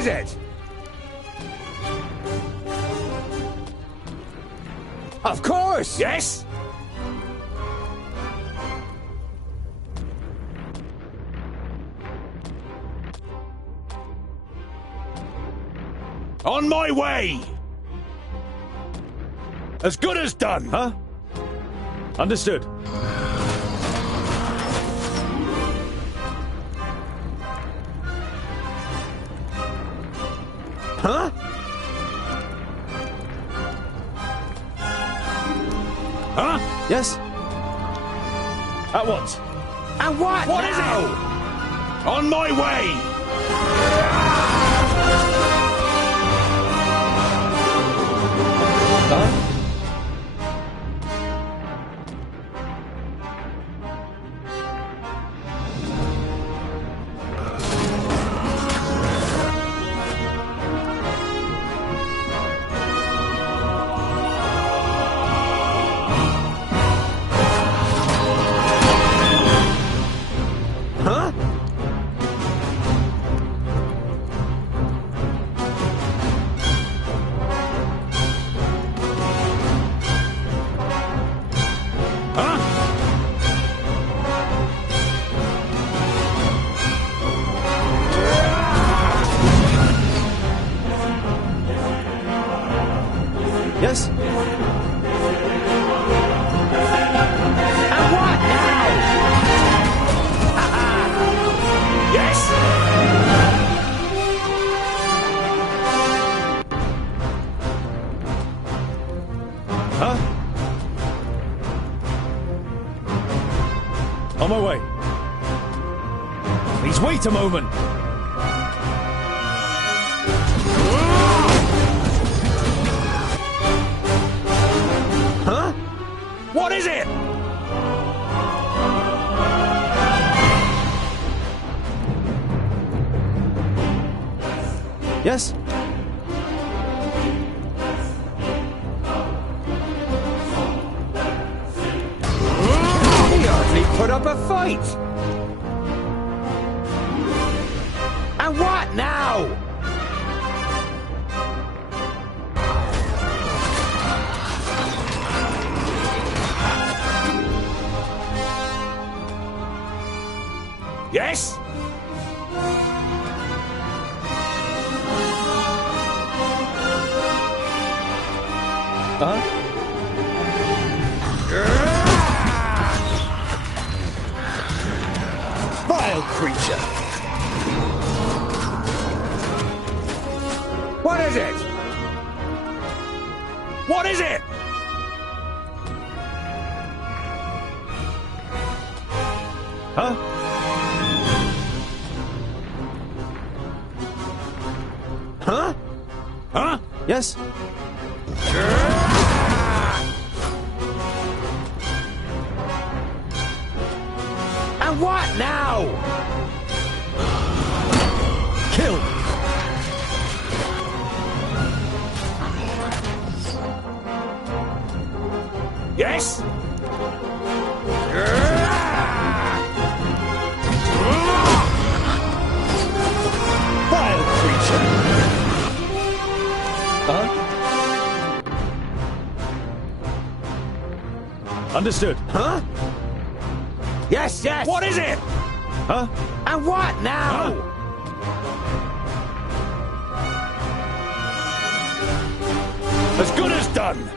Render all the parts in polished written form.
is it? Of course! Yes? On my way! As good as done! Huh? Understood. Huh? Huh? Yes? At once. And what What now? is it? On my way! Huh? Huh? Huh? Yes? And what now? Yes? Huh? On my way. Please wait a moment. Huh? What is it? Yes? He hardly put up a fight. And what now? Yes? Huh? Vile creature. What is it? What is it? Huh? Huh? Huh? Yes? And what now? Kill! Yes? Vile creature. Huh? Understood. Huh? Yes, yes. What is it? Huh? And what now? As good as done!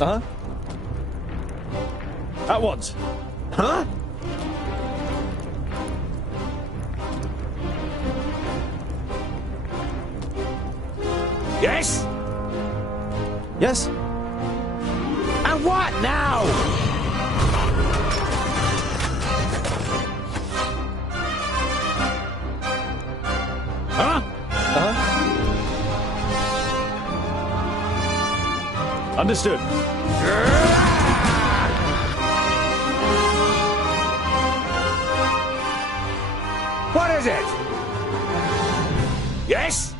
Uh-huh. At once. Huh? Yes? Yes? And what now? Huh? Uh-huh. Understood. What is it? Yes?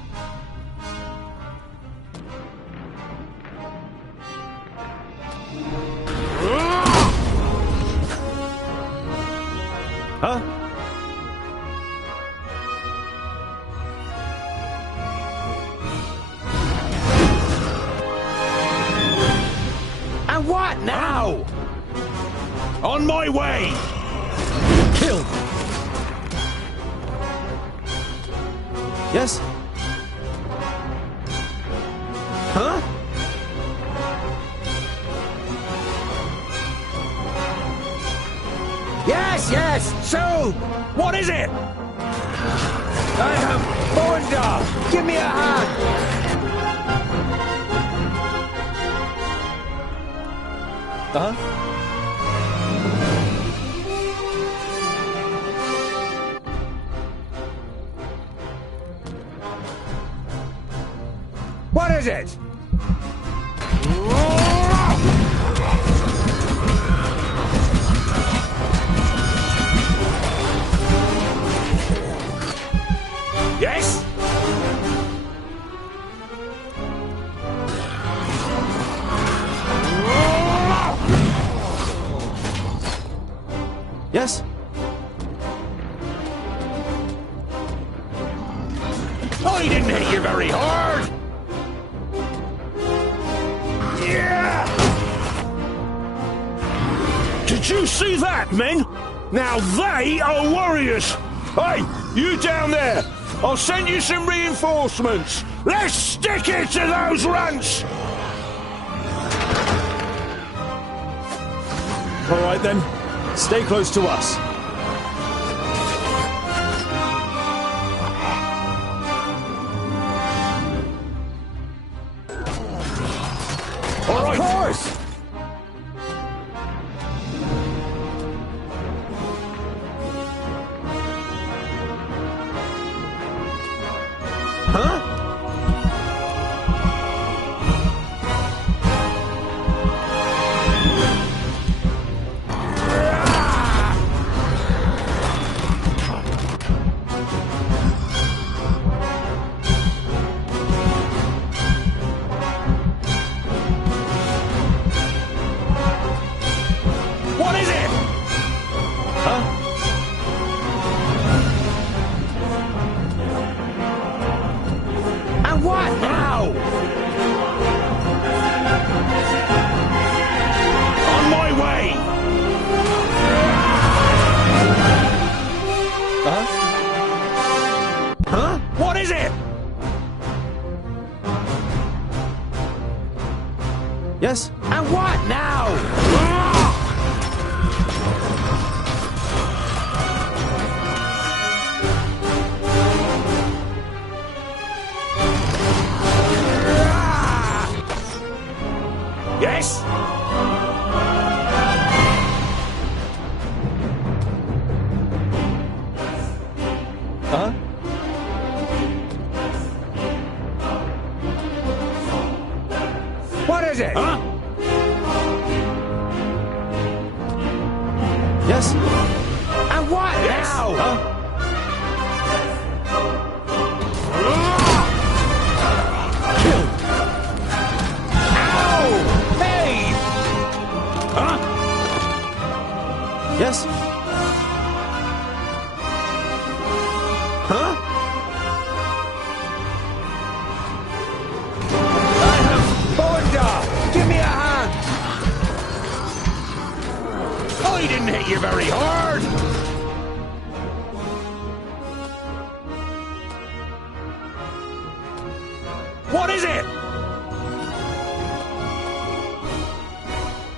Huh? And what now? On my way! Kill! Yes? Huh? Yes, yes, soon! What is it? I am Bowendahl! Give me a hand! Uh-huh. What is it? Yes? Yes? I didn't hit you very hard! Yeah! Did you see that, men? Now they are warriors! Hey, you down there! I'll send you some reinforcements! Let's stick it to those runts! All right then. Stay close to us. All right. Of course! Huh? What is it? Huh? And what now? On my way! Uh-huh. Huh? What is it? Yes? And what now? Yes? Uh-huh. What is it? Huh? Yes? And what now? Huh? Ow! Hey! Huh? Yes? Huh? I am Bowendahl! Give me a hand! I didn't hit you very hard! What is it?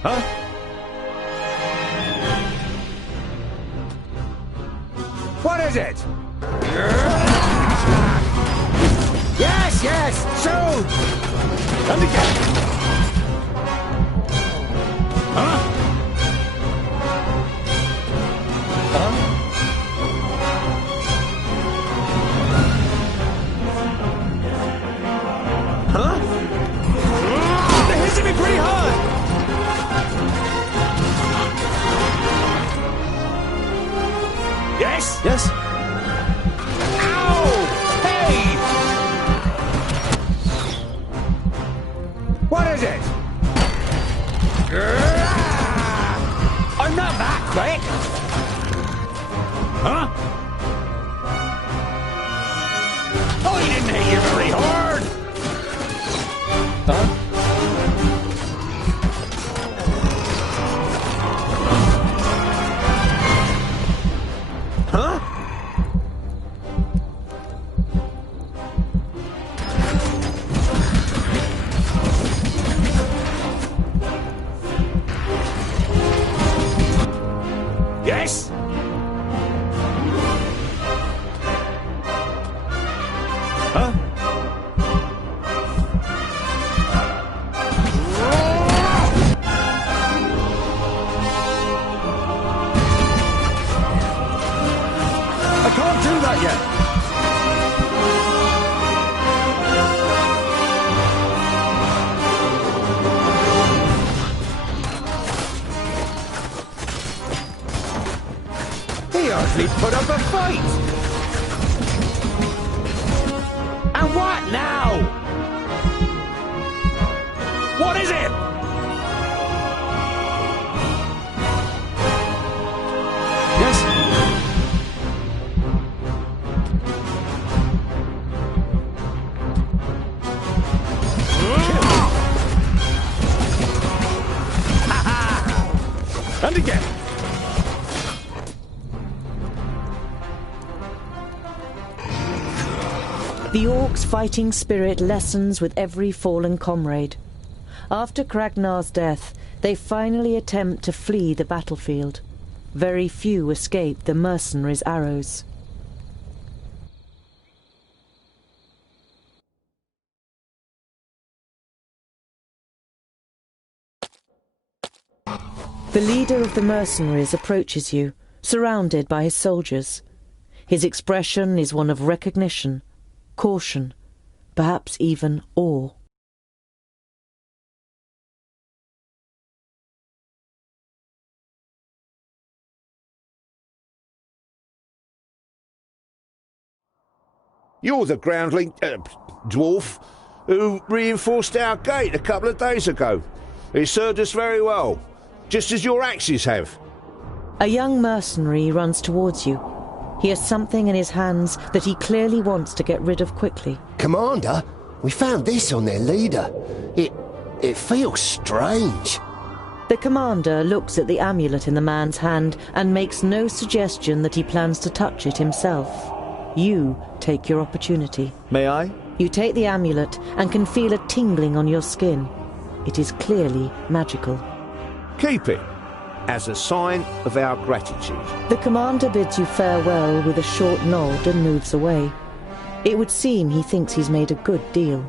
Huh? What is it? Yes, yes, soon! And again! Huh? Uh-huh. Huh? They're hitting me pretty hard! Yes? Yes? Ow! Hey! What is it? I'm not that quick! pretty hard! Huh? Yes? Huh? I can't do that yet! He hardly put up a fight! And what now? What is it? Yes? And again! The Orcs' fighting spirit lessens with every fallen comrade. After Kragnar's death, they finally attempt to flee the battlefield. Very few escape the mercenaries' arrows. The leader of the mercenaries approaches you, surrounded by his soldiers. His expression is one of recognition, caution, perhaps even awe. You're the groundling, dwarf, who reinforced our gate a couple of days ago. It served us very well, just as your axes have. A young mercenary runs towards you. He has something in his hands that he clearly wants to get rid of quickly. Commander, we found this on their leader. It feels strange. The commander looks at the amulet in the man's hand and makes no suggestion that he plans to touch it himself. You take your opportunity. May I? You take the amulet and can feel a tingling on your skin. It is clearly magical. Keep it, as a sign of our gratitude. The commander bids you farewell with a short nod and moves away. It would seem he thinks he's made a good deal.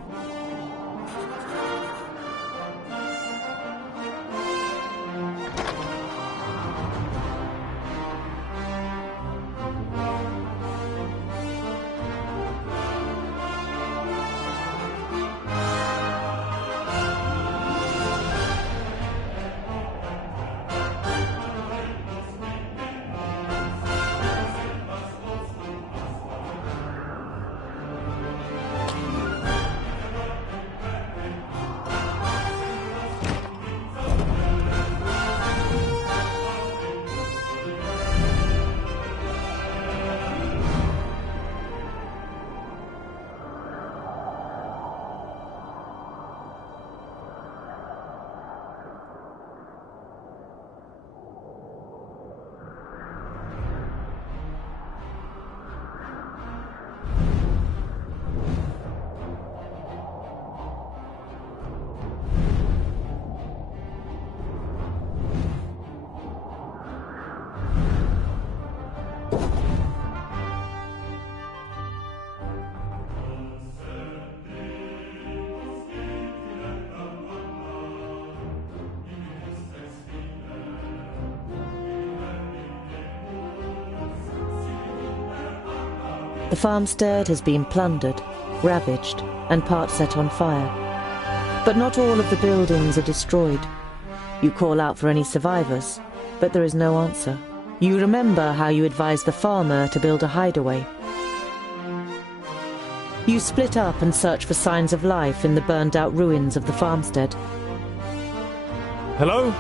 The farmstead has been plundered, ravaged, and part set on fire. But not all of the buildings are destroyed. You call out for any survivors, but there is no answer. You remember how you advised the farmer to build a hideaway. You split up and search for signs of life in the burned-out ruins of the farmstead. Hello?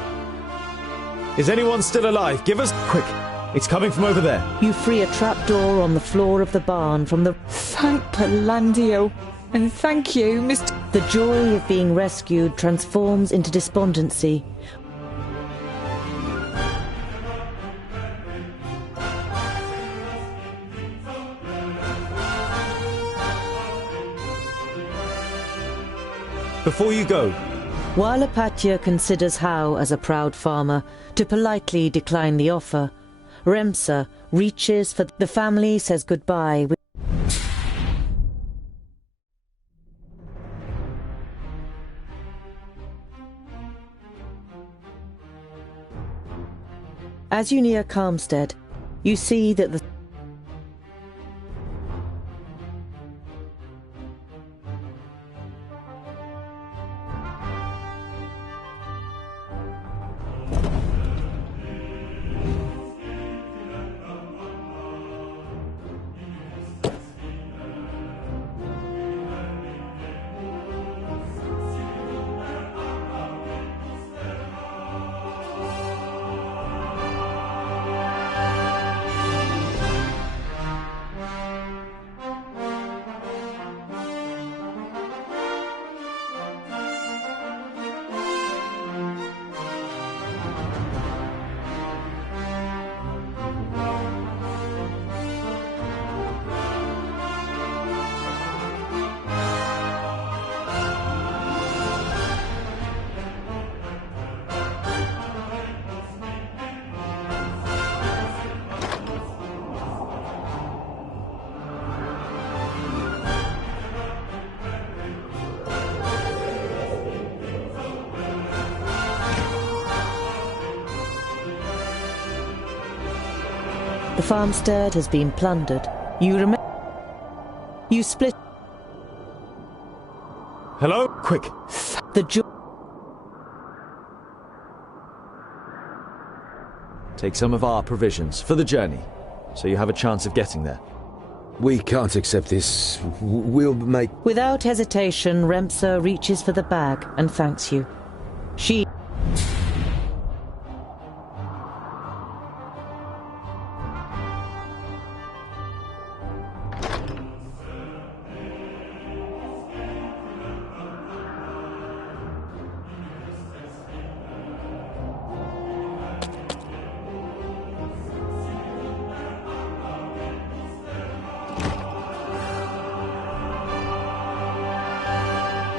Is anyone still alive? Give us... Quick! It's coming from over there. You free a trapdoor on the floor of the barn from the... Thank Palandio. And thank you, Mr. The joy of being rescued transforms into despondency. Before you go, While Apatya considers how, as a proud farmer, to politely decline the offer, Remsa reaches for the family, says goodbye. As you near Calmstead, you see that the farmstead has been plundered. You split. hello? Quick. The joy. Take some of our provisions for the journey, so you have a chance of getting there. We can't accept this. We'll make... Without hesitation, Remsa reaches for the bag and thanks you. She...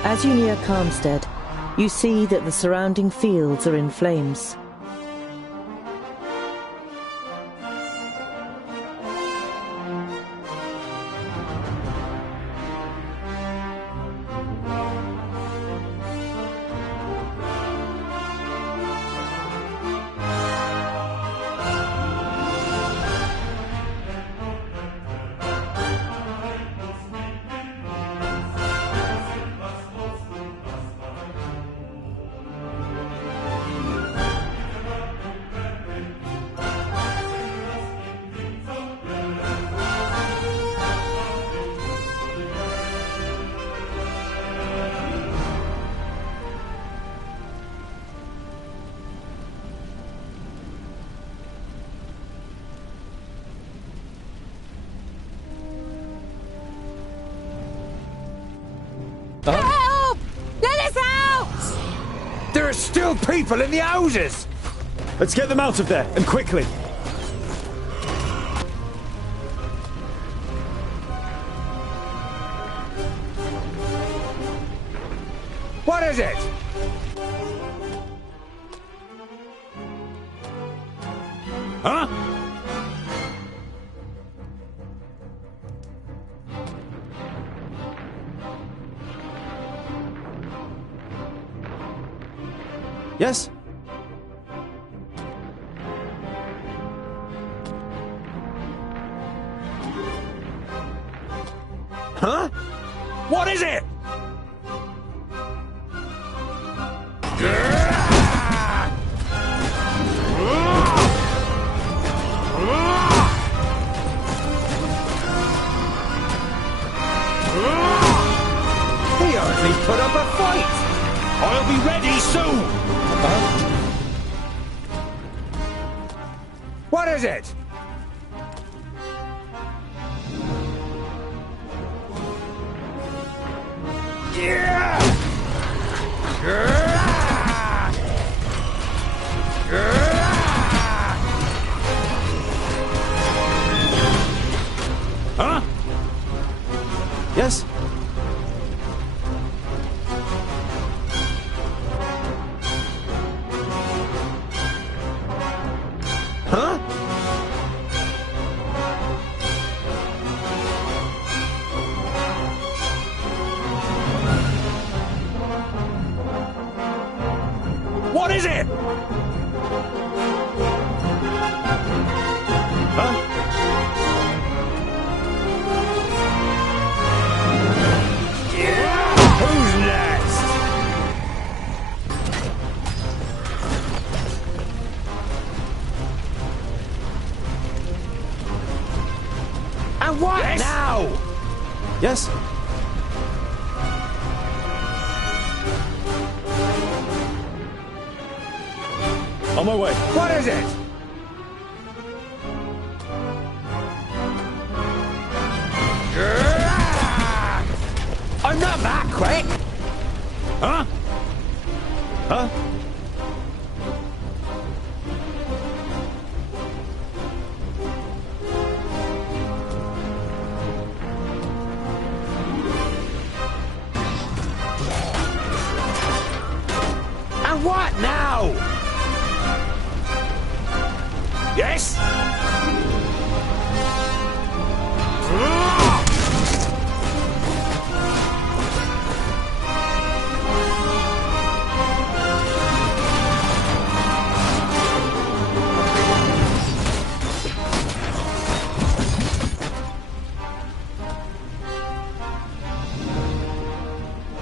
As you near Calmstead, you see that the surrounding fields are in flames. Help! Let us out! There are still people in the houses! Let's get them out of there, and quickly! What is it? Huh? Yes? Huh? What is it? He hardly put up a fight! I'll be ready soon! What is it? Huh? Yes? Huh? What is it? Huh? Who's next? And what Yes? now? Yes? On my way. What is it? I'm not that quick. Huh? Huh? And what now? Yes?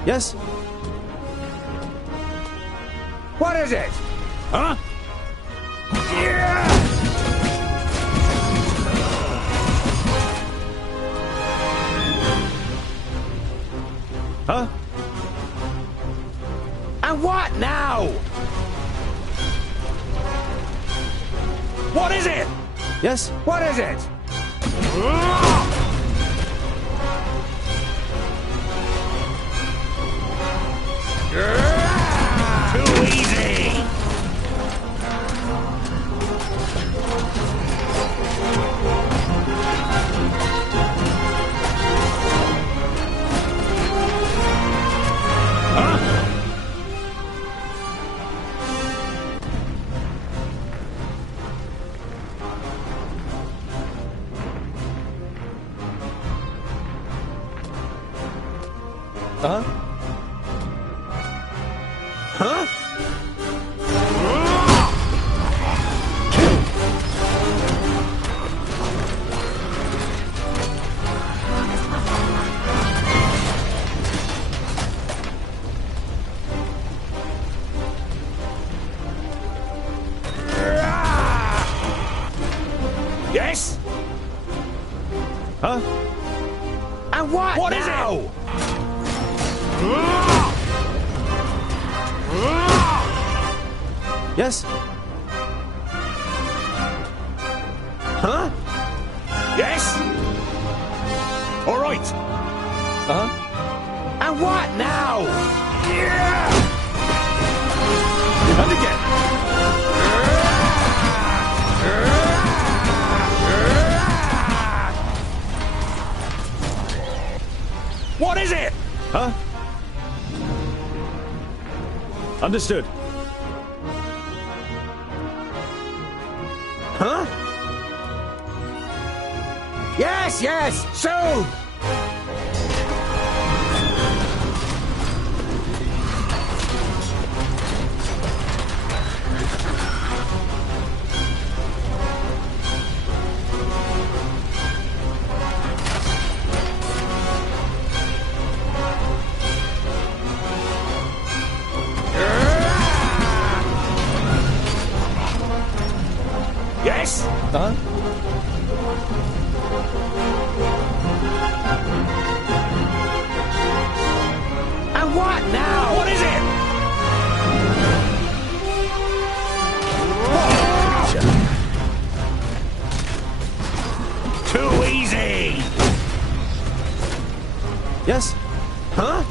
Yes? What is it? Huh? Huh? And what now? What is it? Yes? What is it? Too easy! Huh? Uh-huh. Huh? Yes? Huh? And what What is now? it? Yes? Huh? Yes? All right. Uh-huh. And what now? And again. What is it? Huh? Understood. Huh? Yes, yes, soon. Yes? Uh-huh. And what now? What is it? Too easy! Yes? Huh?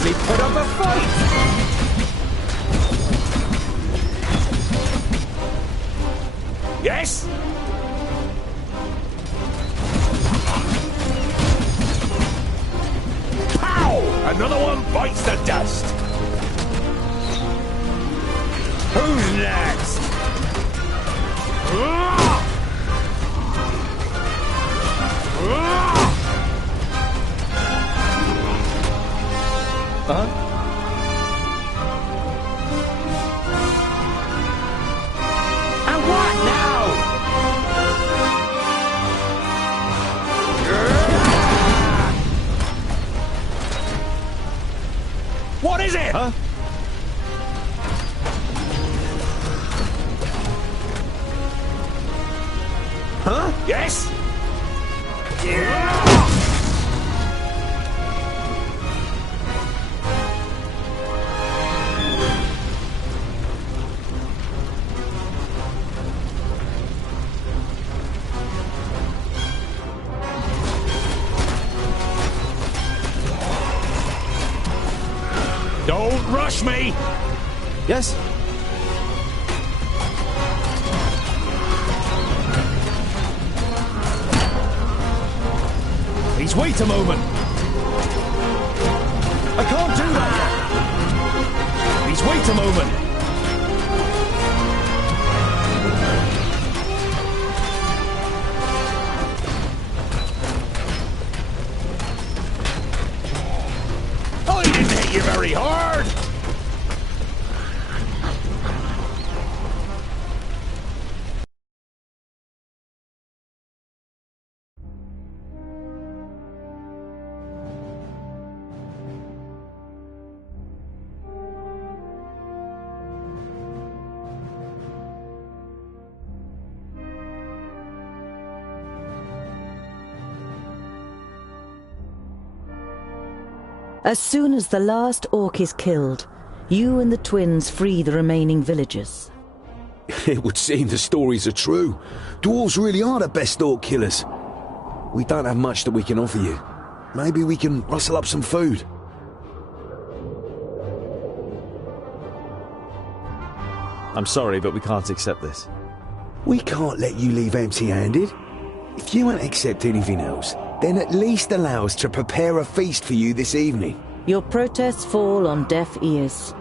actually put up a fight! Yes? Pow! Another one bites the dust. Who's next? Huh? And what now? What is it? Huh? Huh? Yes? Don't rush me! Yes? Please wait a moment. I can't do that yet. Please wait a moment. I didn't hit you very hard! As soon as the last orc is killed, you and the twins free the remaining villagers. It would seem the stories are true. Dwarves really are the best orc killers. We don't have much that we can offer you. Maybe we can rustle up some food. I'm sorry, but we can't accept this. We can't let you leave empty-handed. If you won't accept anything else, then at least allow us to prepare a feast for you this evening. Your protests fall on deaf ears.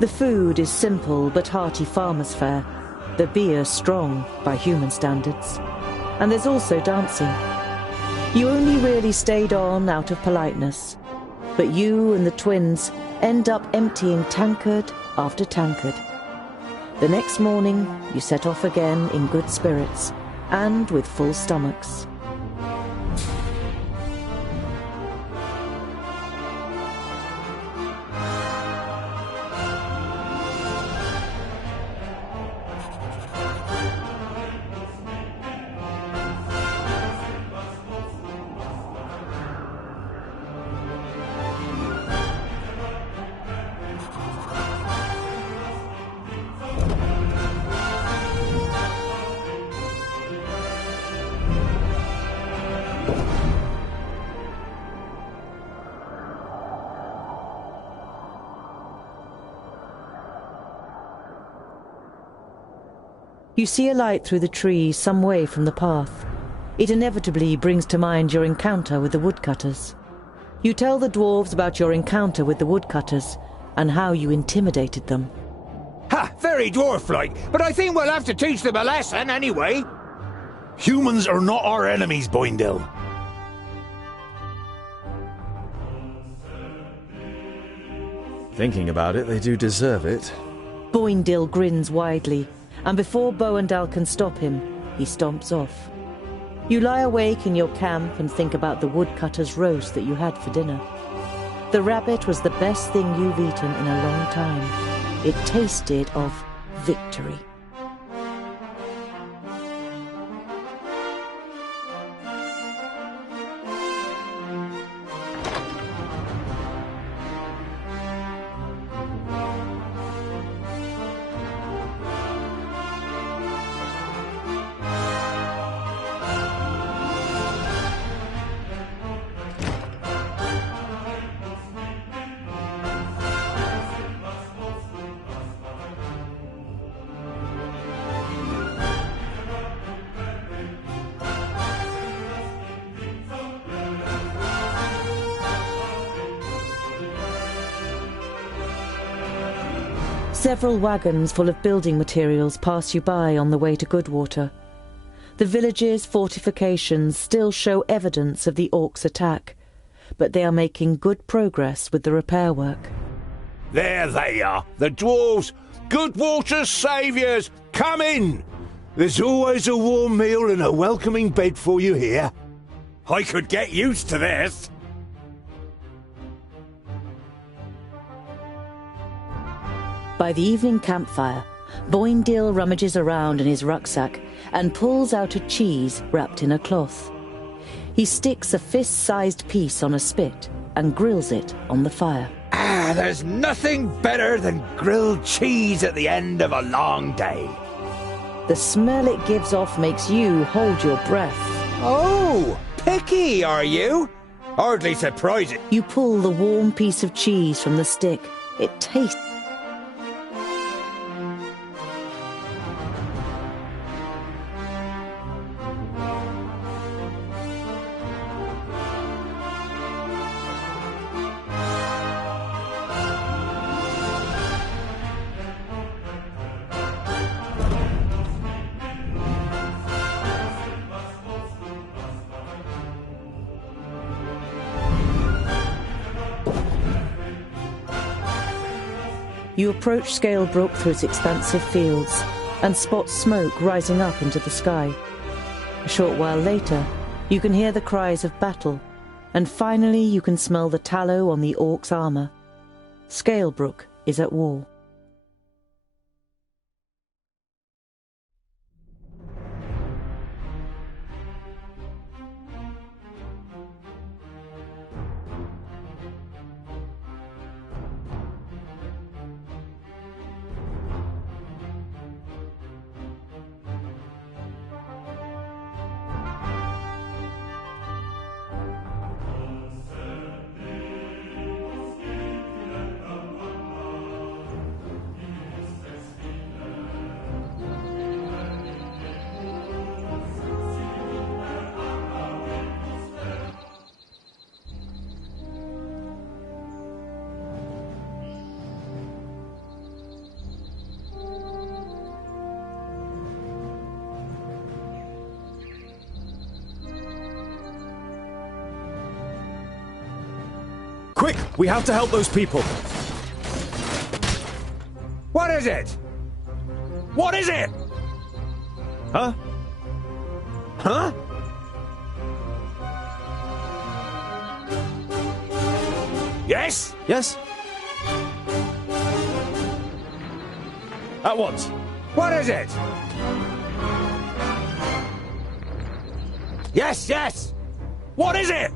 The food is simple but hearty farmer's fare. The beer strong by human standards. And there's also dancing. You only really stayed on out of politeness. But you and the twins end up emptying tankard after tankard. The next morning, you set off again in good spirits and with full stomachs. You see a light through the trees some way from the path. It inevitably brings to mind your encounter with the woodcutters. You tell the dwarves about your encounter with the woodcutters and how you intimidated them. Ha! Very dwarf-like, but I think we'll have to teach them a lesson anyway. Humans are not our enemies, Boindel. Thinking about it, they do deserve it. Boindil grins widely, and before Boandal can stop him, he stomps off. You lie awake in your camp and think about the woodcutter's roast that you had for dinner. The rabbit was the best thing you've eaten in a long time. It tasted of victory. Several wagons full of building materials pass you by on the way to Goodwater. The village's fortifications still show evidence of the orcs' attack, but they are making good progress with the repair work. There they are, the dwarves! Goodwater's saviours! Come in! There's always a warm meal and a welcoming bed for you here. I could get used to this. By the evening campfire, Boindil rummages around in his rucksack and pulls out a cheese wrapped in a cloth. He sticks a fist-sized piece on a spit and grills it on the fire. There's nothing better than grilled cheese at the end of a long day. The smell it gives off makes you hold your breath. Oh, picky, are you? Hardly surprising. You pull the warm piece of cheese from the stick. It tastes... You approach Scalebrook through its expansive fields and spot smoke rising up into the sky. A short while later, you can hear the cries of battle, and finally you can smell the tallow on the orc's armour. Scalebrook is at war. Quick! We have to help those people! What is it? What is it? Huh? Huh? Yes? Yes? At once. What is it? Yes, yes! What is it?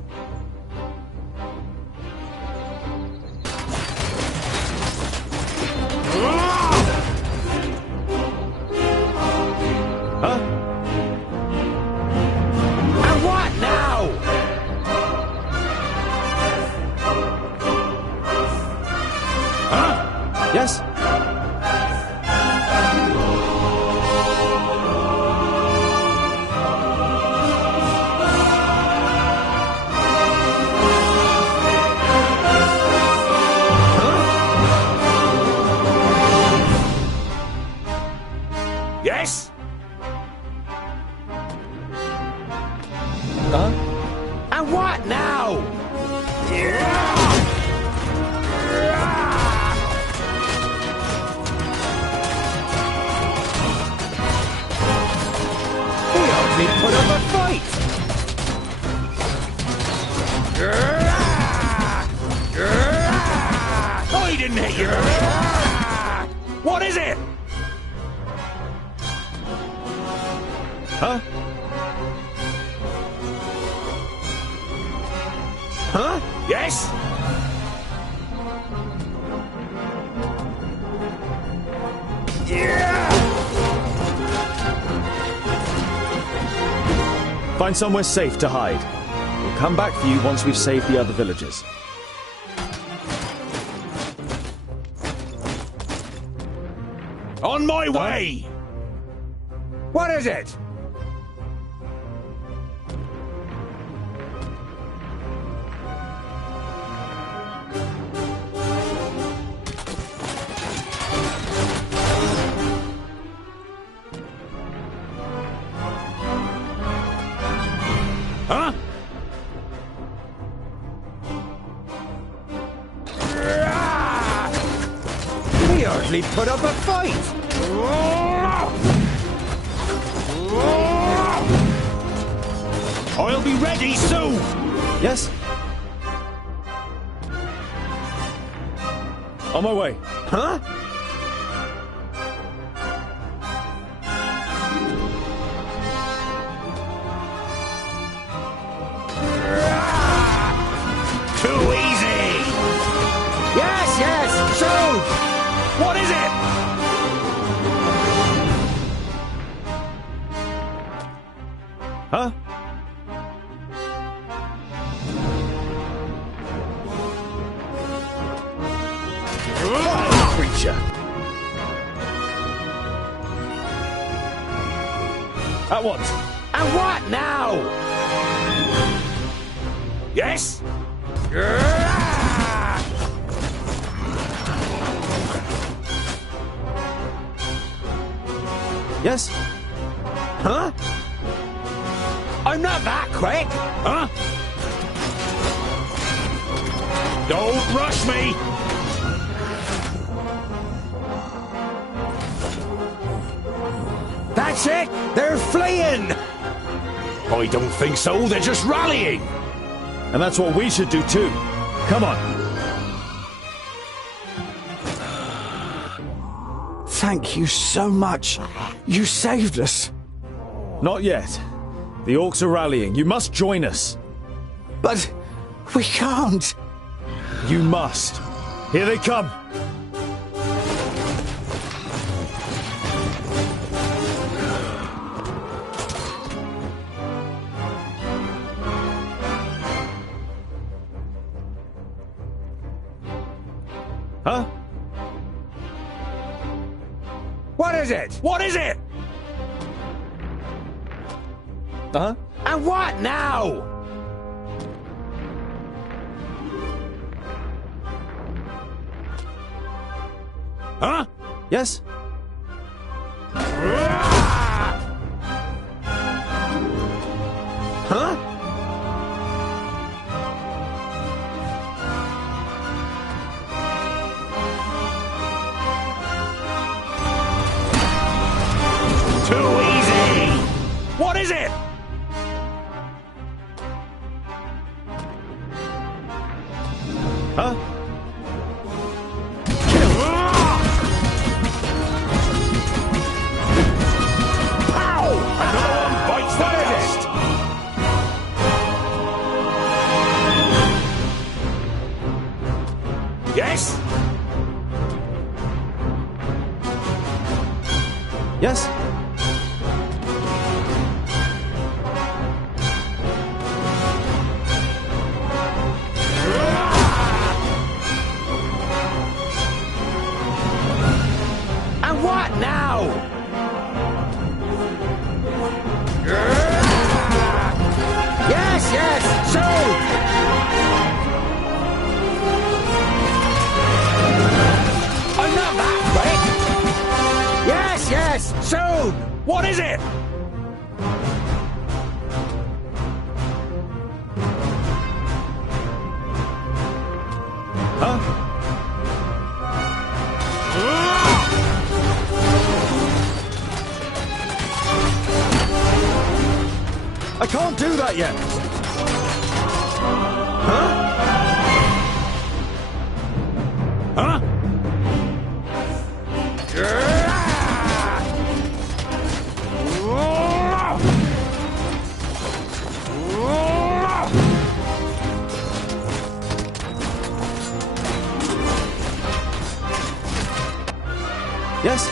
Huh? And what now? Huh? Yes? Yes? Huh? And what now? He only put up a fight! I didn't hit you! What is it? Huh? Huh? Yes? Find somewhere safe to hide. We'll come back for you once we've saved the other villagers. On my way! What is it? Huh? He hardly put up a fight. I'll be ready soon. Yes? On my way. Huh? Too easy. Yes, yes, soon. What is it? Huh? Creature. At once. And what now? Yes? Yes? Huh? I'm not that quick. Huh? Don't rush me. That's it. They're fleeing. I don't think so. They're just rallying. And that's what we should do too. Come on. Thank you so much. You saved us. Not yet. The orcs are rallying. You must join us. But we can't. You must. Here they come. Huh? What is it? What is it? Uh-huh. And what now? Huh? Yes? Huh? Too easy. What is it? Huh? Pow! Another one bites the dust. Yes? Yes? And what now? Yes, yes, soon. I'm not that quick. Yes, yes, soon. What is it? Huh? I can't do that yet. Huh? Huh? Yes?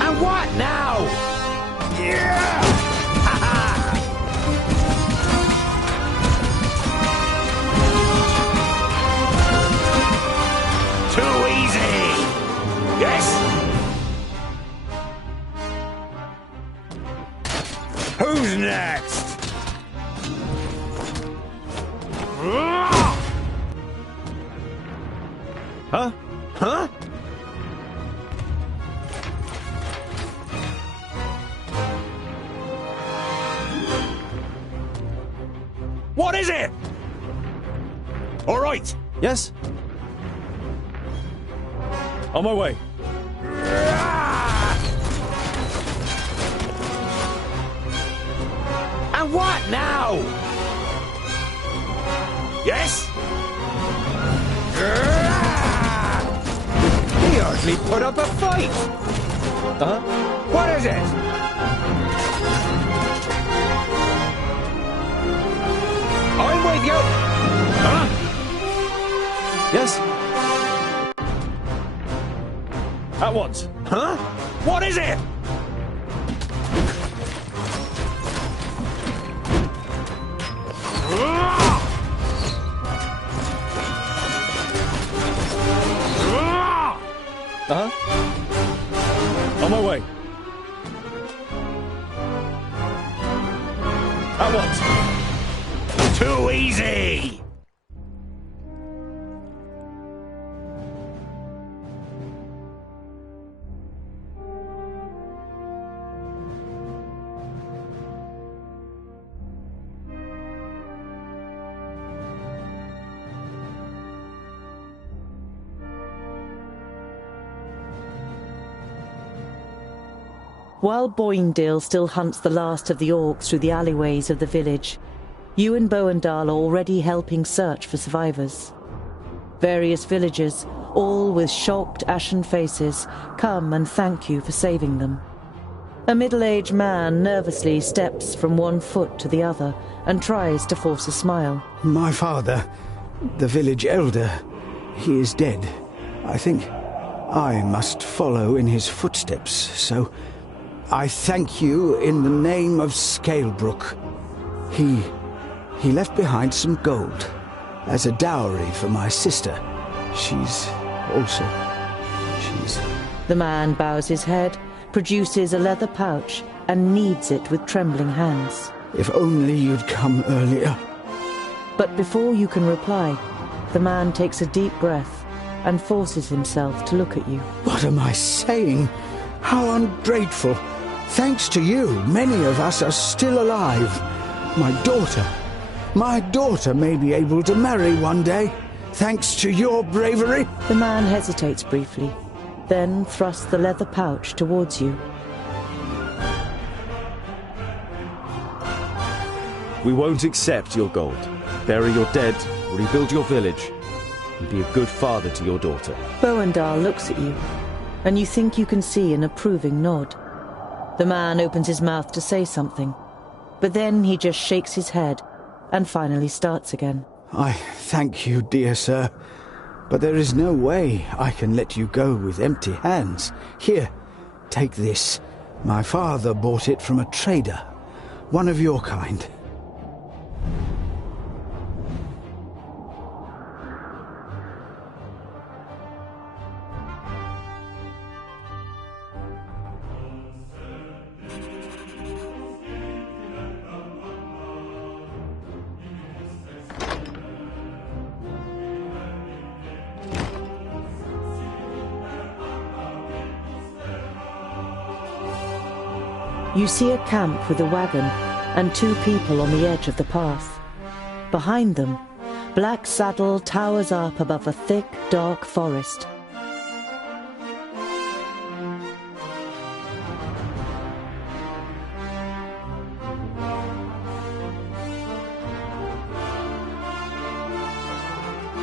And what now? Yeah! Too easy. Yes? Who's next? Huh? Huh? What is it? All right. Yes? On my way. And what now? Yes? He hardly put up a fight. Uh-huh. What is it? I'm with you. Huh? Yes? At once. Huh? What is it? Uh-huh. On my way. At once. Too easy! While Boindale still hunts the last of the orcs through the alleyways of the village, you and Boandal are already helping search for survivors. Various villagers, all with shocked, ashen faces, come and thank you for saving them. A middle-aged man nervously steps from one foot to the other and tries to force a smile. My father, the village elder, he is dead. I think I must follow in his footsteps, so I thank you in the name of Scalebrook. He left behind some gold as a dowry for my sister. She's... The man bows his head, produces a leather pouch, and kneads it with trembling hands. If only you'd come earlier. But before you can reply, the man takes a deep breath and forces himself to look at you. What am I saying? How ungrateful. Thanks to you, many of us are still alive. My daughter may be able to marry one day, thanks to your bravery. The man hesitates briefly, then thrusts the leather pouch towards you. We won't accept your gold. Bury your dead, rebuild your village, and be a good father to your daughter. Boandal looks at you, and you think you can see an approving nod. The man opens his mouth to say something, but then he just shakes his head and finally starts again. I thank you, dear sir, but there is no way I can let you go with empty hands. Here, take this. My father bought it from a trader, one of your kind. You see a camp with a wagon and two people on the edge of the path. Behind them, Black Saddle towers up above a thick, dark forest.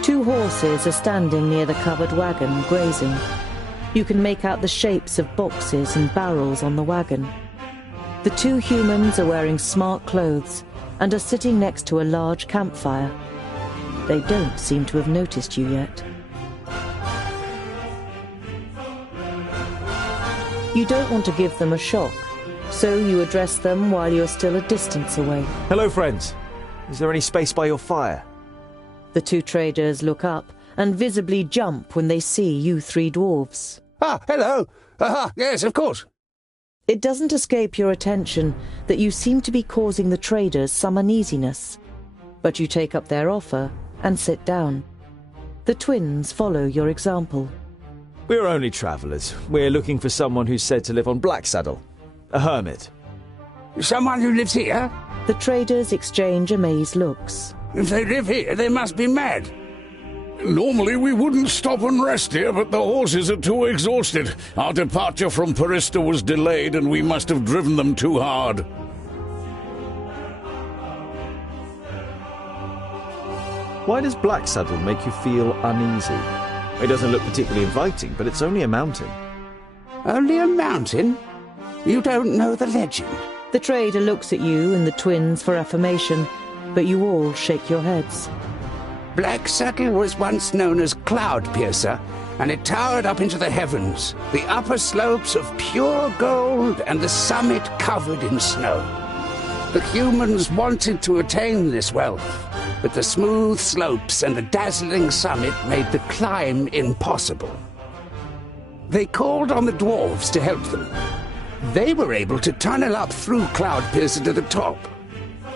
Two horses are standing near the covered wagon, grazing. You can make out the shapes of boxes and barrels on the wagon. The two humans are wearing smart clothes and are sitting next to a large campfire. They don't seem to have noticed you yet. You don't want to give them a shock, so you address them while you're still a distance away. Hello, friends. Is there any space by your fire? The two traders look up and visibly jump when they see you three dwarves. Ah, hello. Yes, of course. It doesn't escape your attention that you seem to be causing the traders some uneasiness, but you take up their offer and sit down. The twins follow your example. We're only travellers. We're looking for someone who's said to live on Black Saddle. A hermit. Someone who lives here? The traders exchange amazed looks. If they live here, they must be mad. Normally we wouldn't stop and rest here, but the horses are too exhausted. Our departure from Parista was delayed, and we must have driven them too hard. Why does Blacksaddle make you feel uneasy? It doesn't look particularly inviting, but it's only a mountain. Only a mountain? You don't know the legend. The trader looks at you and the twins for affirmation, but you all shake your heads. Blacksaddle was once known as Cloud-Piercer, and it towered up into the heavens, the upper slopes of pure gold and the summit covered in snow. The humans wanted to attain this wealth, but the smooth slopes and the dazzling summit made the climb impossible. They called on the Dwarves to help them. They were able to tunnel up through Cloud-Piercer to the top.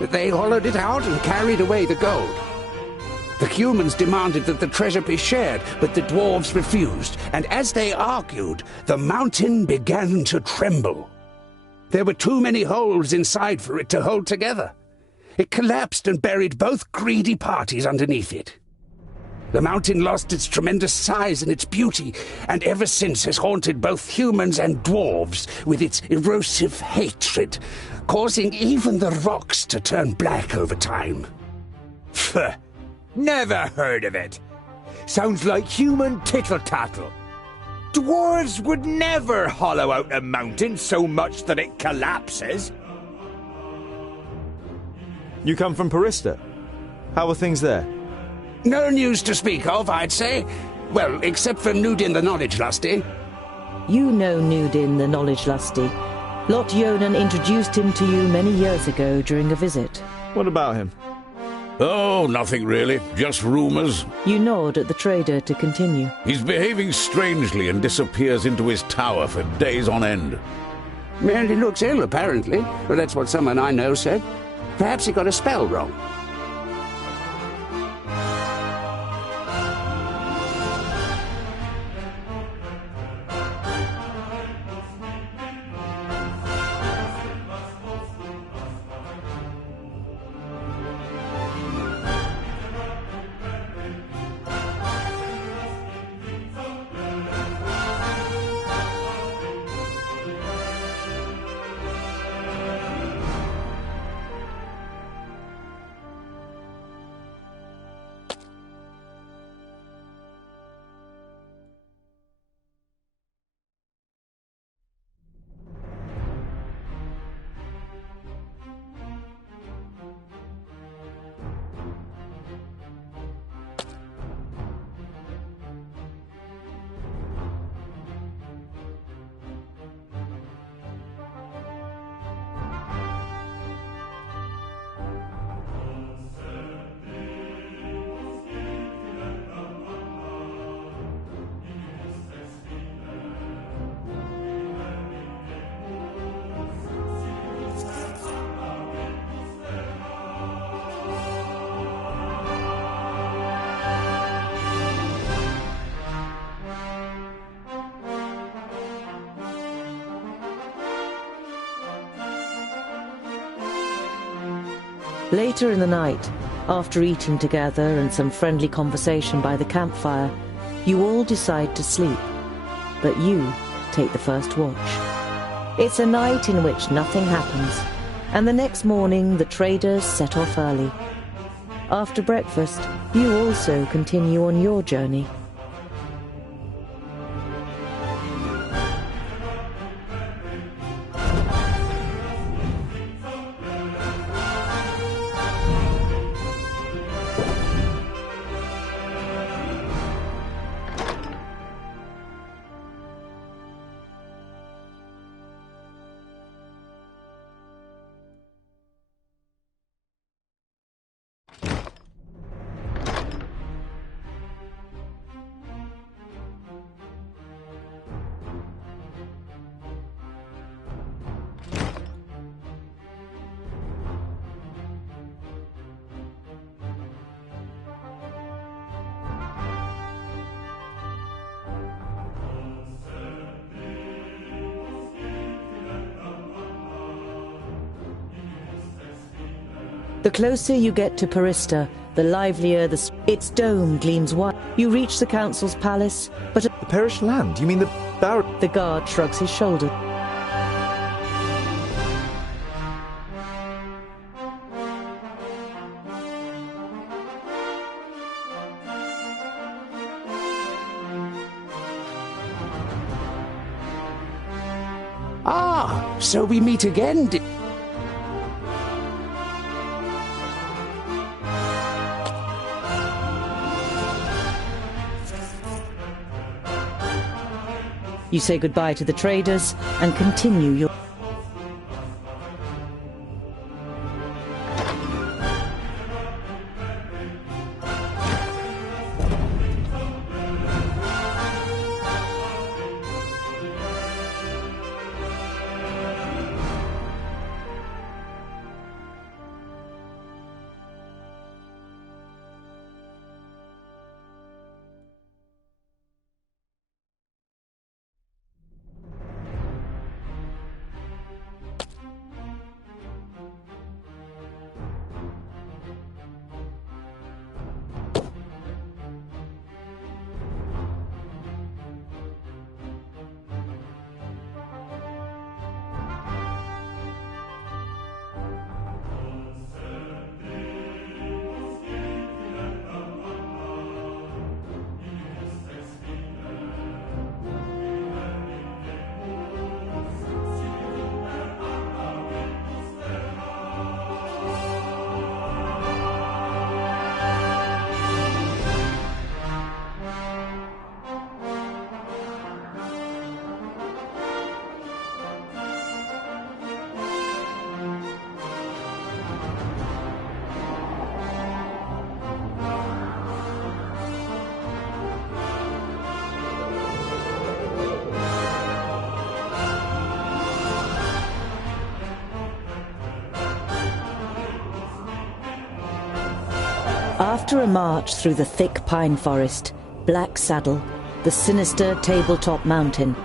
They hollowed it out and carried away the gold. The humans demanded that the treasure be shared, but the Dwarves refused, and as they argued, the mountain began to tremble. There were too many holes inside for it to hold together. It collapsed and buried both greedy parties underneath it. The mountain lost its tremendous size and its beauty, and ever since has haunted both humans and dwarves with its erosive hatred, causing even the rocks to turn black over time. Pfft, never heard of it. Sounds like human tittle-tattle. Dwarves would never hollow out a mountain so much that it collapses. You come from Parista. How are things there? No news to speak of, I'd say. Well, except for Nudin the Knowledge Lusty. You know Nudin the Knowledge Lusty. Lot Yonan introduced him to you many years ago during a visit. What about him? Oh, nothing really. Just rumors. You nod at the trader to continue. He's behaving strangely and disappears into his tower for days on end. And he looks ill, apparently. Well, that's what someone I know said. Perhaps he got a spell wrong. Later in the night, after eating together and some friendly conversation by the campfire, you all decide to sleep, but you take the first watch. It's a night in which nothing happens, and the next morning the traders set off early. After breakfast, you also continue on your journey. The closer you get to Parista, the livelier its dome gleams white. You reach the council's palace, but The perished land? You mean the the guard shrugs his shoulders. Ah, so we meet again. You say goodbye to the traders and continue your... After a march through the thick pine forest, Black Saddle, the sinister tabletop mountain,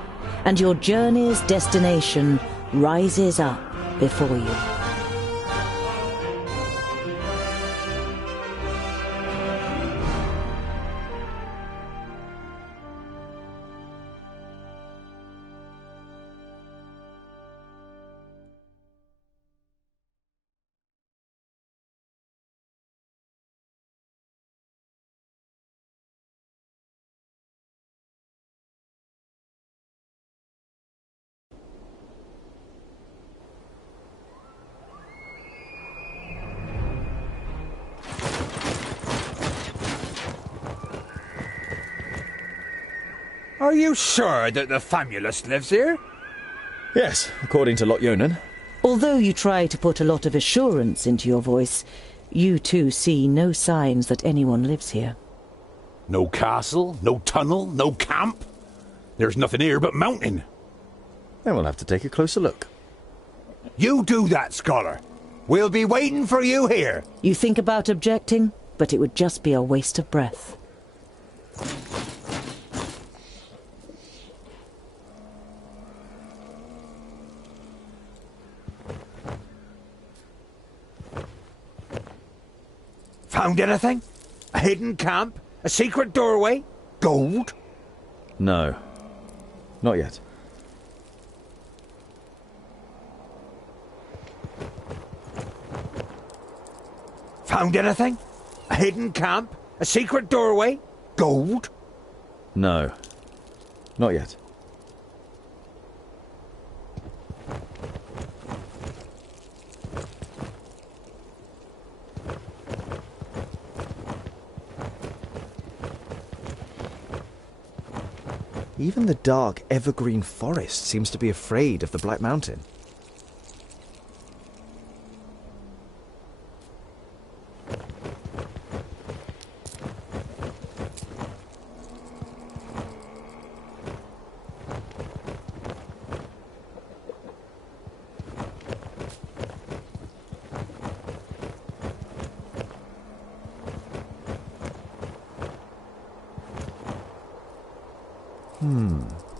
and your journey's destination rises up before you. Are you sure that the Famulus lives here? Yes, according to Lot Yonan. Although you try to put a lot of assurance into your voice, you too see no signs that anyone lives here. No castle, no tunnel, no camp. There's nothing here but mountain. Then we'll have to take a closer look. You do that, scholar. We'll be waiting for you here. You think about objecting, but it would just be a waste of breath. Found anything? A hidden camp? A secret doorway? Gold? No. Not yet. Found anything? A hidden camp? A secret doorway? Gold? No. Not yet. Even the dark evergreen forest seems to be afraid of the Black Mountain.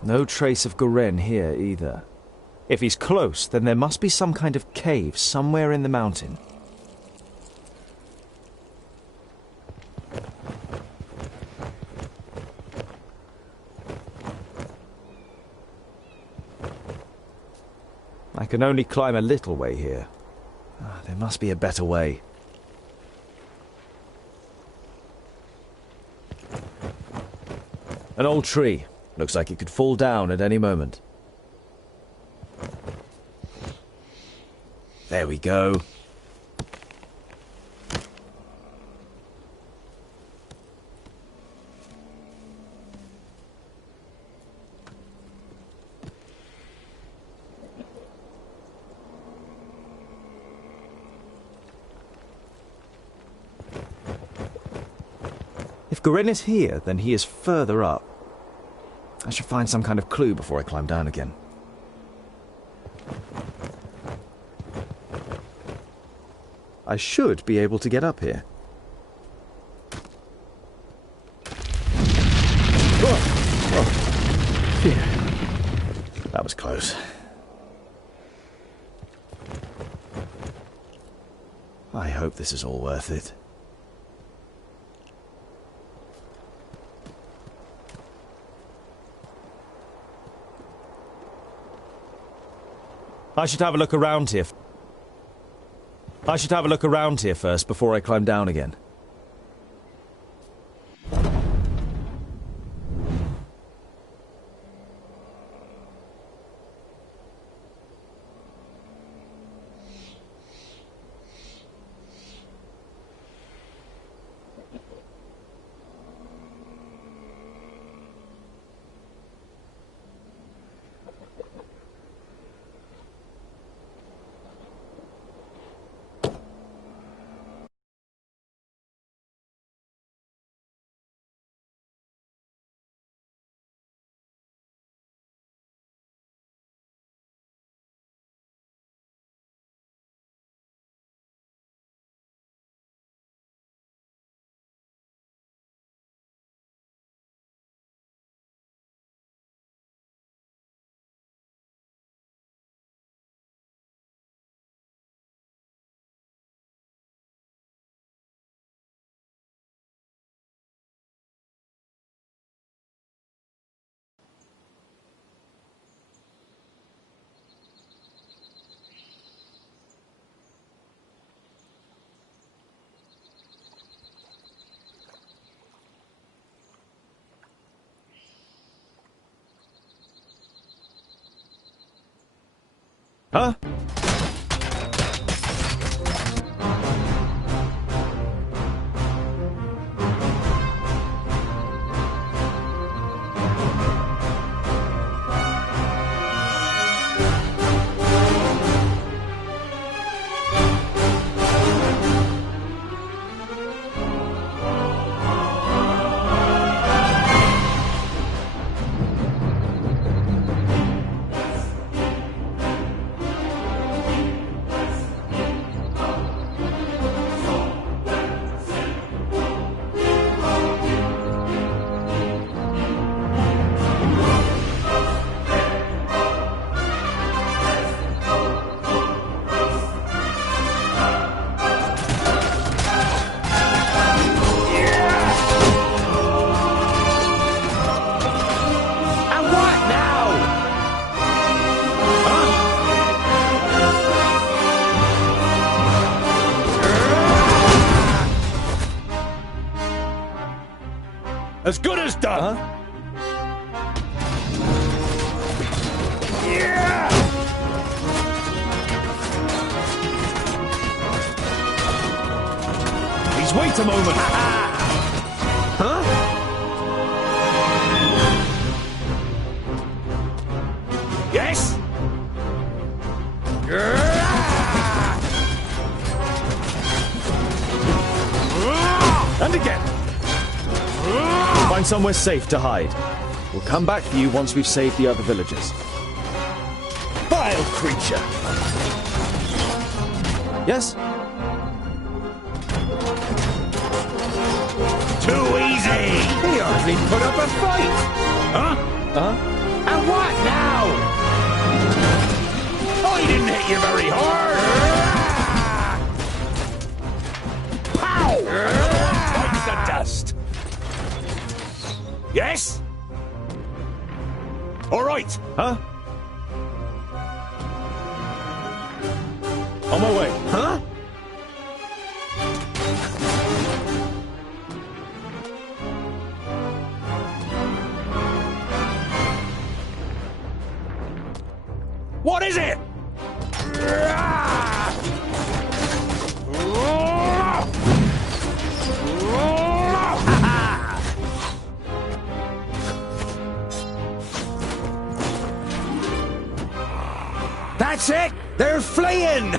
No trace of Goren here either. If he's close, then there must be some kind of cave somewhere in the mountain. I can only climb a little way here. There must be a better way. An old tree. Looks like it could fall down at any moment. There we go. If Gorin is here, then he is further up. I should find some kind of clue before I climb down again. I should be able to get up here. Oh. Phew. That was close. I hope this is all worth it. I should have a look around here. I should have a look around here first before I climb down again. Huh? As good as done. Huh? Yeah! Please wait a moment. Huh? Yes? And again. Find somewhere safe to hide. We'll come back for you once we've saved the other villagers. Vile creature! Yes? Too easy! He hardly put up a fight! Huh? Huh? And what now? I didn't hit you very hard! Pow! Bites the dust! Yes? All right. Huh? On my way. Huh? What is it? That's it! They're fleeing!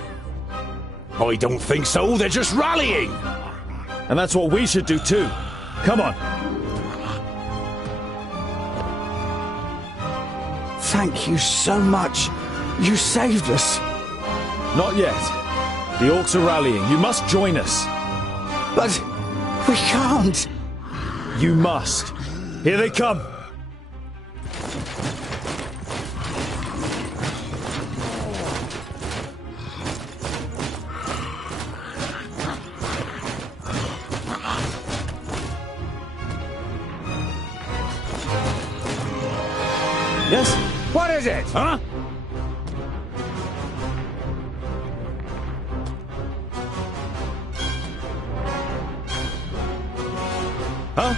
I don't think so. They're just rallying. And that's what we should do too. Come on. Thank you so much. You saved us. Not yet. The orcs are rallying. You must join us. But we can't. You must. Here they come. Yes? What is it? Huh? Huh?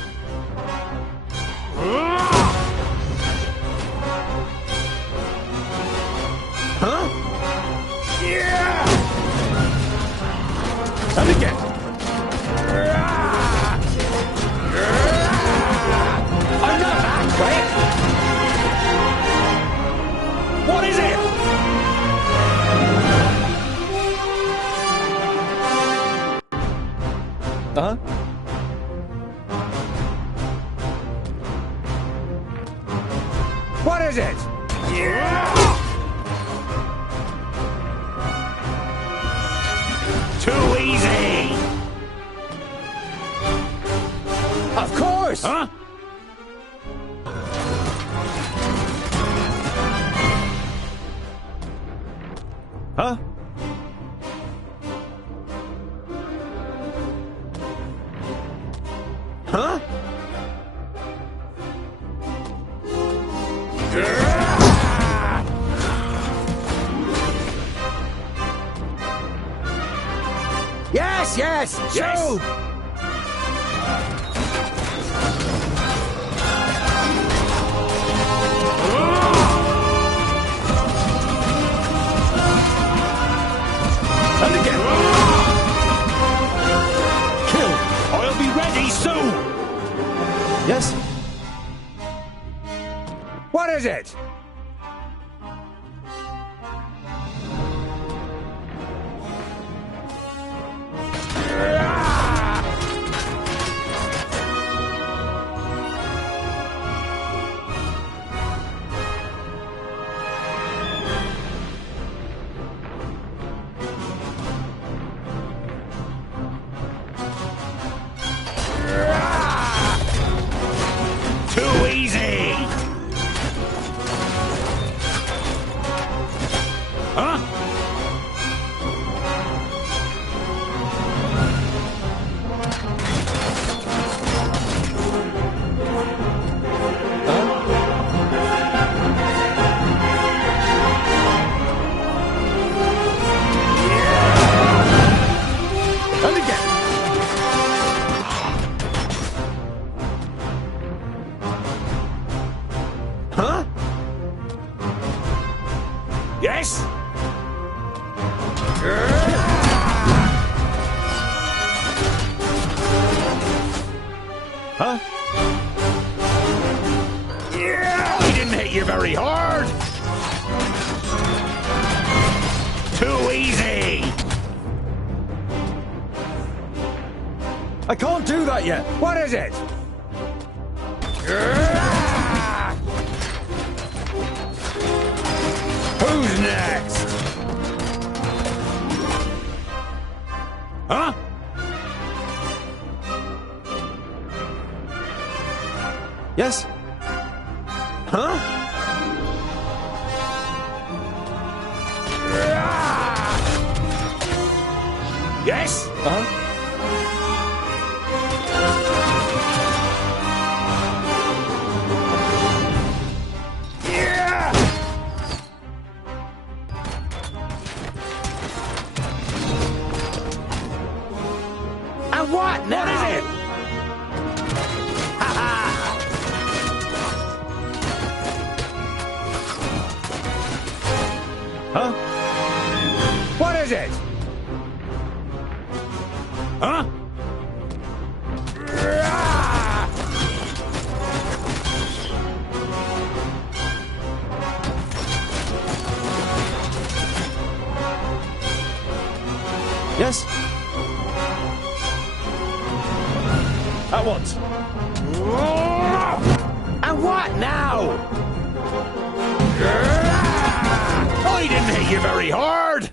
Huh? Yeah! And again. I'm not that quick! What is it? Uh-huh. What is it? Too easy. Of course! Huh? Huh? Huh? Yes, yes! Yes. Shoot! And again. Kill. I'll be ready soon. Yes? What is it? Too easy. Huh? And again. Huh? Yes. Huh? Yeah. He didn't hit you very hard. Too easy. I can't do that yet. What is it? Who's next? Huh? Yes? Huh? Yes. Uh-huh. what now? What is it? Huh? What is it? Huh? Yes? At once. And what now? I didn't hit you very hard.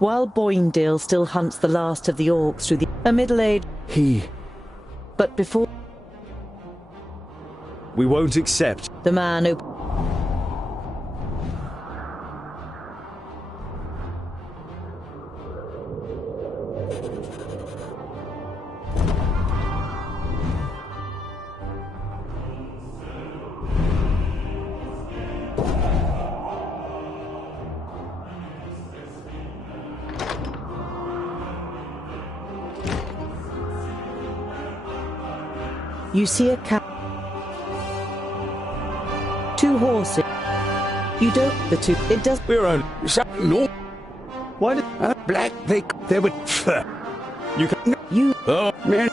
While Boindale still hunts the last of the orcs through a middle-aged... But before... We won't accept. The man You see a cat. Two horses. You don't. The two. It does. We're on. No. Why did... Black, they would... You can... You... Oh, man.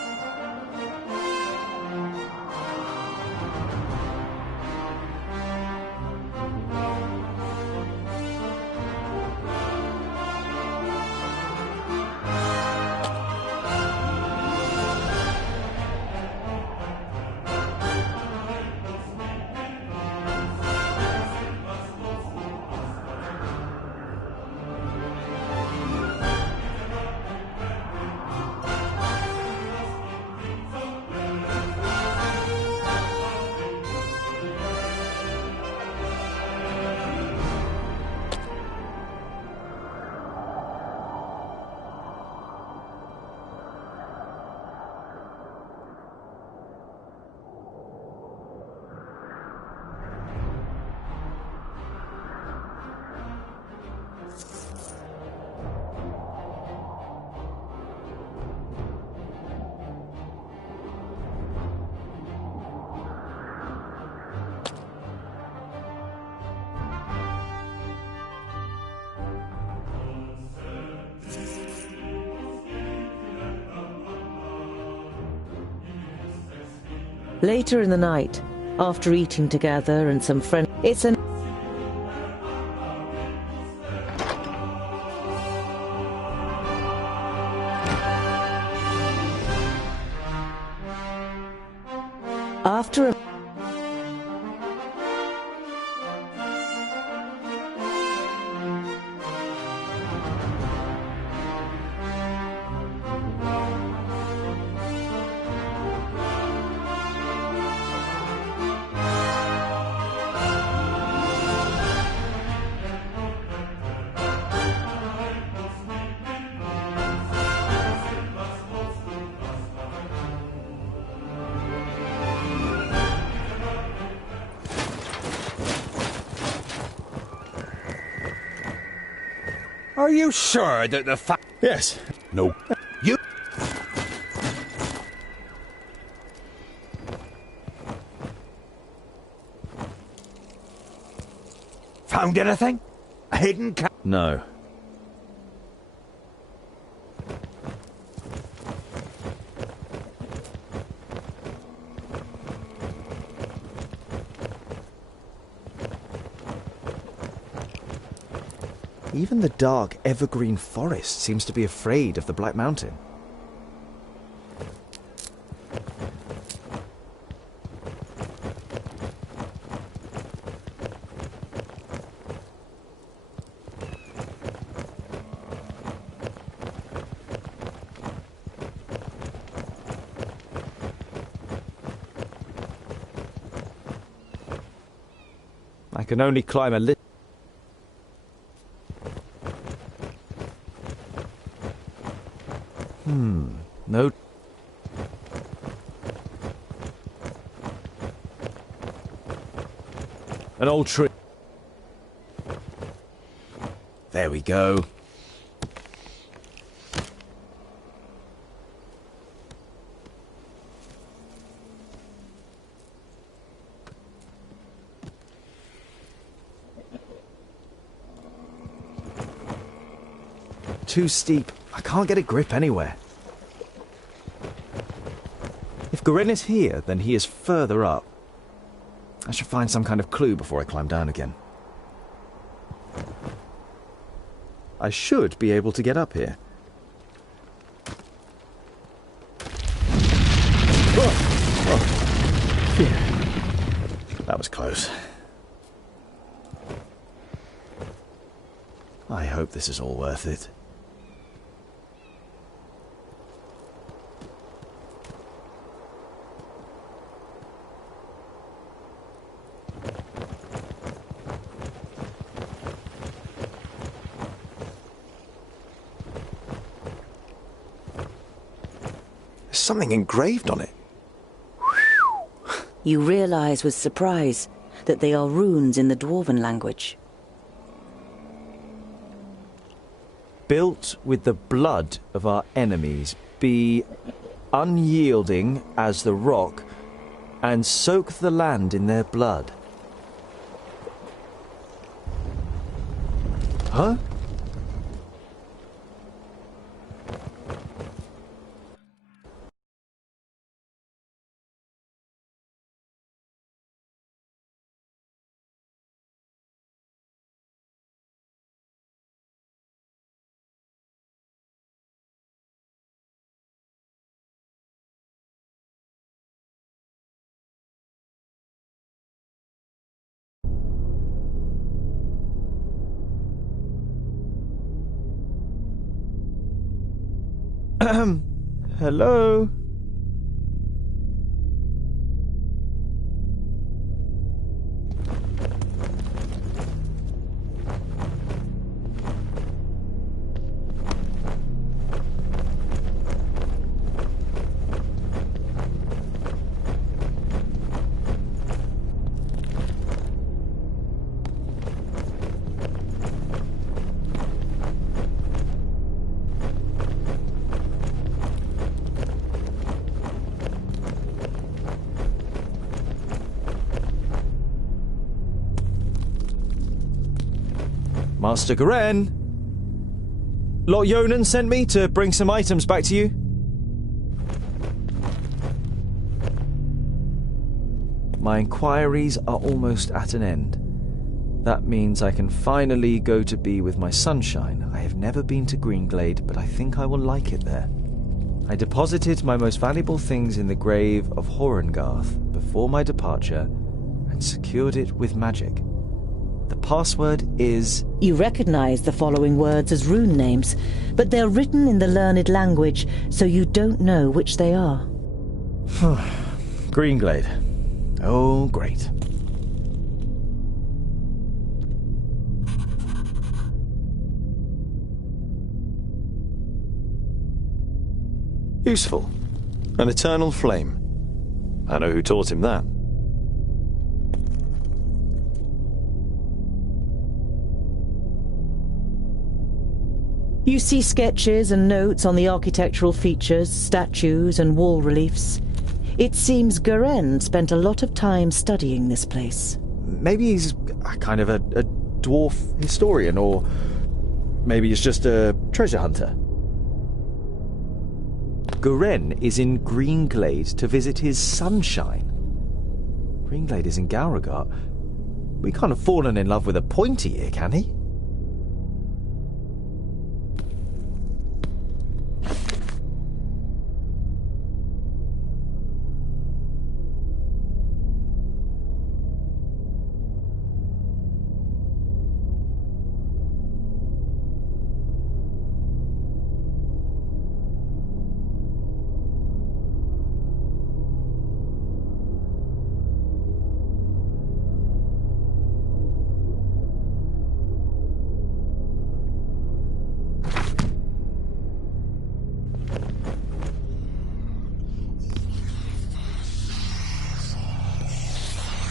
Later in the night, after eating together and some friends, it's an... After a... Are you sure that the Yes. No. You... Found anything? A hidden No. Even the dark, evergreen forest seems to be afraid of the Black Mountain. I can only climb a little. An old tree. There we go. Too steep. I can't get a grip anywhere. If Garen is here, then he is further up. I should find some kind of clue before I climb down again. I should be able to get up here. That was close. I hope this is all worth it. Something engraved on it. You realize with surprise that they are runes in the Dwarven language. Built with the blood of our enemies, be unyielding as the rock, and soak the land in their blood. Huh? Hello? Master Garen, Lot Yonan sent me to bring some items back to you. My inquiries are almost at an end. That means I can finally go to be with my sunshine. I have never been to Greenglade, but I think I will like it there. I deposited my most valuable things in the grave of Horengarth before my departure and secured it with magic. The password is... You recognize the following words as rune names, but they're written in the learned language, so you don't know which they are. Greenglade. Oh, great. Useful. An eternal flame. I know who taught him that. You see sketches and notes on the architectural features, statues and wall reliefs. It seems Garen spent a lot of time studying this place. Maybe he's kind of a dwarf historian, or maybe he's just a treasure hunter. Garen is in Greenglade to visit his sunshine. Greenglade is in Gauragat. We can't have fallen in love with a pointy ear, can he?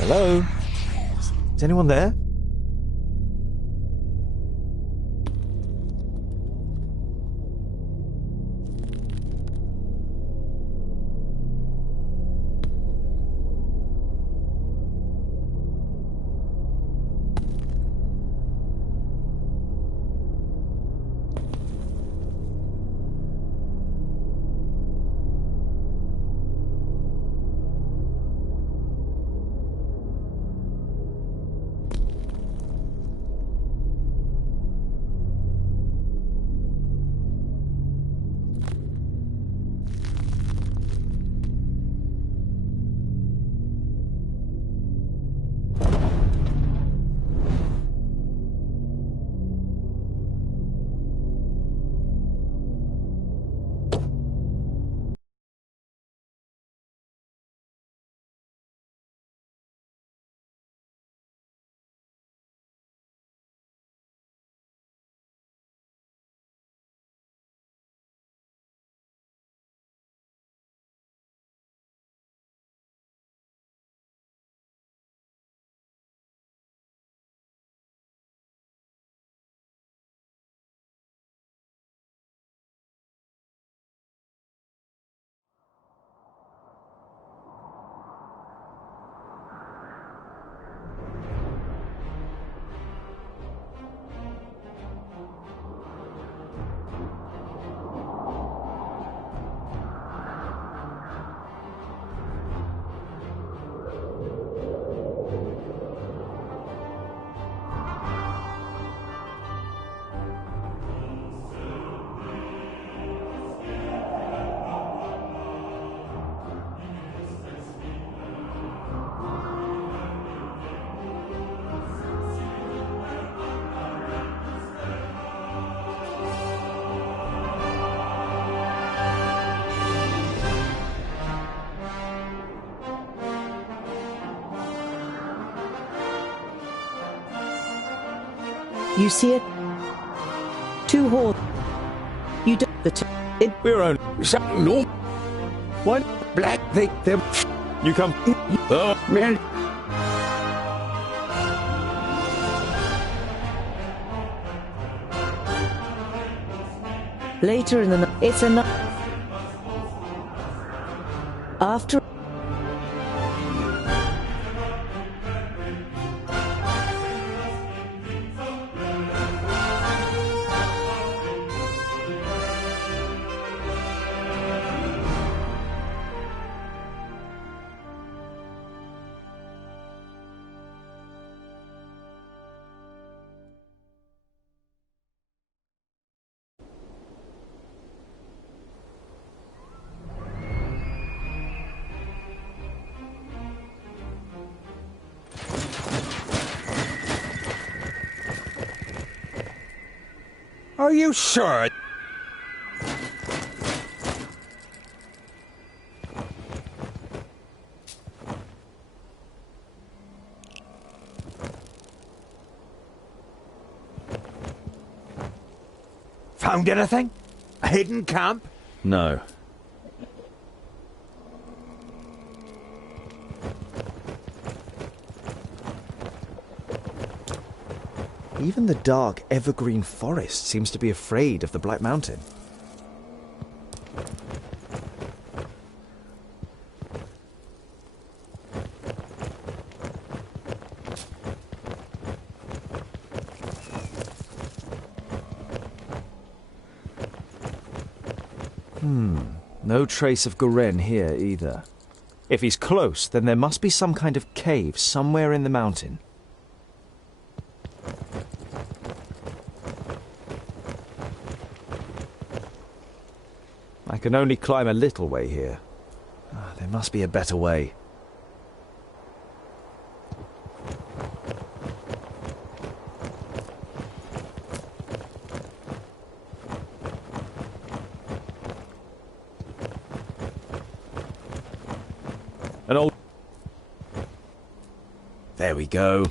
Hello? Is anyone there? You see it? 2 horses. You do it. We're on something no. One black them. You come. Oh man. Later in the night, it's a night. After. Are you sure? Found anything? A hidden camp? No. Even the dark evergreen forest seems to be afraid of the Black Mountain. No trace of Goren here either. If he's close, then there must be some kind of cave somewhere in the mountain. I can only climb a little way here. There must be a better way. An old... There we go.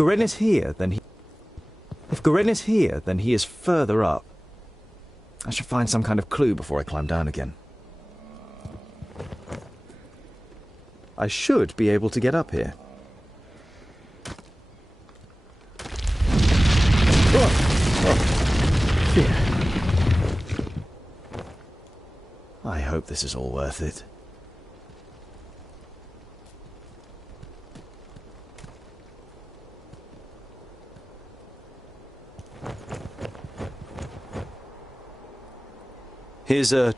Garen is here, then he... If Garen is here, then he is further up. I should find some kind of clue before I climb down again. I should be able to get up here. I hope this is all worth it. Here's a...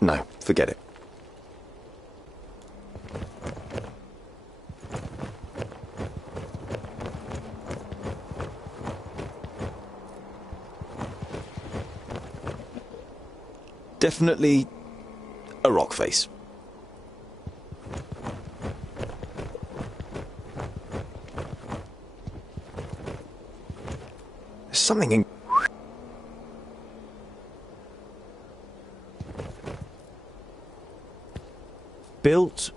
No, forget it. Definitely a rock face. There's something in... Built...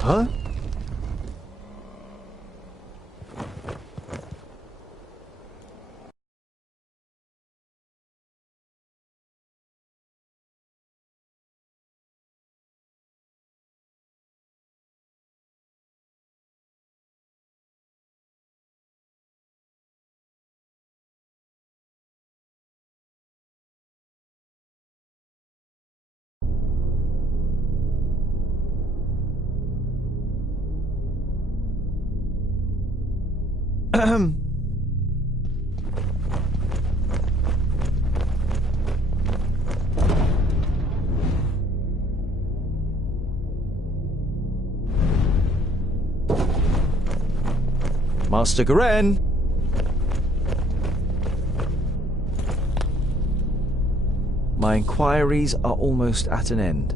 Huh? Master Garen! My inquiries are almost at an end.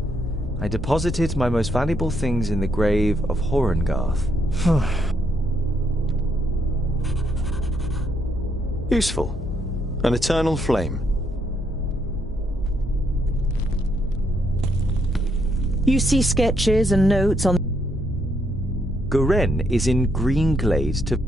I deposited my most valuable things in the grave of Horengarth. Useful. An eternal flame. You see sketches and notes on... Garen is in Greenglade to...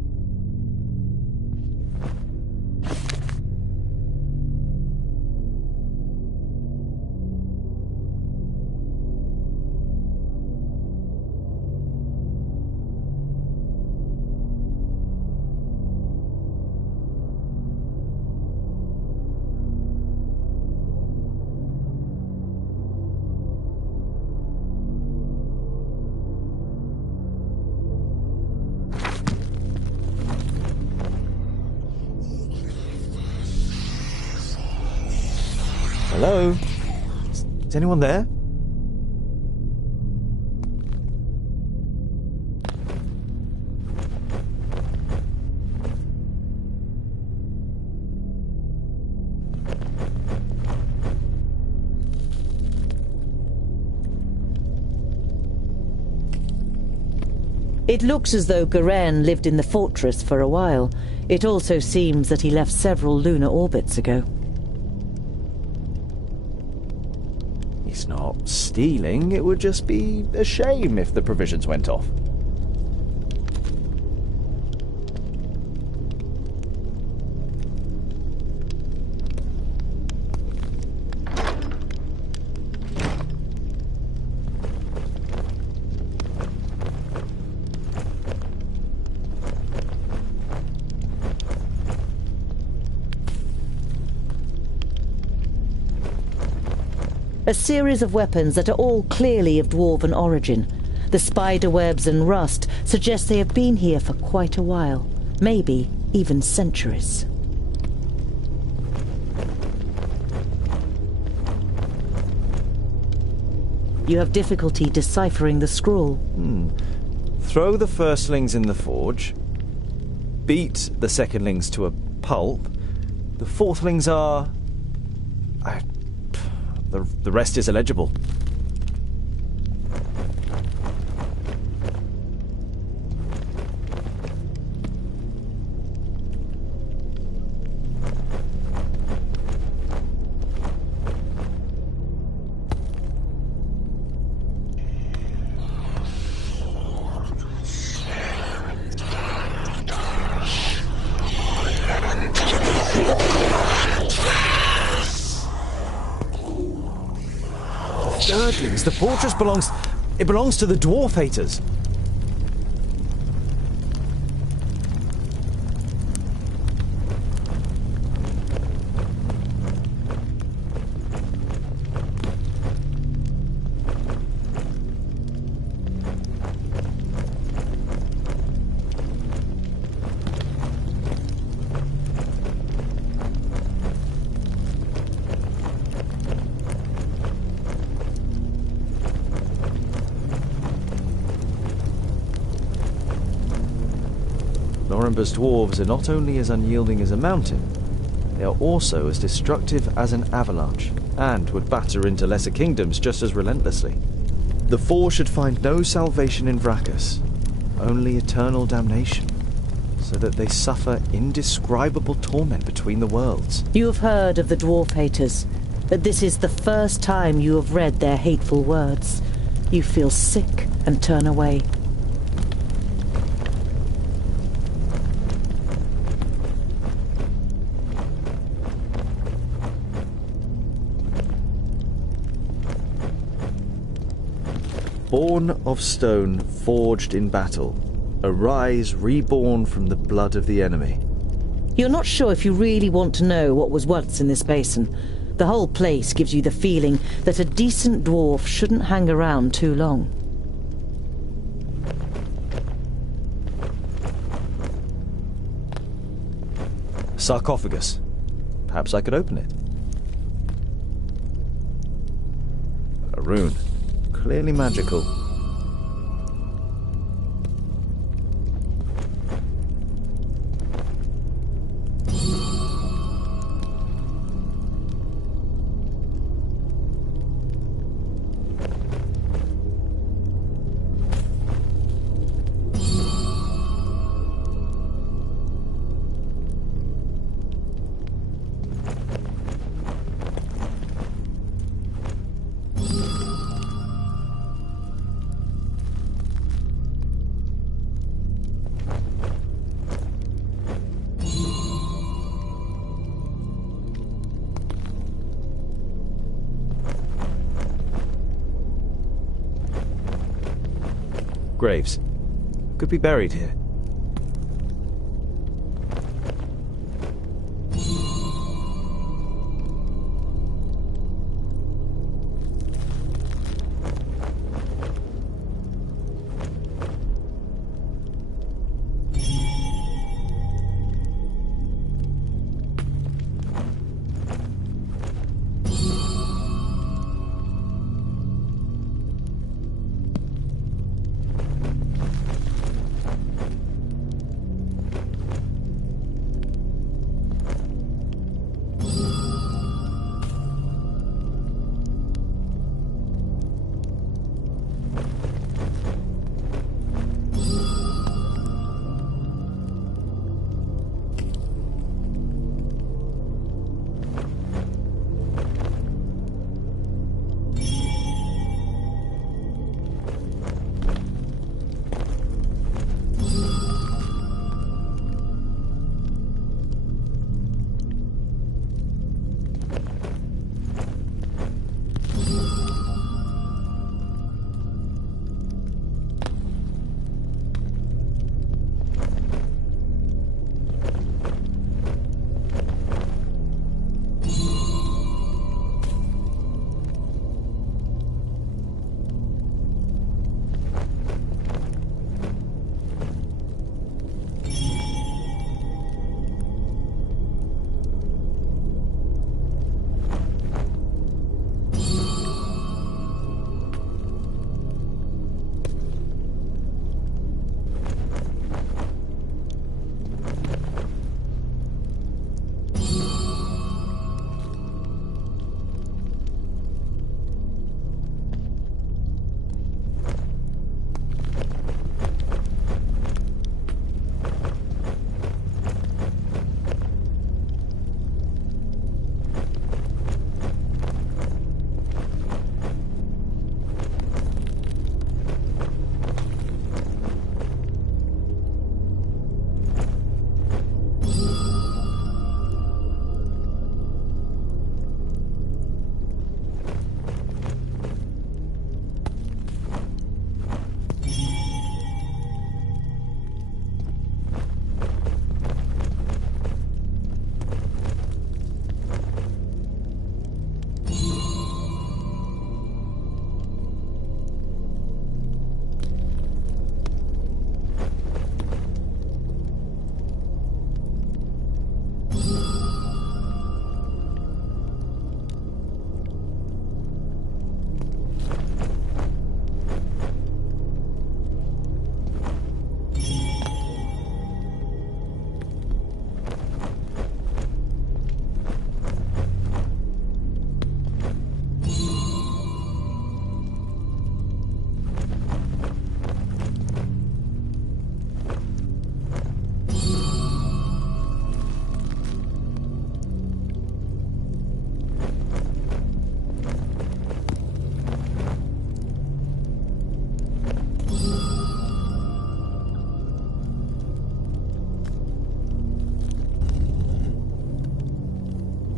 Hello? Is anyone there? It looks as though Garen lived in the fortress for a while. It also seems that he left several lunar orbits ago. He's not stealing. It would just be a shame if the provisions went off. A series of weapons that are all clearly of dwarven origin. The spider webs and rust suggest they have been here for quite a while, maybe even centuries. You have difficulty deciphering the scroll. Throw the firstlings in the forge. Beat the secondlings to a pulp. The fourthlings are... The rest is illegible. Earthlings, the fortress belongs to the dwarf haters. Norimber's dwarves are not only as unyielding as a mountain, they are also as destructive as an avalanche, and would batter into lesser kingdoms just as relentlessly. The Four should find no salvation in Vracus, only eternal damnation, so that they suffer indescribable torment between the worlds. You have heard of the dwarf haters, but this is the first time you have read their hateful words. You feel sick and turn away. Born of stone, forged in battle, arise reborn from the blood of the enemy. You're not sure if you really want to know what was once in this basin. The whole place gives you the feeling that a decent dwarf shouldn't hang around too long. Sarcophagus. Perhaps I could open it. A rune. Clearly magical. Graves. Could be buried here.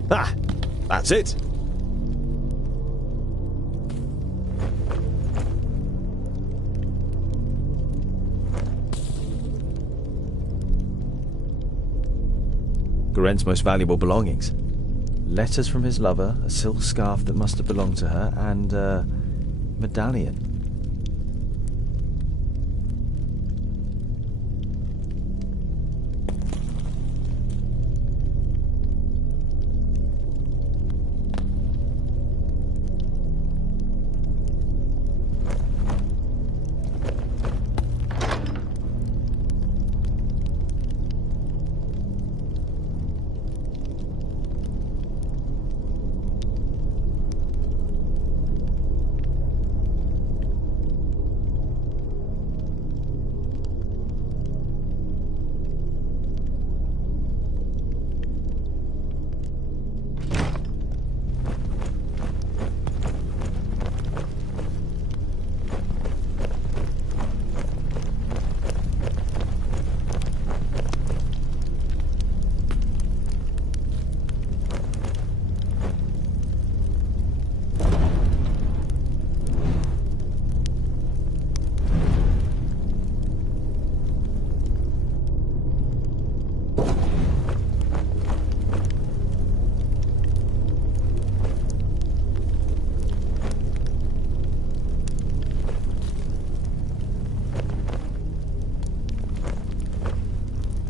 Ah, that's it. Garen's most valuable belongings. Letters from his lover, a silk scarf that must have belonged to her, and a medallion.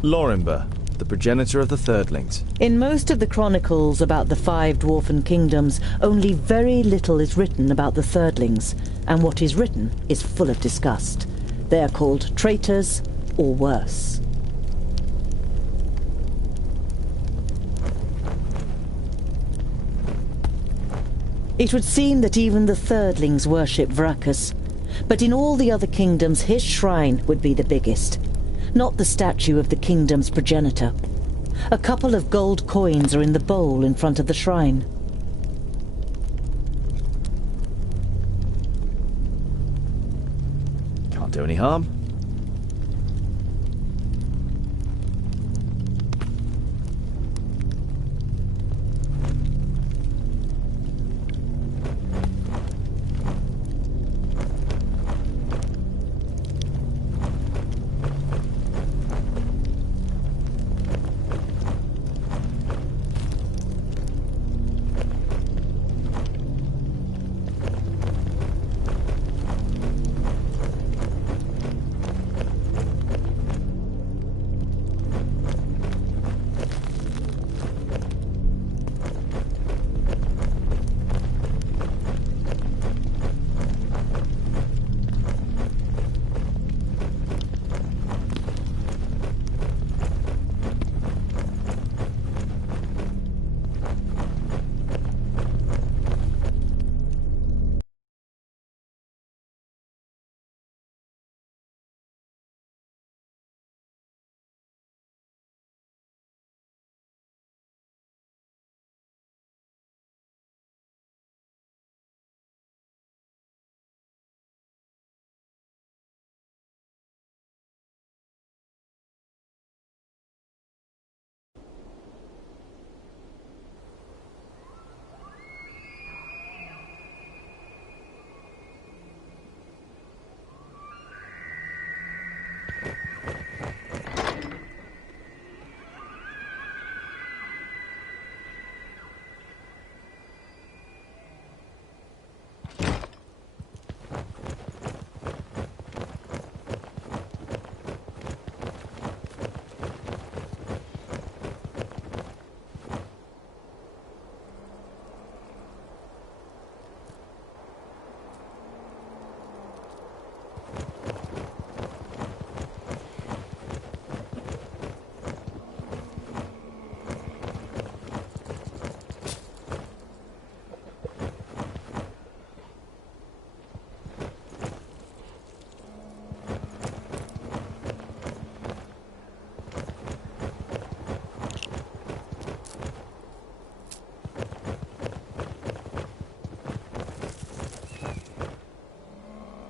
Lorimber, the progenitor of the Thirdlings. In most of the chronicles about the 5 dwarfen kingdoms, only very little is written about the Thirdlings, and what is written is full of disgust. They are called traitors, or worse. It would seem that even the Thirdlings worship Vracus, but in all the other kingdoms his shrine would be the biggest. Not the statue of the kingdom's progenitor. A couple of gold coins are in the bowl in front of the shrine. Can't do any harm.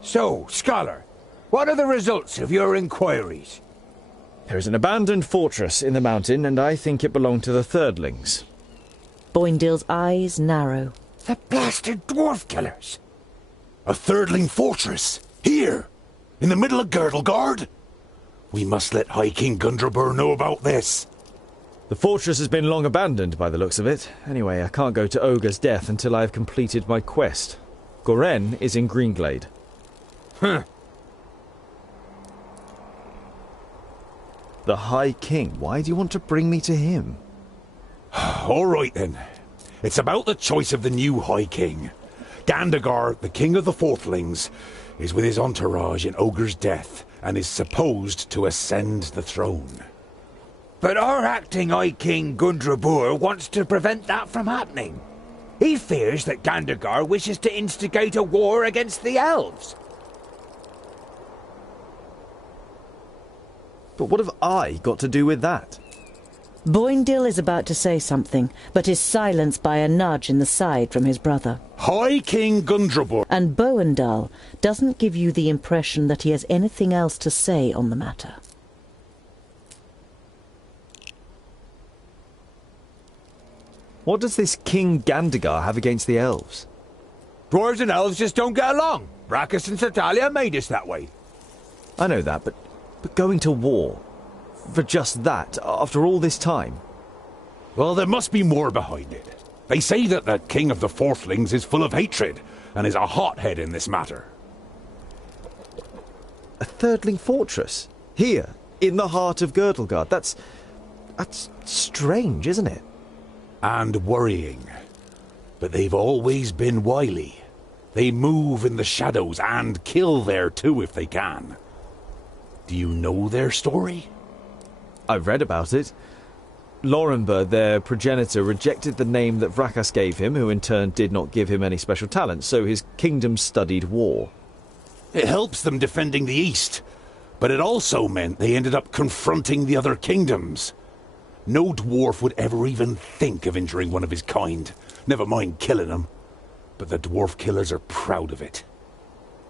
So, Scholar, what are the results of your inquiries? There is an abandoned fortress in the mountain, and I think it belonged to the Thirdlings. Boindill's eyes narrow. The blasted dwarf killers! A thirdling fortress, here, in the middle of Girdlegard? We must let High King Gundrabur know about this. The fortress has been long abandoned by the looks of it. Anyway, I can't go to Ogre's death until I have completed my quest. Goren is in Greenglade. Huh. The High King? Why do you want to bring me to him? All right then. It's about the choice of the new High King. Gandagar, the king of the Fourthlings, is with his entourage in Ogre's death and is supposed to ascend the throne. But our acting High King Gundrabur wants to prevent that from happening. He fears that Gandagar wishes to instigate a war against the elves. But what have I got to do with that? Boindill is about to say something, but is silenced by a nudge in the side from his brother. High King Gundrabur. And Boindall doesn't give you the impression that he has anything else to say on the matter. What does this King Gandagar have against the elves? Dwarves and elves just don't get along. Brachus and Satalia made us that way. I know that, but going to war for just that, after all this time? Well, there must be more behind it. They say that the king of the Fourthlings is full of hatred and is a hothead in this matter. A thirdling fortress? Here, in the heart of Girdlegard? That's strange, isn't it? And worrying. But they've always been wily. They move in the shadows and kill there too if they can. Do you know their story? I've read about it. Lorenberg, their progenitor, rejected the name that Vrachas gave him, who in turn did not give him any special talent, so his kingdom studied war. It helps them defending the East, but it also meant they ended up confronting the other kingdoms. No dwarf would ever even think of injuring one of his kind, never mind killing them. But the dwarf killers are proud of it.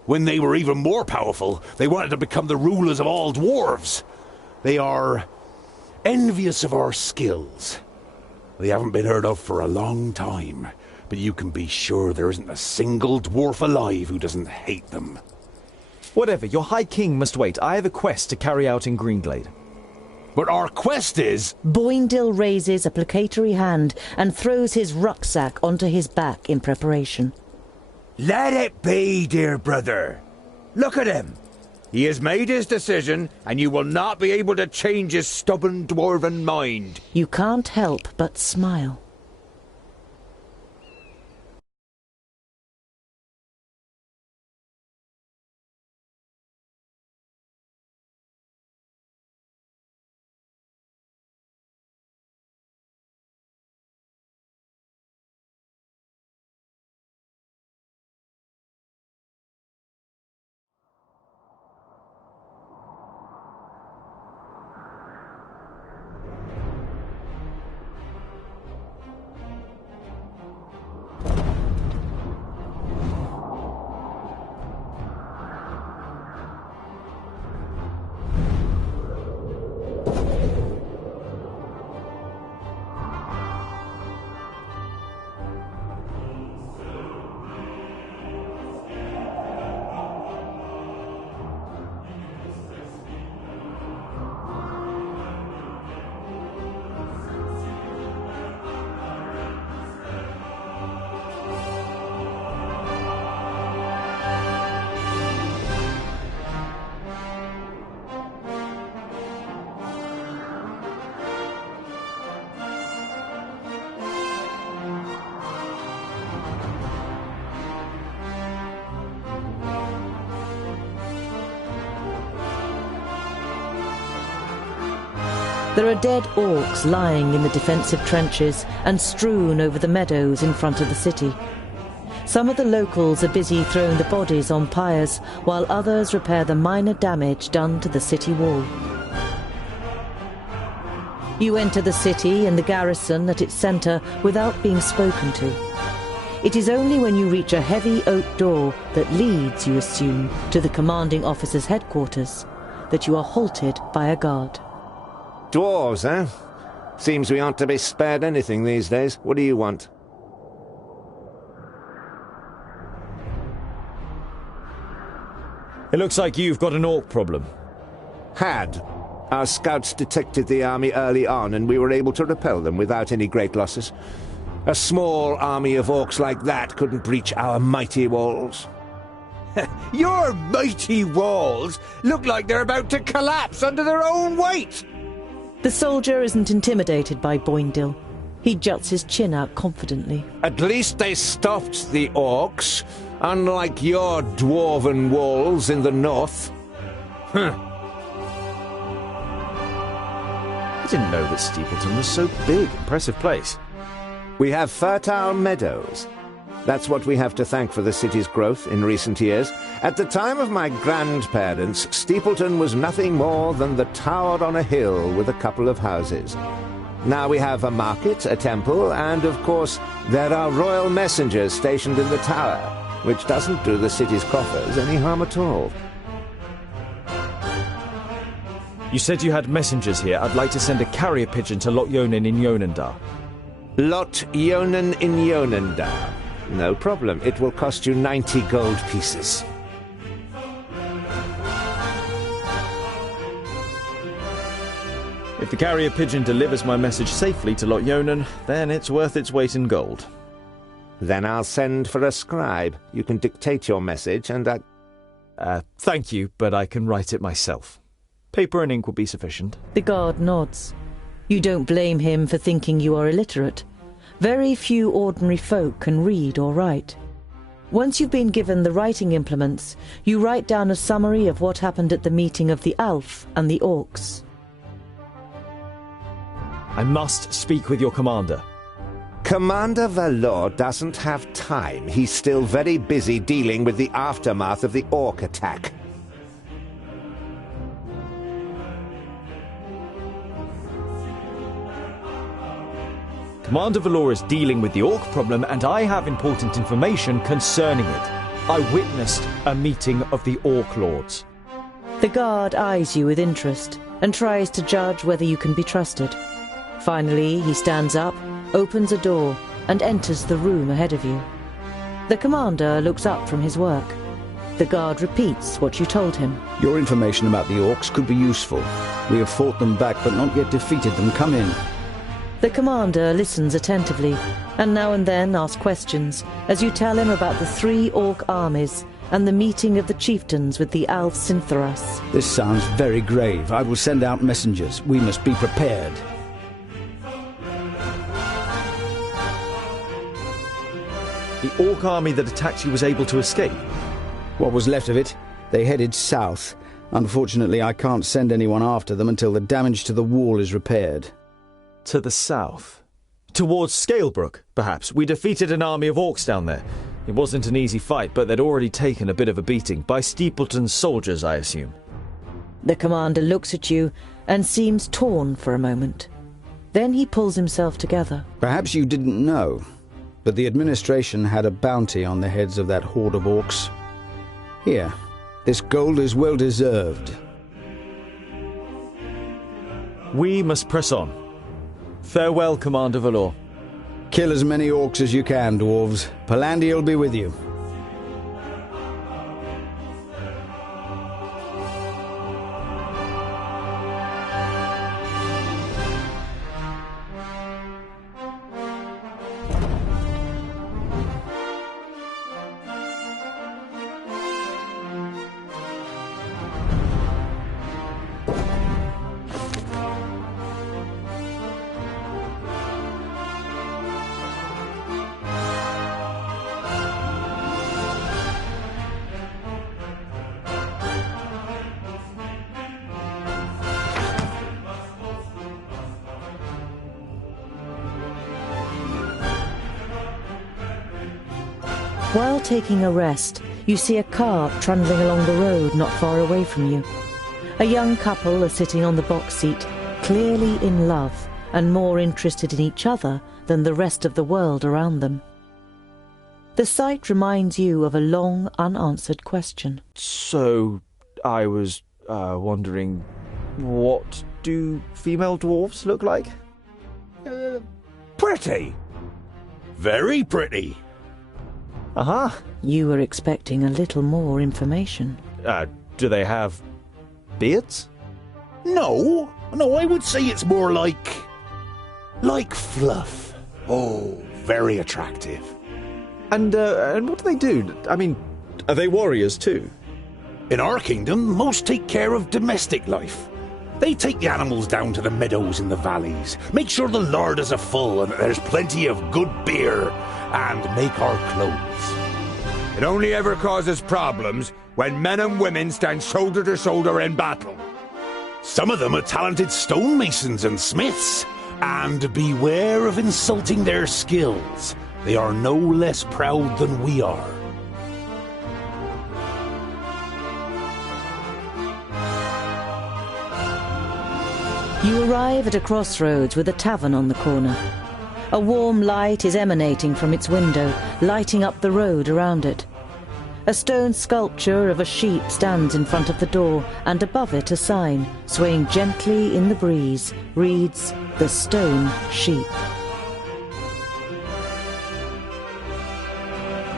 When they were even more powerful, they wanted to become the rulers of all dwarves. They are envious of our skills. They haven't been heard of for a long time, but you can be sure there isn't a single dwarf alive who doesn't hate them. Whatever, your High King must wait. I have a quest to carry out in Greenglade. But our quest is... Boindill raises a placatory hand and throws his rucksack onto his back in preparation. Let it be, dear brother. Look at him. He has made his decision, and you will not be able to change his stubborn dwarven mind. You can't help but smile. There are dead orcs lying in the defensive trenches and strewn over the meadows in front of the city. Some of the locals are busy throwing the bodies on pyres, while others repair the minor damage done to the city wall. You enter the city and the garrison at its centre without being spoken to. It is only when you reach a heavy oak door that leads, you assume, to the commanding officer's headquarters, that you are halted by a guard. Dwarves, eh? Seems we aren't to be spared anything these days. What do you want? It looks like you've got an orc problem. Had. Our scouts detected the army early on, and we were able to repel them without any great losses. A small army of orcs like that couldn't breach our mighty walls. Your mighty walls look like they're about to collapse under their own weight! The soldier isn't intimidated by Boindil. He juts his chin out confidently. At least they stopped the orcs, unlike your dwarven walls in the north. I didn't know that Steepleton was so big. Impressive place. We have fertile meadows. That's what we have to thank for the city's growth in recent years. At the time of my grandparents, Steepleton was nothing more than the tower on a hill with a couple of houses. Now we have a market, a temple, and of course there are royal messengers stationed in the tower, which doesn't do the city's coffers any harm at all. You said you had messengers here. I'd like to send a carrier pigeon to Lot Yonan in Yonendar. Lot Yonan in Yonendar. No problem. It will cost you 90 gold pieces. If the carrier pigeon delivers my message safely to Lot Yonan, then it's worth its weight in gold. Then I'll send for a scribe. You can dictate your message and thank you, but I can write it myself. Paper and ink will be sufficient. The guard nods. You don't blame him for thinking you are illiterate. Very few ordinary folk can read or write. Once you've been given the writing implements, you write down a summary of what happened at the meeting of the Alf and the Orcs. I must speak with your commander. Commander Valor doesn't have time. He's still very busy dealing with the aftermath of the Orc attack. Commander Valor is dealing with the Orc problem, and I have important information concerning it. I witnessed a meeting of the Orc Lords. The guard eyes you with interest and tries to judge whether you can be trusted. Finally, he stands up, opens a door, and enters the room ahead of you. The commander looks up from his work. The guard repeats what you told him. Your information about the orcs could be useful. We have fought them back, but not yet defeated them. Come in. The commander listens attentively, and now and then asks questions, as you tell him about the 3 orc armies and the meeting of the chieftains with the Alf Sintharas. This sounds very grave. I will send out messengers. We must be prepared. The Orc army that attacked you was able to escape? What was left of it? They headed south. Unfortunately, I can't send anyone after them until the damage to the wall is repaired. To the south? Towards Scalebrook, perhaps. We defeated an army of orcs down there. It wasn't an easy fight, but they'd already taken a bit of a beating. By Steepleton's soldiers, I assume. The commander looks at you and seems torn for a moment. Then he pulls himself together. Perhaps you didn't know, but the administration had a bounty on the heads of that horde of orcs. Here, this gold is well deserved. We must press on. Farewell, Commander Valor. Kill as many orcs as you can, dwarves. Palandi'll be with you. While taking a rest, you see a cart trundling along the road not far away from you. A young couple are sitting on the box seat, clearly in love and more interested in each other than the rest of the world around them. The sight reminds you of a long, unanswered question. So, I was wondering, what do female dwarves look like? pretty. Very pretty. Aha. You were expecting a little more information. Do they have beards? No, I would say it's more like fluff. Oh, very attractive. And what do they do? I mean, are they warriors too? In our kingdom, most take care of domestic life. They take the animals down to the meadows in the valleys, make sure the larders are full and that there's plenty of good beer, and make our clothes. It only ever causes problems when men and women stand shoulder to shoulder in battle. Some of them are talented stonemasons and smiths, and beware of insulting their skills. They are no less proud than we are. You arrive at a crossroads with a tavern on the corner. A warm light is emanating from its window, lighting up the road around it. A stone sculpture of a sheep stands in front of the door, and above it a sign, swaying gently in the breeze, reads, "The Stone Sheep."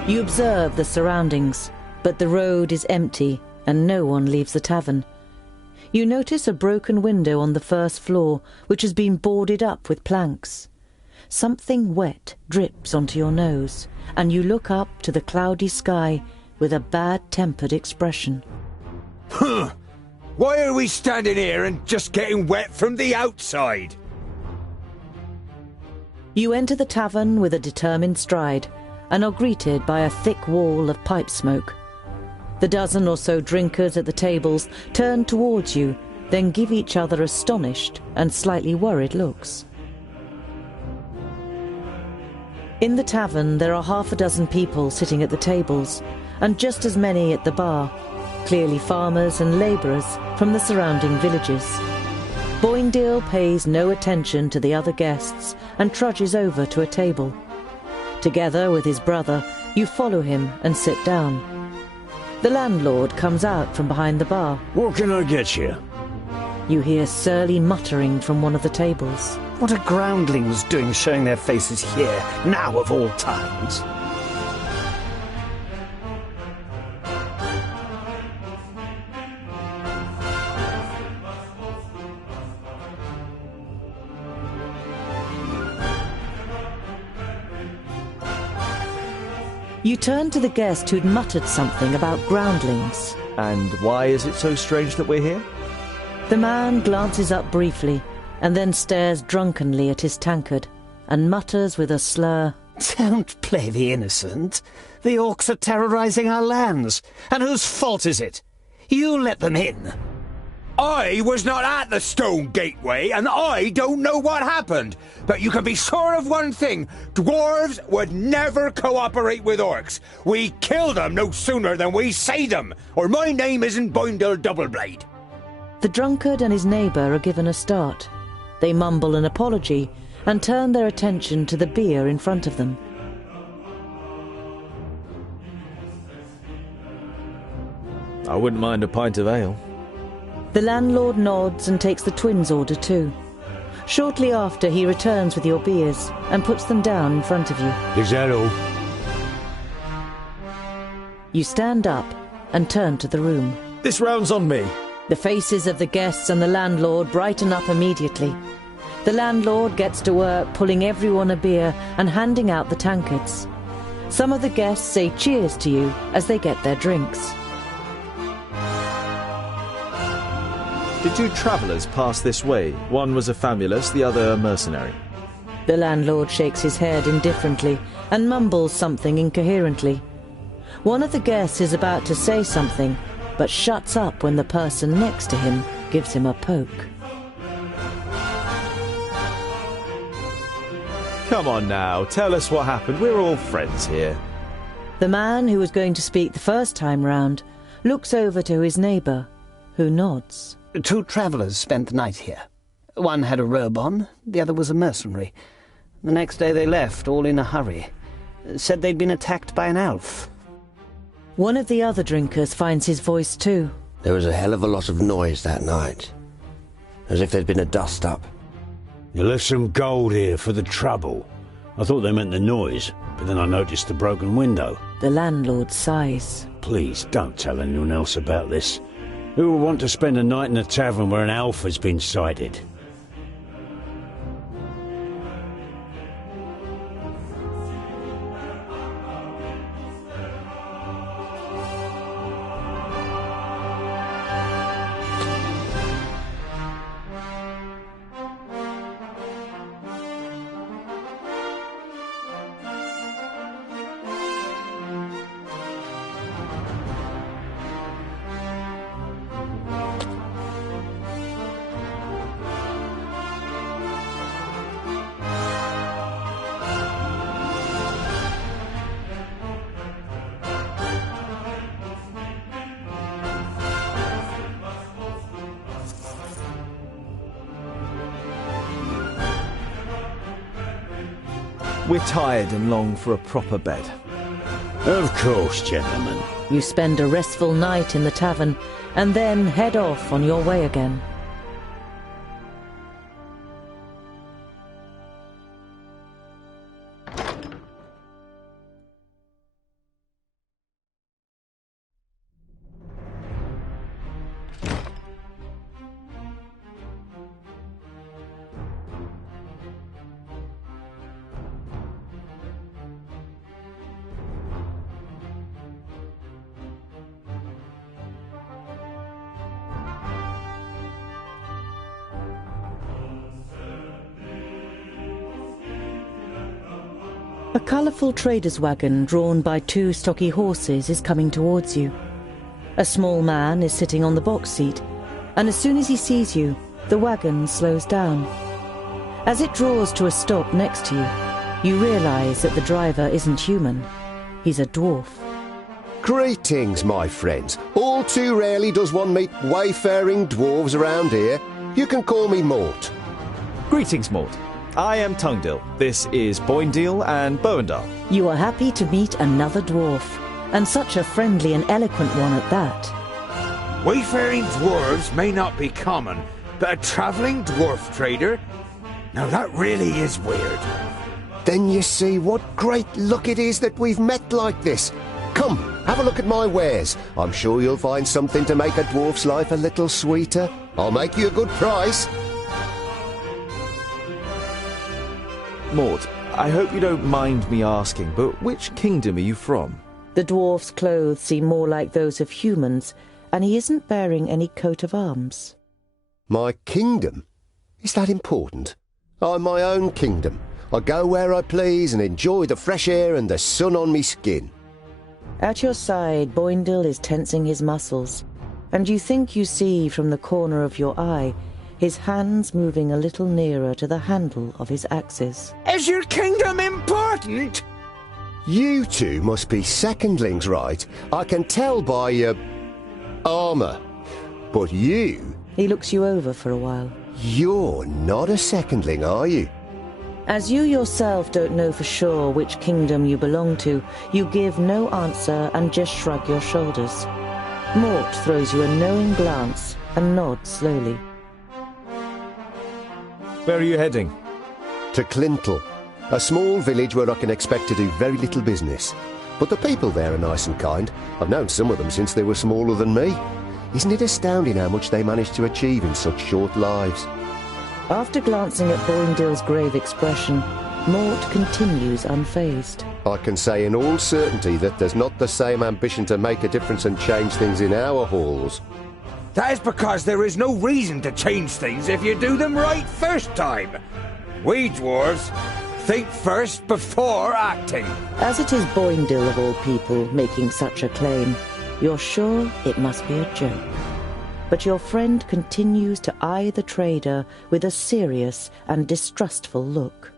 You observe the surroundings, but the road is empty and no one leaves the tavern. You notice a broken window on the first floor, which has been boarded up with planks. Something wet drips onto your nose, and you look up to the cloudy sky with a bad-tempered expression. Huh! Why are we standing here and just getting wet from the outside? You enter the tavern with a determined stride, and are greeted by a thick wall of pipe smoke. The dozen or so drinkers at the tables turn towards you, then give each other astonished and slightly worried looks. In the tavern there are half a dozen people sitting at the tables, and just as many at the bar, clearly farmers and labourers from the surrounding villages. Boindale pays no attention to the other guests and trudges over to a table. Together with his brother, you follow him and sit down. The landlord comes out from behind the bar. What can I get you? You hear surly muttering from one of the tables. What are groundlings doing showing their faces here, now of all times? You turn to the guest who'd muttered something about groundlings. And why is it so strange that we're here? The man glances up briefly, and then stares drunkenly at his tankard, and mutters with a slur, Don't play the innocent. The orcs are terrorizing our lands. And whose fault is it? You let them in. I was not at the Stone Gateway, and I don't know what happened. But you can be sure of one thing. Dwarves would never cooperate with orcs. We kill them no sooner than we say them, or my name isn't Boindale Doubleblade. The drunkard and his neighbour are given a start. They mumble an apology and turn their attention to the beer in front of them. I wouldn't mind a pint of ale. The landlord nods and takes the twins' order too. Shortly after, he returns with your beers and puts them down in front of you. Is that all? You stand up and turn to the room. This round's on me. The faces of the guests and the landlord brighten up immediately. The landlord gets to work pulling everyone a beer and handing out the tankards. Some of the guests say cheers to you as they get their drinks. Did two travellers pass this way? One was a famulus, the other a mercenary. The landlord shakes his head indifferently and mumbles something incoherently. One of the guests is about to say something, but shuts up when the person next to him gives him a poke. Come on now, tell us what happened. We're all friends here. The man who was going to speak the first time round looks over to his neighbour, who nods. Two travellers spent the night here. One had a robe on, the other was a mercenary. The next day they left, all in a hurry. Said they'd been attacked by an elf. One of the other drinkers finds his voice too. There was a hell of a lot of noise that night. As if there'd been a dust-up. You left some gold here for the trouble. I thought they meant the noise, but then I noticed the broken window. The landlord sighs. Please, don't tell anyone else about this. Who would want to spend a night in a tavern where an elf has been sighted? We're tired and long for a proper bed. Of course, gentlemen. You spend a restful night in the tavern and then head off on your way again. A colourful trader's wagon drawn by two stocky horses is coming towards you. A small man is sitting on the box seat, and as soon as he sees you, the wagon slows down. As it draws to a stop next to you, you realise that the driver isn't human. He's a dwarf. Greetings, my friends. All too rarely does one meet wayfaring dwarves around here. You can call me Mort. Greetings, Mort. I am Tungdil. This is Boindil and Boendal. You are happy to meet another dwarf, and such a friendly and eloquent one at that. Wayfaring dwarves may not be common, but a travelling dwarf trader? Now that really is weird. Then you see what great luck it is that we've met like this. Come, have a look at my wares. I'm sure you'll find something to make a dwarf's life a little sweeter. I'll make you a good price. Mort, I hope you don't mind me asking, but which kingdom are you from? The dwarf's clothes seem more like those of humans, and he isn't bearing any coat of arms. My kingdom? Is that important? I'm my own kingdom. I go where I please and enjoy the fresh air and the sun on me skin. At your side, Boindil is tensing his muscles, and you think you see from the corner of your eye his hands moving a little nearer to the handle of his axes. Is your kingdom important? You two must be secondlings, right? I can tell by your armour. But you... He looks you over for a while. You're not a secondling, are you? As you yourself don't know for sure which kingdom you belong to, you give no answer and just shrug your shoulders. Mort throws you a knowing glance and nods slowly. Where are you heading? To Clintel, a small village where I can expect to do very little business. But the people there are nice and kind. I've known some of them since they were smaller than me. Isn't it astounding how much they manage to achieve in such short lives? After glancing at Boindil's grave expression, Mort continues unfazed. I can say in all certainty that there's not the same ambition to make a difference and change things in our halls. That is because there is no reason to change things if you do them right first time. We dwarves think first before acting. As it is Boindil of all people making such a claim, you're sure it must be a joke. But your friend continues to eye the trader with a serious and distrustful look.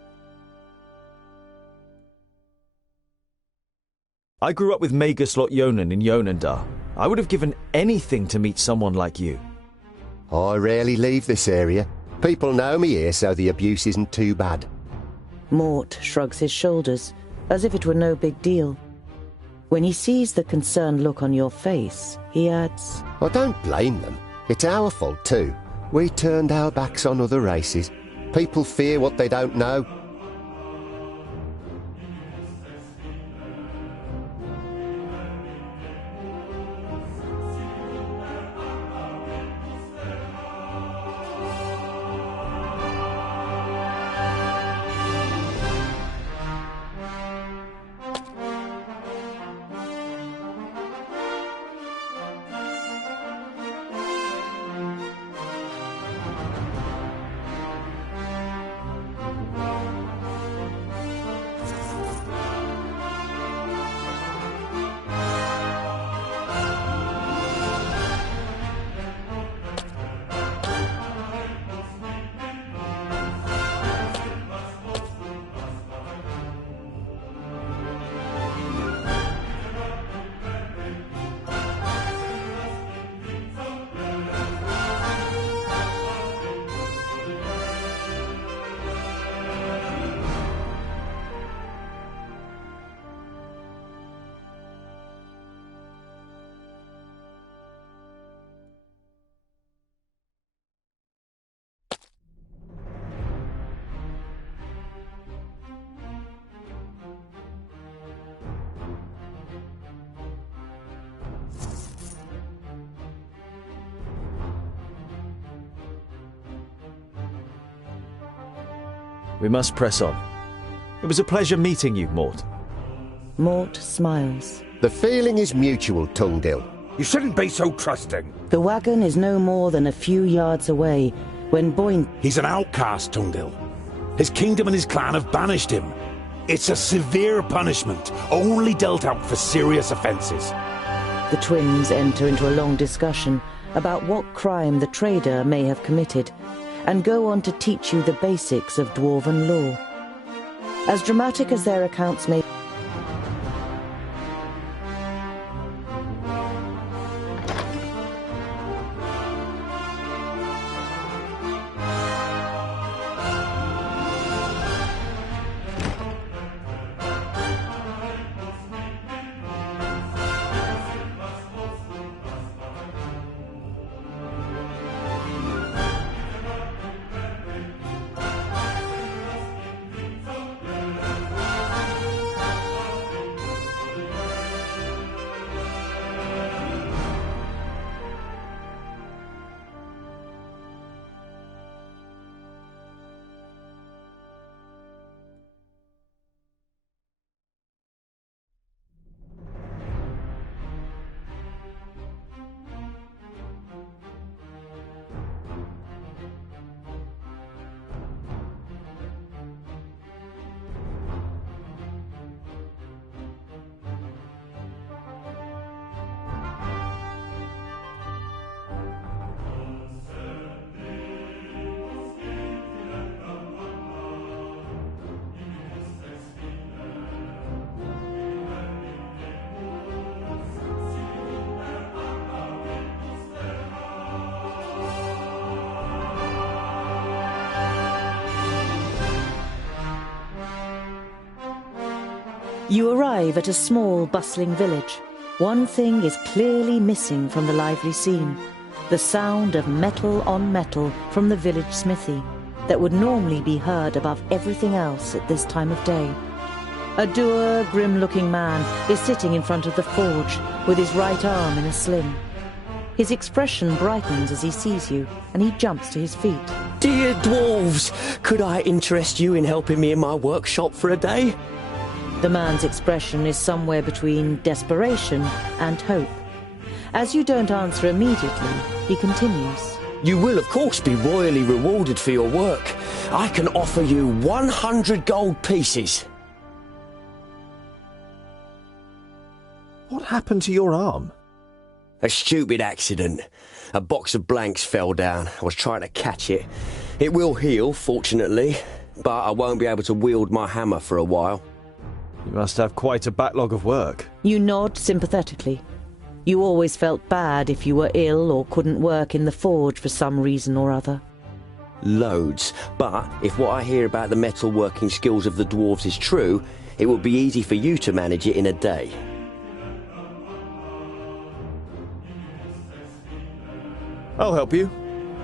I grew up with Maguslot Yonan in Yonandar. I would have given anything to meet someone like you. I rarely leave this area. People know me here, so the abuse isn't too bad. Mort shrugs his shoulders, as if it were no big deal. When he sees the concerned look on your face, he adds, I don't blame them. It's our fault too. We turned our backs on other races. People fear what they don't know. We must press on. It was a pleasure meeting you, Mort. Mort smiles. The feeling is mutual, Tungdill. You shouldn't be so trusting. The wagon is no more than a few yards away when Boyne... He's an outcast, Tungdill. His kingdom and his clan have banished him. It's a severe punishment, only dealt out for serious offences. The twins enter into a long discussion about what crime the trader may have committed, and go on to teach you the basics of Dwarven law. As dramatic as their accounts may... You arrive at a small, bustling village. One thing is clearly missing from the lively scene: the sound of metal on metal from the village smithy that would normally be heard above everything else at this time of day. A dour, grim-looking man is sitting in front of the forge with his right arm in a sling. His expression brightens as he sees you, and he jumps to his feet. Dear Dwarves, could I interest you in helping me in my workshop for a day? The man's expression is somewhere between desperation and hope. As you don't answer immediately, he continues. You will, of course, be royally rewarded for your work. I can offer you 100 gold pieces. What happened to your arm? A stupid accident. A box of blanks fell down. I was trying to catch it. It will heal, fortunately, but I won't be able to wield my hammer for a while. You must have quite a backlog of work. You nod sympathetically. You always felt bad if you were ill or couldn't work in the forge for some reason or other. Loads. But if what I hear about the metalworking skills of the dwarves is true, it will be easy for you to manage it in a day. I'll help you.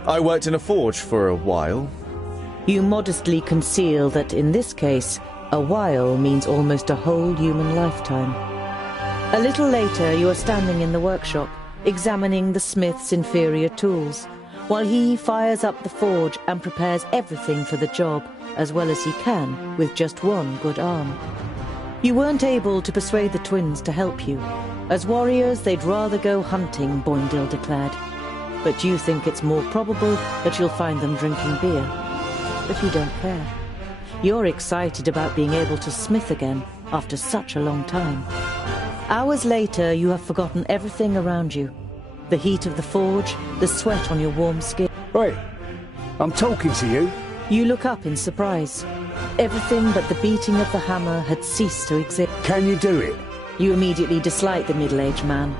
I worked in a forge for a while. You modestly conceal that in this case, a while means almost a whole human lifetime. A little later, you are standing in the workshop, examining the smith's inferior tools, while he fires up the forge and prepares everything for the job, as well as he can, with just one good arm. You weren't able to persuade the twins to help you. As warriors, they'd rather go hunting, Boindil declared. But you think it's more probable that you'll find them drinking beer. But you don't care. You're excited about being able to smith again after such a long time. Hours later, you have forgotten everything around you. The heat of the forge, the sweat on your warm skin. Wait, I'm talking to you. You look up in surprise. Everything but the beating of the hammer had ceased to exist. Can you do it? You immediately dislike the middle-aged man.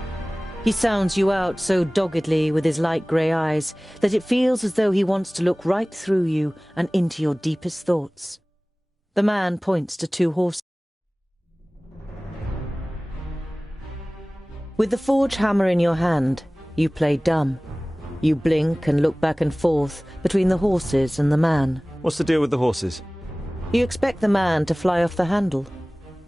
He sounds you out so doggedly with his light grey eyes that it feels as though he wants to look right through you and into your deepest thoughts. The man points to two horses. With the forge hammer in your hand, you play dumb. You blink and look back and forth between the horses and the man. What's the deal with the horses? You expect the man to fly off the handle,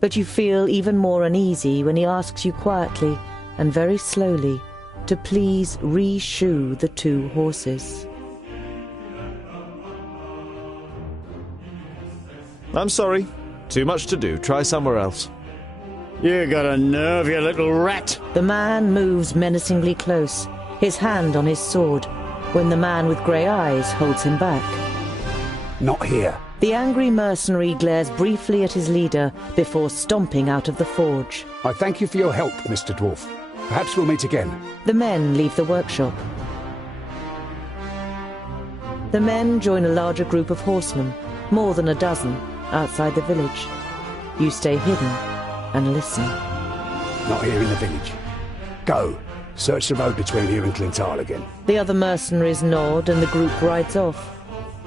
but you feel even more uneasy when he asks you quietly and very slowly to please re-shoe the two horses. I'm sorry. Too much to do. Try somewhere else. You got a nerve, you little rat. The man moves menacingly close, his hand on his sword, when the man with grey eyes holds him back. Not here. The angry mercenary glares briefly at his leader before stomping out of the forge. I thank you for your help, Mr. Dwarf. Perhaps we'll meet again. The men leave the workshop. The men join a larger group of horsemen, more than a dozen, outside the village. You stay hidden and listen. Not here in the village. Go. Search the road between here and Clintal again. The other mercenaries nod and the group rides off.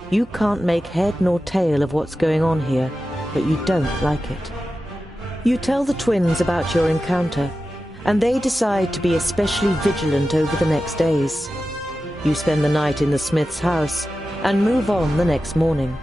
You can't make head nor tail of what's going on here, but you don't like it. You tell the twins about your encounter, and they decide to be especially vigilant over the next days. You spend the night in the smith's house and move on the next morning.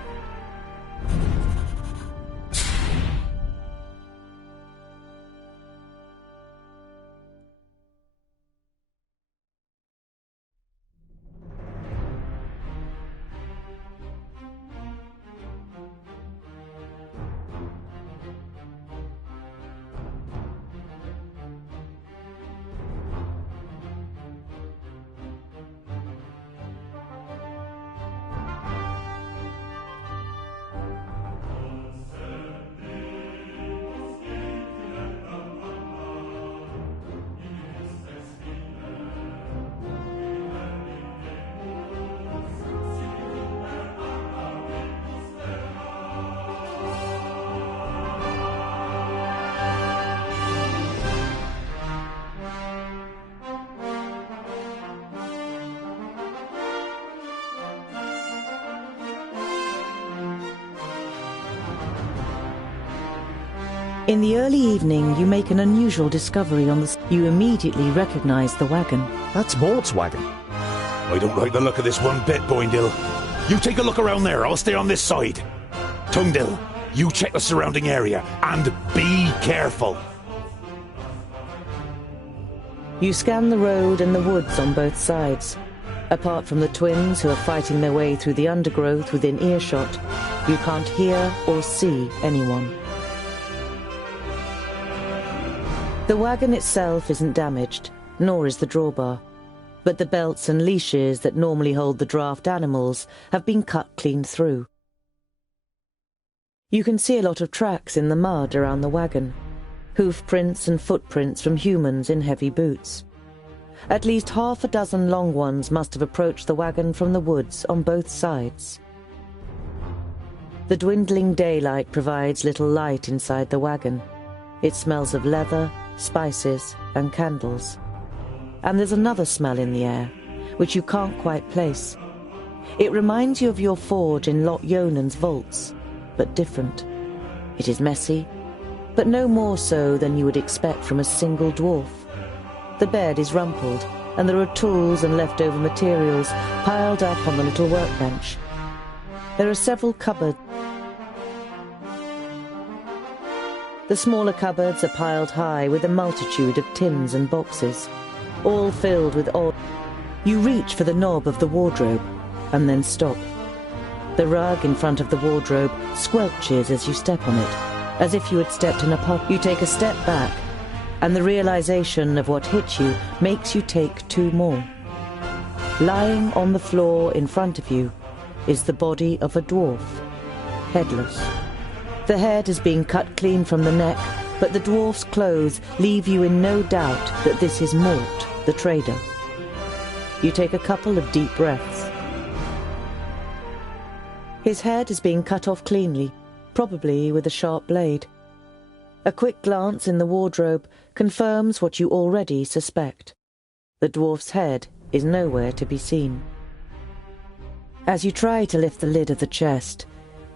In the early evening, you make an unusual discovery on the... You immediately recognize the wagon. That's Mort's wagon. I don't like the look of this one bit, Boindle. You take a look around there, I'll stay on this side. Tungdil, you check the surrounding area, and be careful. You scan the road and the woods on both sides. Apart from the twins who are fighting their way through the undergrowth within earshot, you can't hear or see anyone. The wagon itself isn't damaged, nor is the drawbar, but the belts and leashes that normally hold the draft animals have been cut clean through. You can see a lot of tracks in the mud around the wagon, hoof prints and footprints from humans in heavy boots. At least half a dozen long ones must have approached the wagon from the woods on both sides. The dwindling daylight provides little light inside the wagon. It smells of leather, spices, and candles. And there's another smell in the air, which you can't quite place. It reminds you of your forge in Lot Yonan's vaults, but different. It is messy, but no more so than you would expect from a single dwarf. The bed is rumpled, and there are tools and leftover materials piled up on the little workbench. There are several cupboards. The smaller cupboards are piled high with a multitude of tins and boxes, all filled with odd. You reach for the knob of the wardrobe, and then stop. The rug in front of the wardrobe squelches as you step on it, as if you had stepped in a pub. You take a step back, and the realization of what hit you makes you take two more. Lying on the floor in front of you is the body of a dwarf, headless. The head is being cut clean from the neck, but the dwarf's clothes leave you in no doubt that this is Mort, the trader. You take a couple of deep breaths. His head is being cut off cleanly, probably with a sharp blade. A quick glance in the wardrobe confirms what you already suspect. The dwarf's head is nowhere to be seen. As you try to lift the lid of the chest,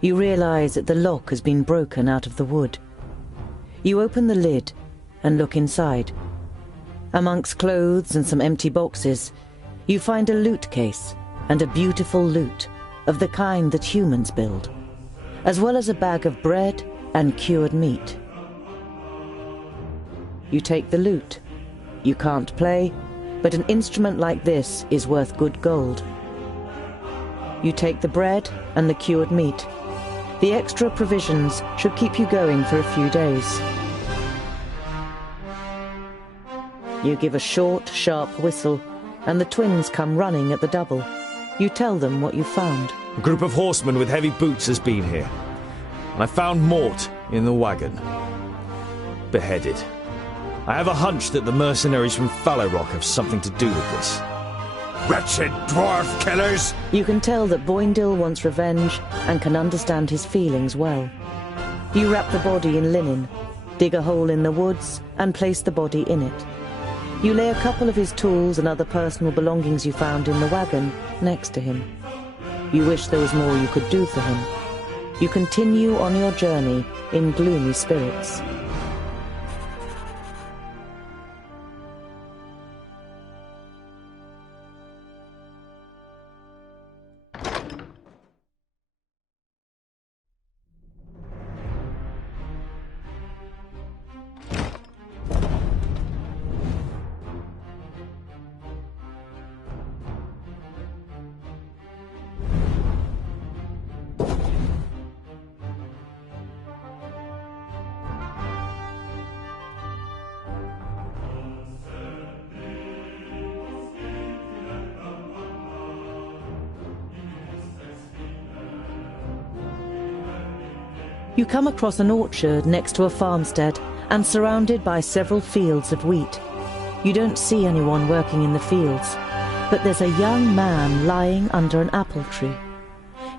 you realize that the lock has been broken out of the wood. You open the lid and look inside. Amongst clothes and some empty boxes, you find a loot case and a beautiful loot of the kind that humans build, as well as a bag of bread and cured meat. You take the loot. You can't play, but an instrument like this is worth good gold. You take the bread and the cured meat. The extra provisions should keep you going for a few days. You give a short, sharp whistle, and the twins come running at the double. You tell them what you found. A group of horsemen with heavy boots has been here. And I found Mort in the wagon. Beheaded. I have a hunch that the mercenaries from Fallow Rock have something to do with this. Wretched dwarf killers! You can tell that Boindil wants revenge and can understand his feelings well. You wrap the body in linen, dig a hole in the woods, and place the body in it. You lay a couple of his tools and other personal belongings you found in the wagon next to him. You wish there was more you could do for him. You continue on your journey in gloomy spirits. You come across an orchard next to a farmstead and surrounded by several fields of wheat. You don't see anyone working in the fields, but there's a young man lying under an apple tree.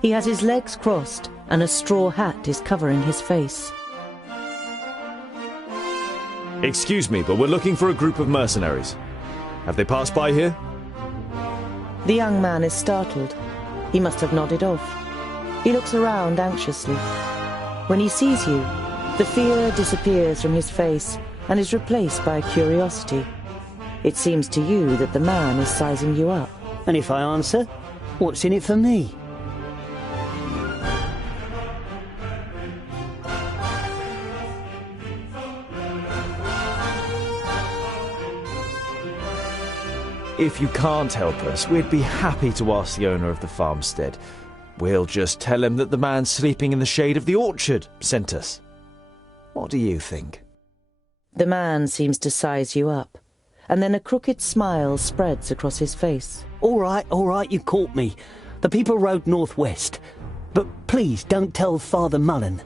He has his legs crossed and a straw hat is covering his face. Excuse me, but we're looking for a group of mercenaries. Have they passed by here? The young man is startled. He must have nodded off. He looks around anxiously. When he sees you, the fear disappears from his face and is replaced by curiosity. It seems to you that the man is sizing you up. And if I answer, what's in it for me? If you can't help us, we'd be happy to ask the owner of the farmstead. We'll just tell him that the man sleeping in the shade of the orchard sent us. What do you think? The man seems to size you up, and then a crooked smile spreads across his face. All right, you caught me. The people rode northwest. But please don't tell Father Mullen.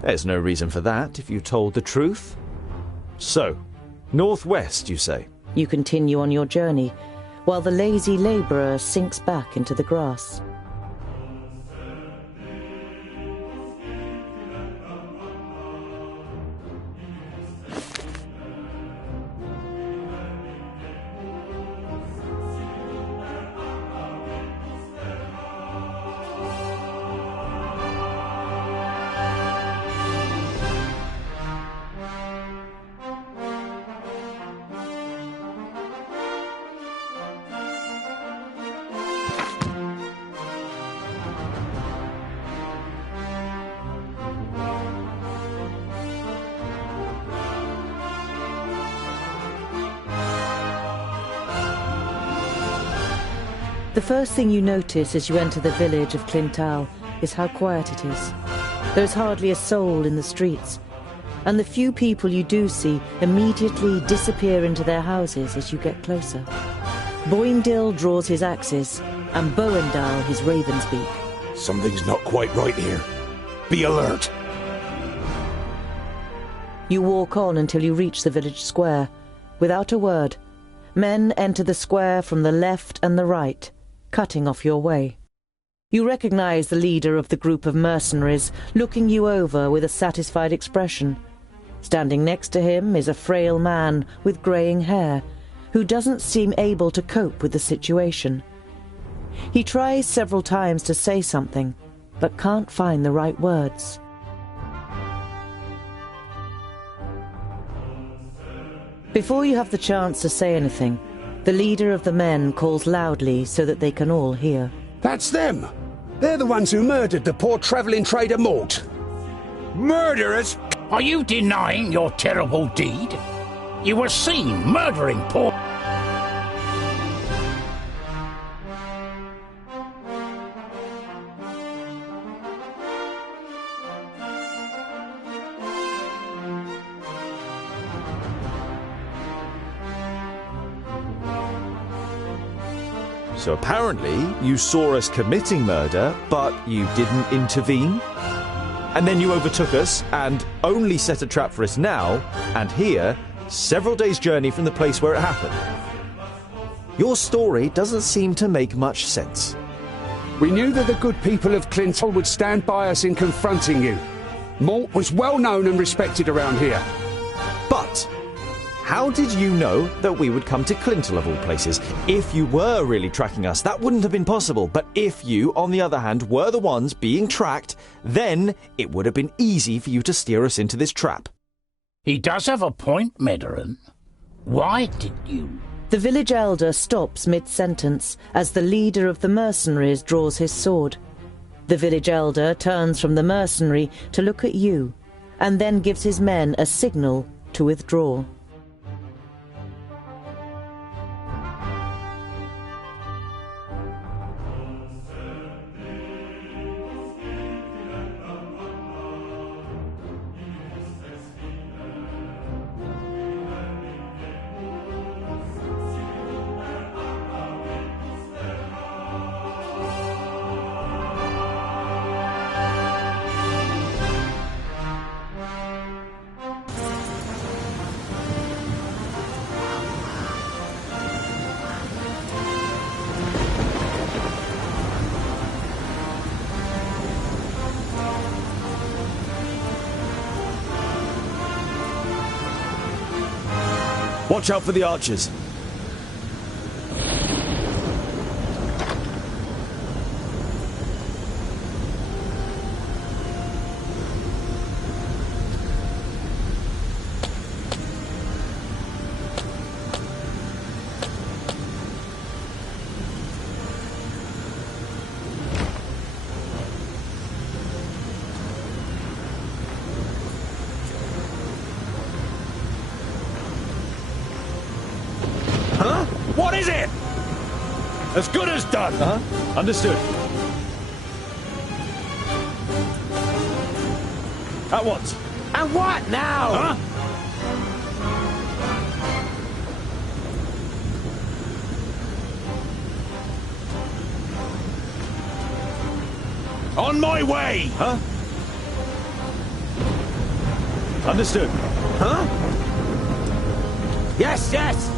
There's no reason for that if you told the truth. So, northwest, you say? You continue on your journey, while the lazy labourer sinks back into the grass. The first thing you notice as you enter the village of Clintal is how quiet it is. There's hardly a soul in the streets, and the few people you do see immediately disappear into their houses as you get closer. Boindil draws his axes, and Boendal his raven's beak. Something's not quite right here. Be alert. You walk on until you reach the village square. Without a word, men enter the square from the left and the right, cutting off your way. You recognize the leader of the group of mercenaries, looking you over with a satisfied expression. Standing next to him is a frail man with greying hair, who doesn't seem able to cope with the situation. He tries several times to say something, but can't find the right words. Before you have the chance to say anything, the leader of the men calls loudly so that they can all hear. That's them! They're the ones who murdered the poor travelling trader Mort. Murderers? Are you denying your terrible deed? You were seen murdering poor... So apparently you saw us committing murder, but you didn't intervene? And then you overtook us and only set a trap for us now, and here, several days' journey from the place where it happened. Your story doesn't seem to make much sense. We knew that the good people of Clintel would stand by us in confronting you. Mort was well known and respected around here. But how did you know that we would come to Clintel of all places? If you were really tracking us, that wouldn't have been possible. But if you, on the other hand, were the ones being tracked, then it would have been easy for you to steer us into this trap. He does have a point, Medarin. Why did you? The village elder stops mid-sentence as the leader of the mercenaries draws his sword. The village elder turns from the mercenary to look at you, and then gives his men a signal to withdraw. Watch out for the archers. What is it? As good as done. Understood. At once. And what now? On my way! Understood. Yes, yes!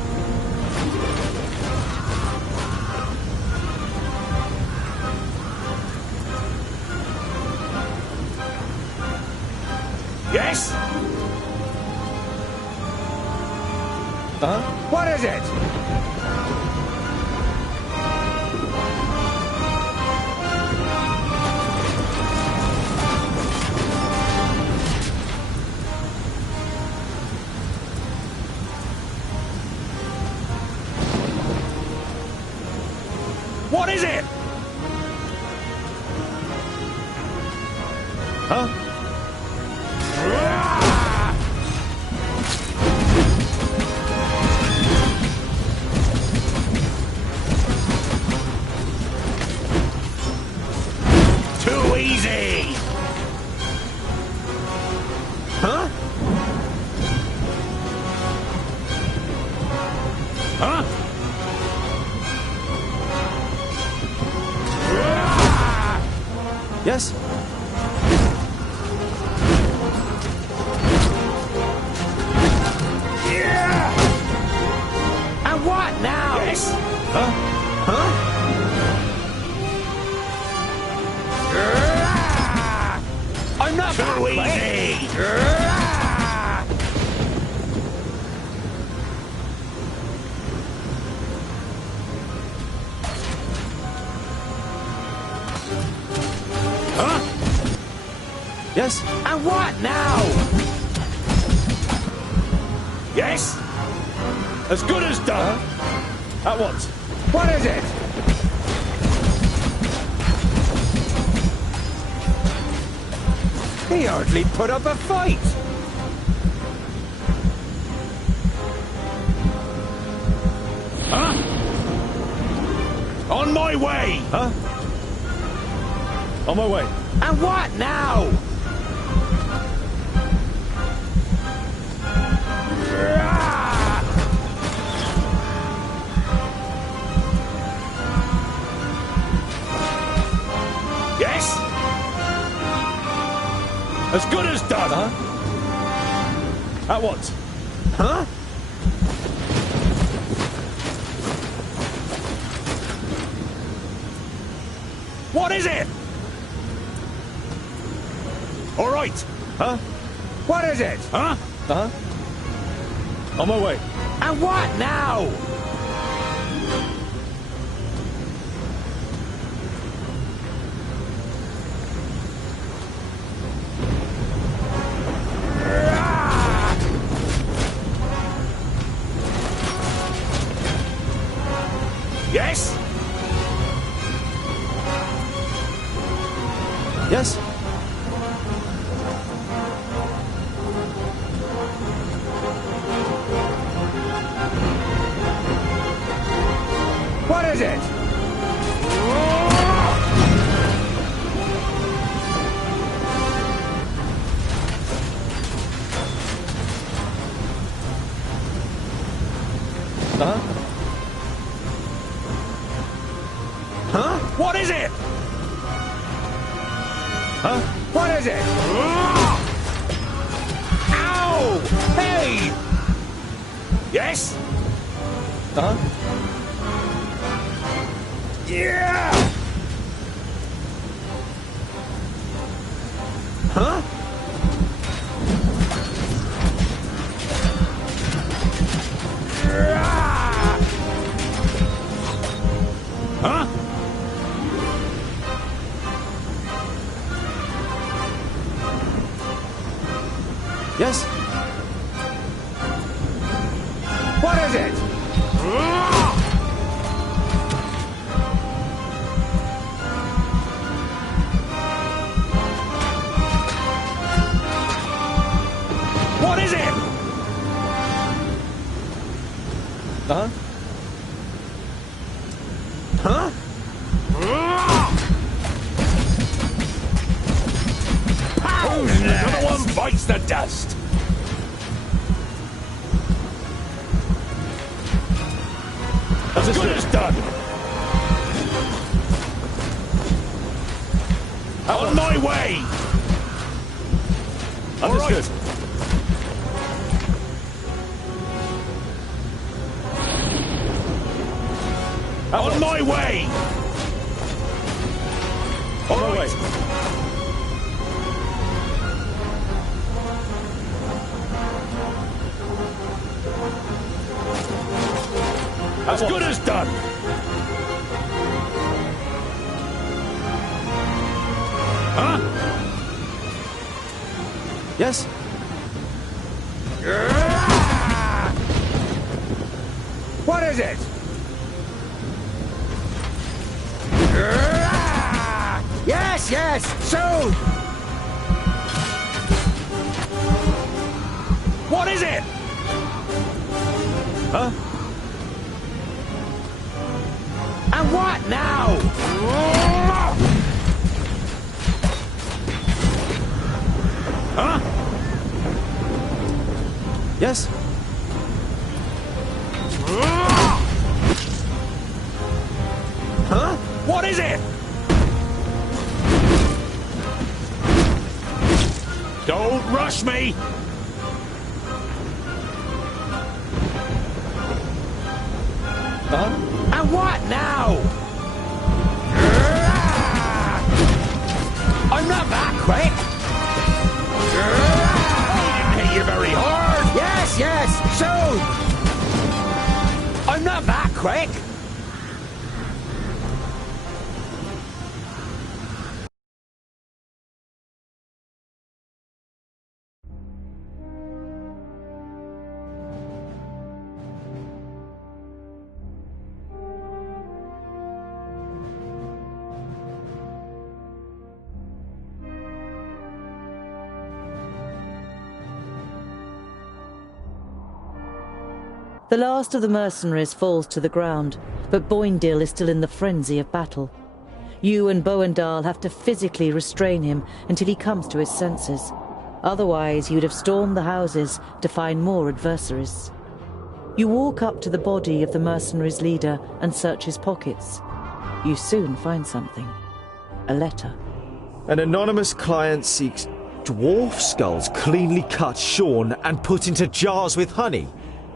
Yes? What is it? What is it? Too easy! Yes? And what now? Yes? I'm not Too easy! Yes? And what now? Yes? As good as done. At once. What is it? He hardly put up a fight. On my way! On my way. And what now? As good as done. At once. Huh? What is it? All right. Huh? What is it? Huh? On my way. And what now? Yes? Yes? What is it? Huh? What is it? Huh? What is it? Ow! Hey! Yes? Yeah! Huh? Huh? Yes? What is it? What is it? Huh? Pow! Another one bites the dust. As good as done. On my way. Understood. On my way. On my way. As good as done. Huh? Yes? What is it? Yes, yes, soon! What is it? Huh? And what now? Huh? Yes? Huh? What is it? Don't rush me! And what now? I'm not that quick! I didn't hit you very hard! Yes, yes, soon! I'm not that quick! The last of the mercenaries falls to the ground, but Boindil is still in the frenzy of battle. You and Boendal have to physically restrain him until he comes to his senses. Otherwise, you'd have stormed the houses to find more adversaries. You walk up to the body of the mercenaries' leader and search his pockets. You soon find something. A letter. An anonymous client seeks Dwarf skulls cleanly cut, shorn, and put into jars with honey.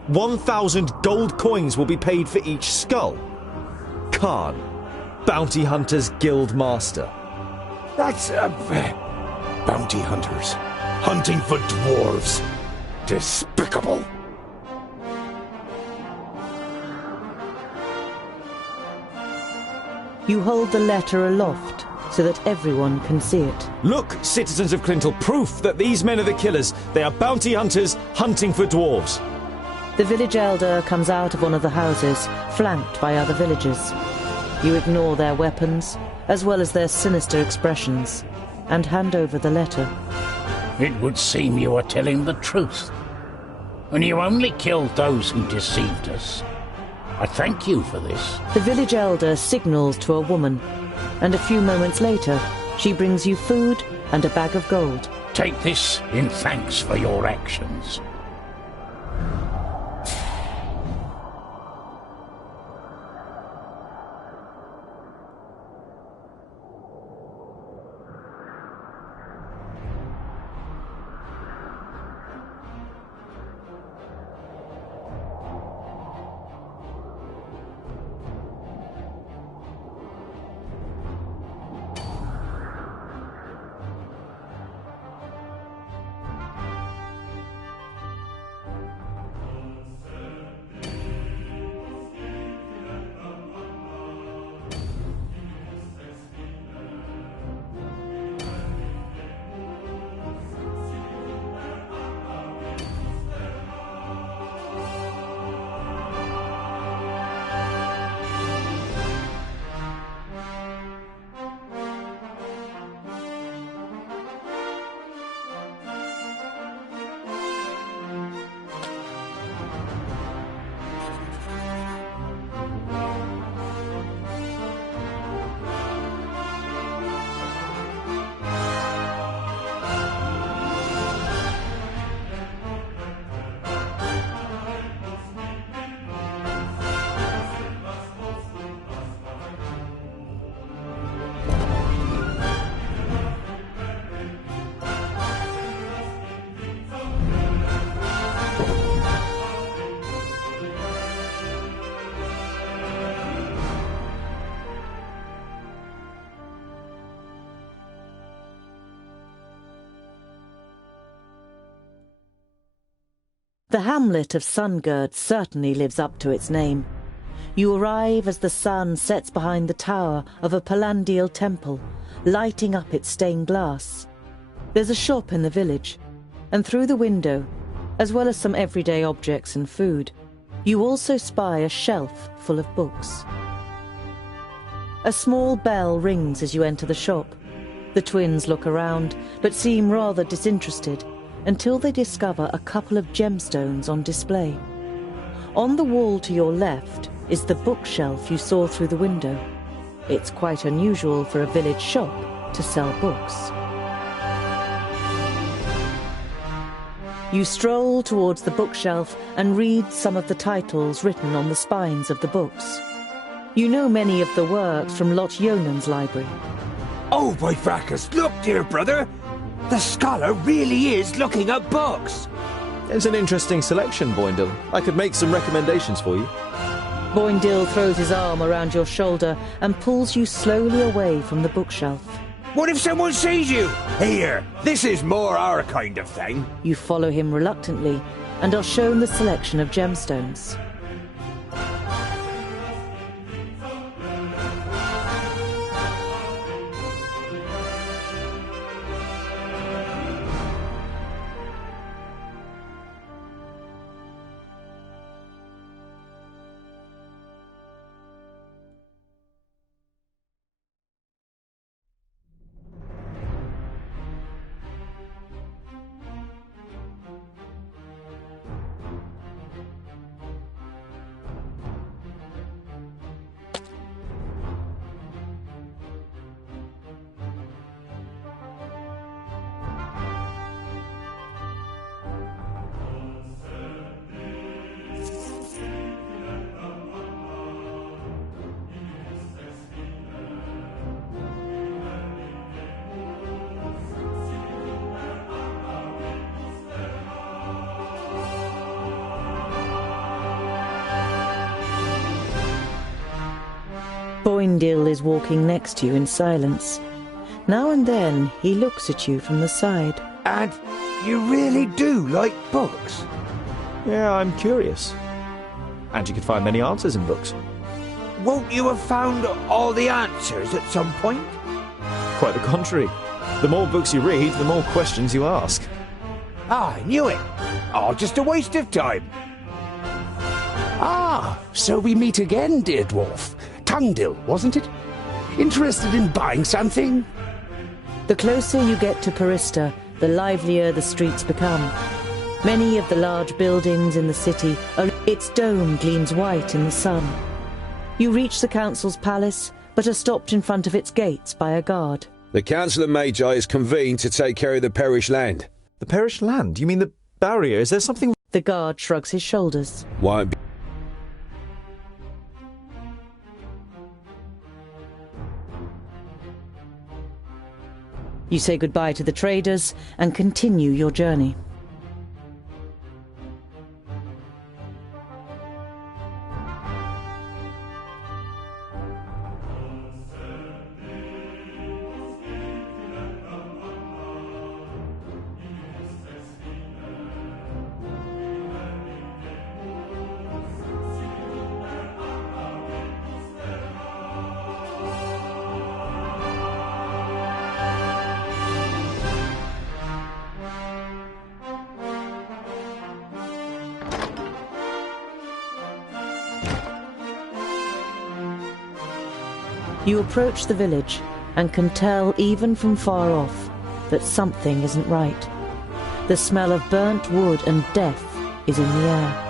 1,000 gold coins will be paid for each skull. Khan, Bounty Hunters Guild Master. That's bounty hunters hunting for dwarves. Despicable. You hold the letter aloft so that everyone can see it. Look, citizens of Clintel, proof that these men are the killers. They are bounty hunters hunting for dwarves. The village elder comes out of one of the houses, flanked by other villagers. You ignore their weapons, as well as their sinister expressions, and hand over the letter. It would seem you are telling the truth. And you only killed those who deceived us. I thank you for this. The village elder signals to a woman, and a few moments later, she brings you food and a bag of gold. Take this in thanks for your actions. The hamlet of Sungird certainly lives up to its name. You arrive as the sun sets behind the tower of a Palandial temple, lighting up its stained glass. There's a shop in the village, and through the window, as well as some everyday objects and food, you also spy a shelf full of books. A small bell rings as you enter the shop. The twins look around, but seem rather disinterested, until they discover a couple of gemstones on display. On the wall to your left is the bookshelf you saw through the window. It's quite unusual for a village shop to sell books. You stroll towards the bookshelf and read some of the titles written on the spines of the books. You know many of the works from Lot Yonan's library. Oh, by Fracas, look, dear brother! The scholar really is looking at books! It's an interesting selection, Boindle. I could make some recommendations for you. Boindle throws his arm around your shoulder and pulls you slowly away from the bookshelf. What if someone sees you? Here, this is more our kind of thing. You follow him reluctantly and are shown the selection of gemstones. Boindil is walking next to you in silence. Now and then he looks at you from the side. And you really do like books? Yeah, I'm curious. And you can find many answers in books. Won't you have found all the answers at some point? Quite the contrary. The more books you read, the more questions you ask. Ah, I knew it. Oh, just a waste of time. Ah, so we meet again, dear dwarf. Tungdil, wasn't it? Interested in buying something? The closer you get to Parista, the livelier the streets become. Many of the large buildings in the city, its dome gleams white in the sun. You reach the council's palace, but are stopped in front of its gates by a guard. The Council of Magi is convened to take care of the parish land. The parish land? You mean the barrier? Is there something... The guard shrugs his shoulders. Won't be... You say goodbye to the traders and continue your journey. You approach the village and can tell even from far off that something isn't right. The smell of burnt wood and death is in the air.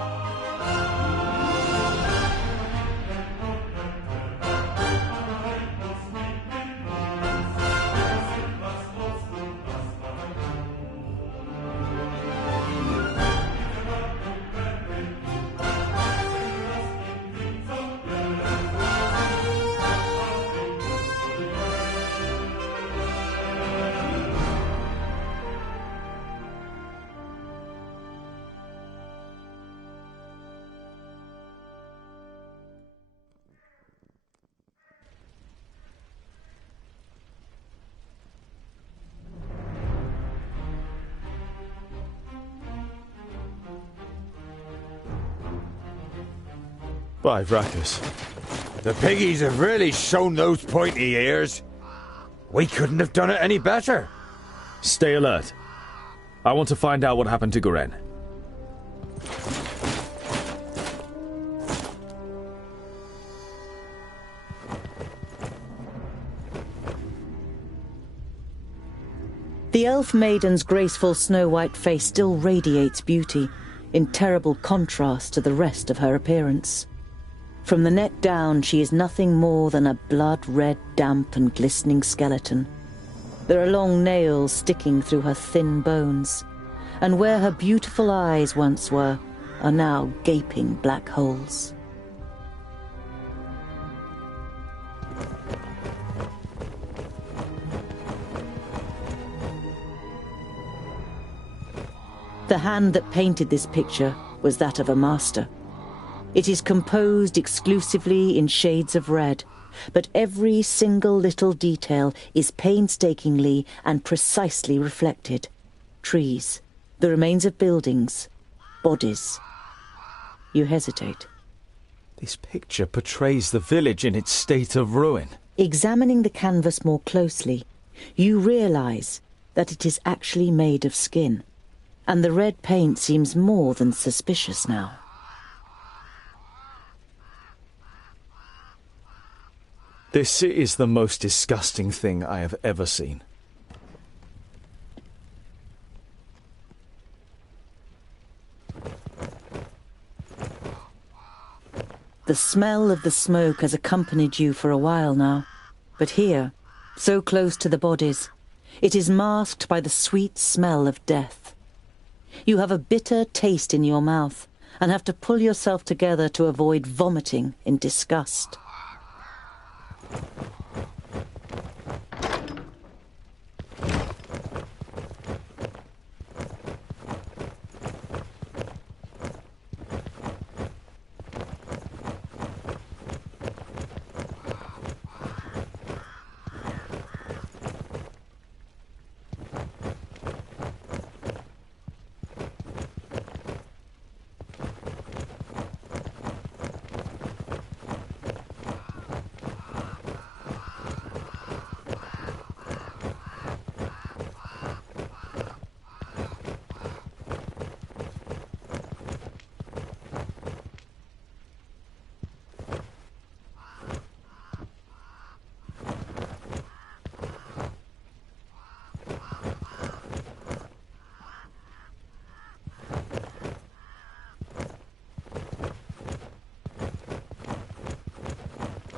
By Vracus. The piggies have really shown those pointy ears. We couldn't have done it any better. Stay alert. I want to find out what happened to Garen. The elf maiden's graceful snow-white face still radiates beauty, in terrible contrast to the rest of her appearance. From the neck down, she is nothing more than a blood-red, damp and glistening skeleton. There are long nails sticking through her thin bones, and where her beautiful eyes once were are now gaping black holes. The hand that painted this picture was that of a master. It is composed exclusively in shades of red, but every single little detail is painstakingly and precisely reflected. Trees, the remains of buildings, bodies. You hesitate. This picture portrays the village in its state of ruin. Examining the canvas more closely, you realize that it is actually made of skin, and the red paint seems more than suspicious now. This is the most disgusting thing I have ever seen. The smell of the smoke has accompanied you for a while now, but here, so close to the bodies, it is masked by the sweet smell of death. You have a bitter taste in your mouth and have to pull yourself together to avoid vomiting in disgust.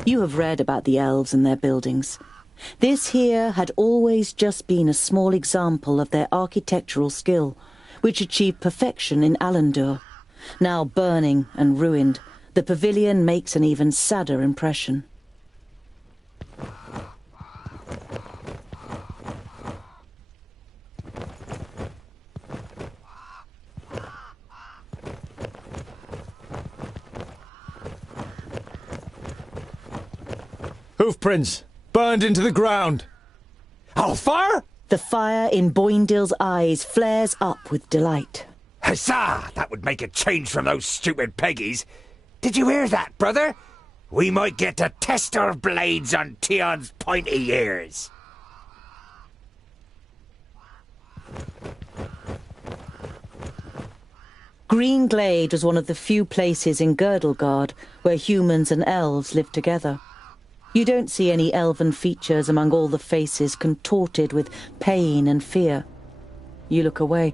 You have read about the elves and their buildings. This here had always just been a small example of their architectural skill, which achieved perfection in Alandur. Now burning and ruined, the pavilion makes an even sadder impression. Hoofprints! Burned into the ground! Alfar? The fire in Boindill's eyes flares up with delight. Huzzah! That would make a change from those stupid Peggies. Did you hear that, brother? We might get to test our blades on Tion's pointy ears. Green Glade was one of the few places in Girdlegard where humans and elves lived together. You don't see any elven features among all the faces contorted with pain and fear. You look away.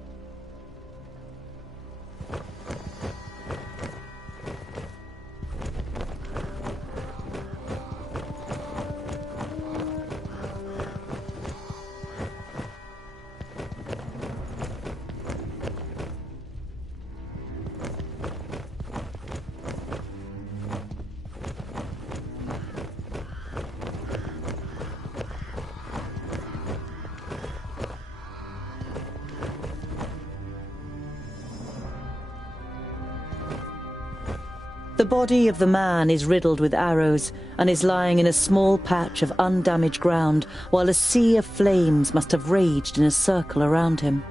The body of the man is riddled with arrows and is lying in a small patch of undamaged ground, while a sea of flames must have raged in a circle around him.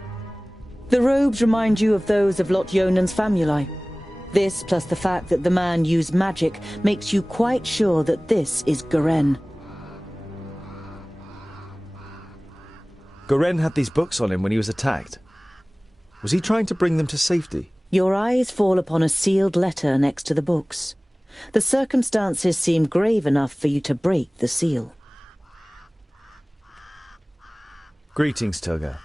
The robes remind you of those of Lot Yonan's famuli. This, plus the fact that the man used magic, makes you quite sure that this is Garen. Garen had these books on him when he was attacked. Was he trying to bring them to safety? Your eyes fall upon a sealed letter next to the books. The circumstances seem grave enough for you to break the seal. Greetings, Turga.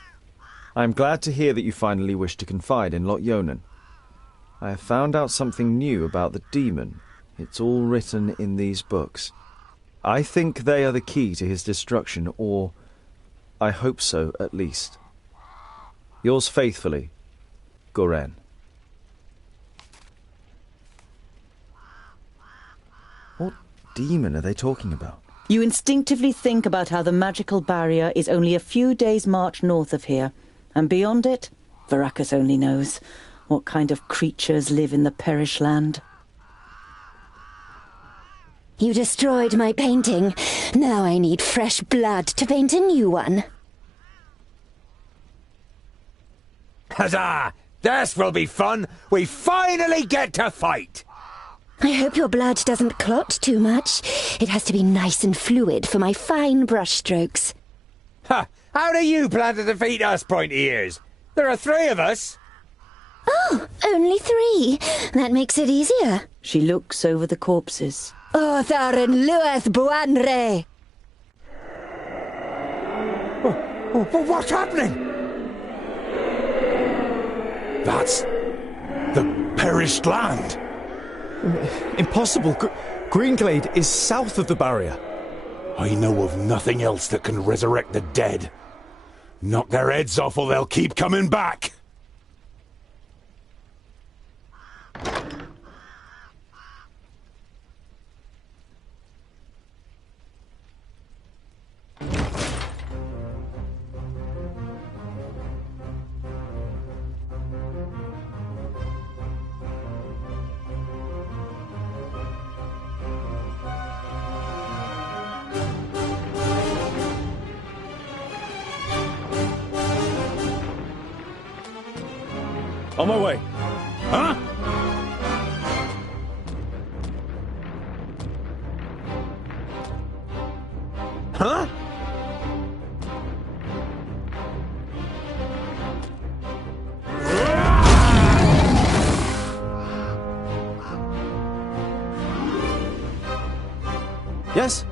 I am glad to hear that you finally wish to confide in Lot Yonan. I have found out something new about the demon. It's all written in these books. I think they are the key to his destruction, or I hope so, at least. Yours faithfully, Goren. What demon are they talking about? You instinctively think about how the magical barrier is only a few days' march north of here, and beyond it, Varakas only knows what kind of creatures live in the Perish Land. You destroyed my painting. Now I need fresh blood to paint a new one. Huzzah! This will be fun! We finally get to fight! I hope your blood doesn't clot too much. It has to be nice and fluid for my fine brushstrokes. Ha! How do you plan to defeat us, pointy ears? There are 3 of us. Oh, only 3. That makes it easier. She looks over the corpses. Otharin lueth buanre. What's happening? That's the perished land. Impossible. Greenglade is south of the barrier. I know of nothing else that can resurrect the dead. Knock their heads off or they'll keep coming back. On my way. Huh? Huh? Yes?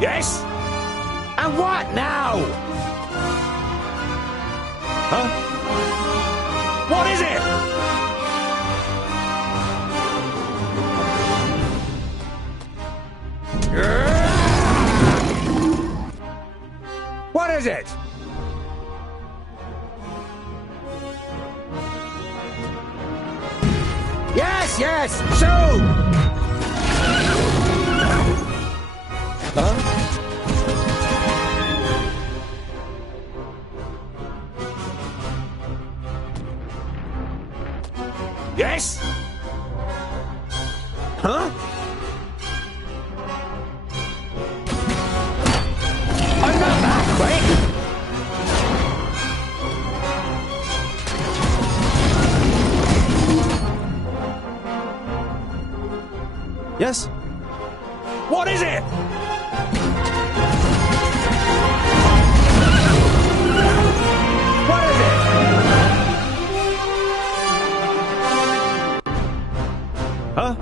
Yes? And what now? Huh? What is it? What is it? Yes, yes, shoot! Huh? Yes? Huh? I'm not that quick! Yes? What is it? What is it? Huh?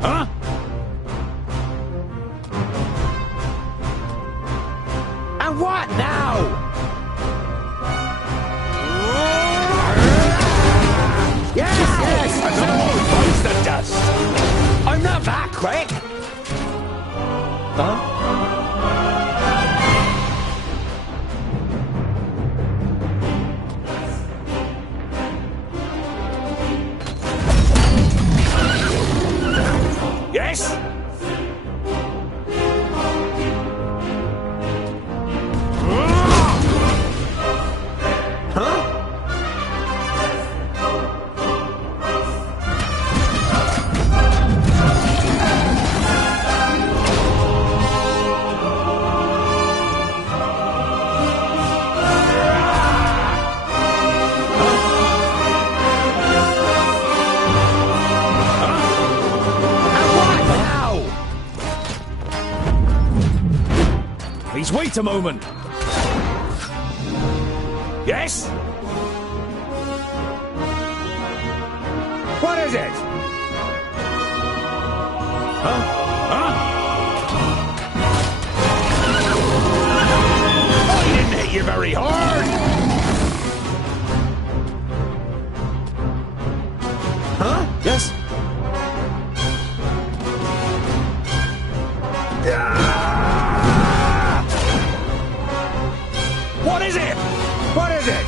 Huh? And what now? Yes, yes! Another one bites the dust! I'm not that quick! Huh? Yes? Huh? Please wait a moment. Yes? What is it? Huh? Huh? I didn't hit you very hard! Huh? Yes? What is it? What is it?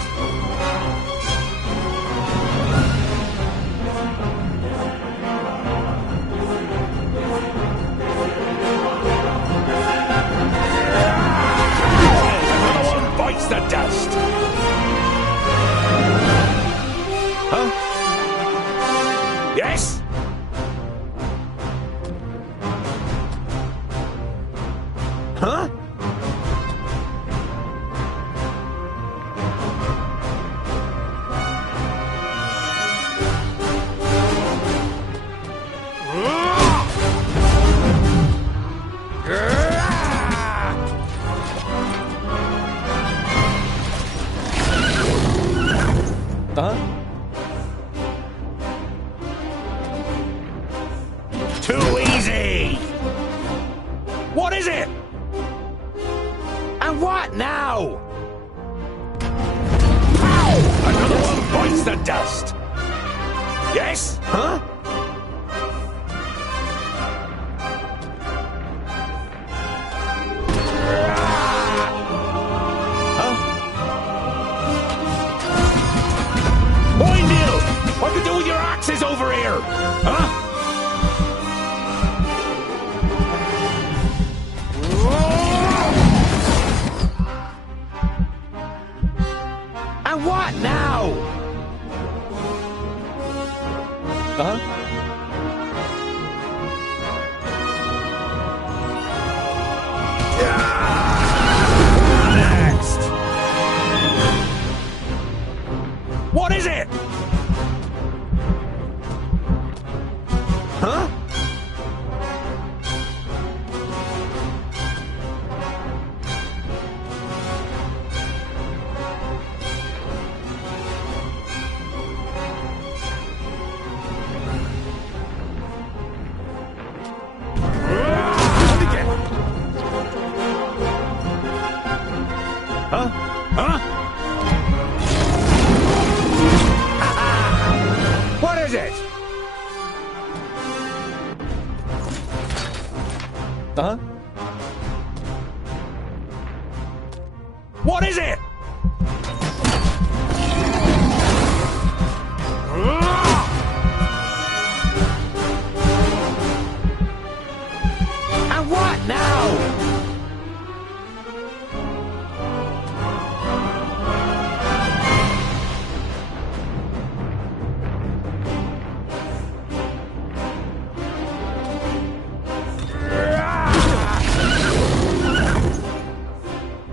Another one bites the dust. Huh? Yes? Huh? Huh? Too easy! What is it? And what now? Ow! Another one bites the dust. Yes? Huh? Boy, Neil! What you do with your axes over here? Huh? And what now? Huh? Next! What is it? Huh? Huh? Huh? Uh-huh. What is it? And what now?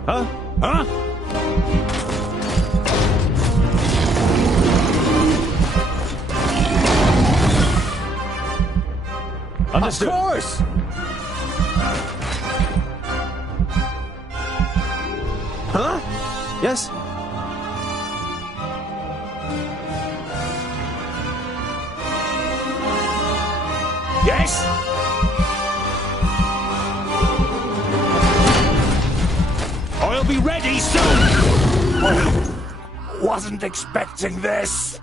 Huh? Huh? Understood. Of course! Huh? Yes? Yes? I'll be ready soon! I wasn't expecting this.